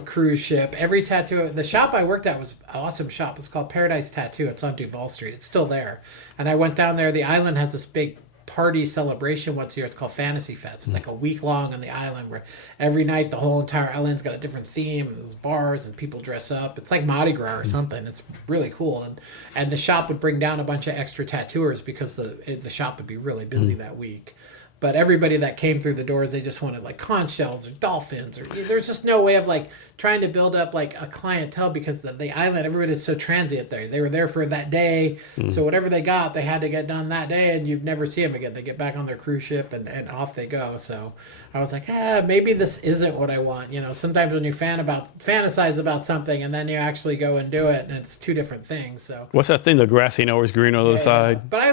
cruise ship. Every tattoo, the shop I worked at was an awesome shop. It's called Paradise Tattoo. It's on Duval Street. It's still there. And I went down there. The island has this big party celebration once a year. It's called Fantasy Fest. It's like a week long on the island where every night the whole entire island's got a different theme and there's bars and people dress up. It's like Mardi Gras or something. It's really cool. And the shop would bring down a bunch of extra tattooers because the shop would be really busy that week. But everybody that came through the doors, they just wanted like conch shells or dolphins, or there's just no way of like trying to build up like a clientele because the island, everybody's so transient there. They were there for that day, so whatever they got, they had to get done that day, and you'd never see them again. They get back on their cruise ship and off they go. So I was like, maybe this isn't what I want. Sometimes when you fantasize about something and then you actually go and do it, and it's two different things. So What's that thing? The grass ain't always green on the other side. But I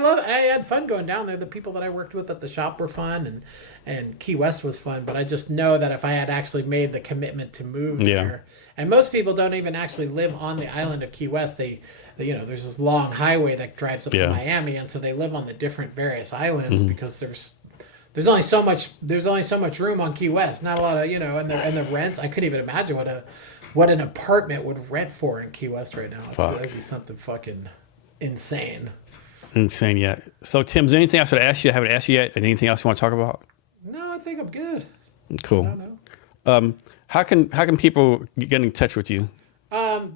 had fun going down there. The people that I worked with at the shop were fun, and Key West was fun. But I just know that if I had actually made the commitment to move there, and most people don't even actually live on the island of Key West. There's this long highway that drives up to Miami, and so they live on the different various islands because there's only so much room on Key West. Not a lot of and the rents. I couldn't even imagine what an apartment would rent for in Key West right now. That'd be something fucking insane. Insane, yeah. So Tim, is there anything else I asked you? I haven't asked you yet. Anything else you want to talk about? No, I think I'm good. Cool. How can people get in touch with you?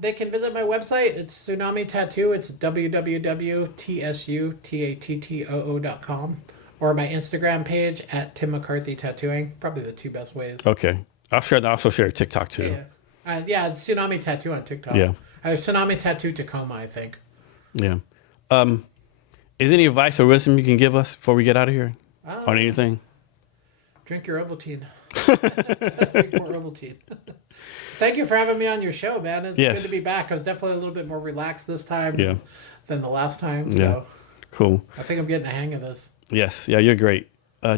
They can visit my website. It's Tsunami Tattoo. It's www.tsutatoo.com. Or my Instagram page at Tim McCarthy Tattooing. Probably the two best ways. Okay. I'll also share TikTok too. Yeah. It's Tsunami Tattoo on TikTok. Yeah. Tsunami Tattoo Tacoma, I think. Yeah. Is there any advice or wisdom you can give us before we get out of here on anything? Drink your Ovaltine. Drink more Ovaltine. Thank you for having me on your show, man. It's good to be back. I was definitely a little bit more relaxed this time than the last time. So cool. I think I'm getting the hang of this. Yes. Yeah, you're great.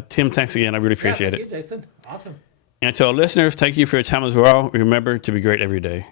Tim, thanks again. I really appreciate it. Thank you, Jason. Awesome. And to our listeners, thank you for your time as well. Remember to be great every day.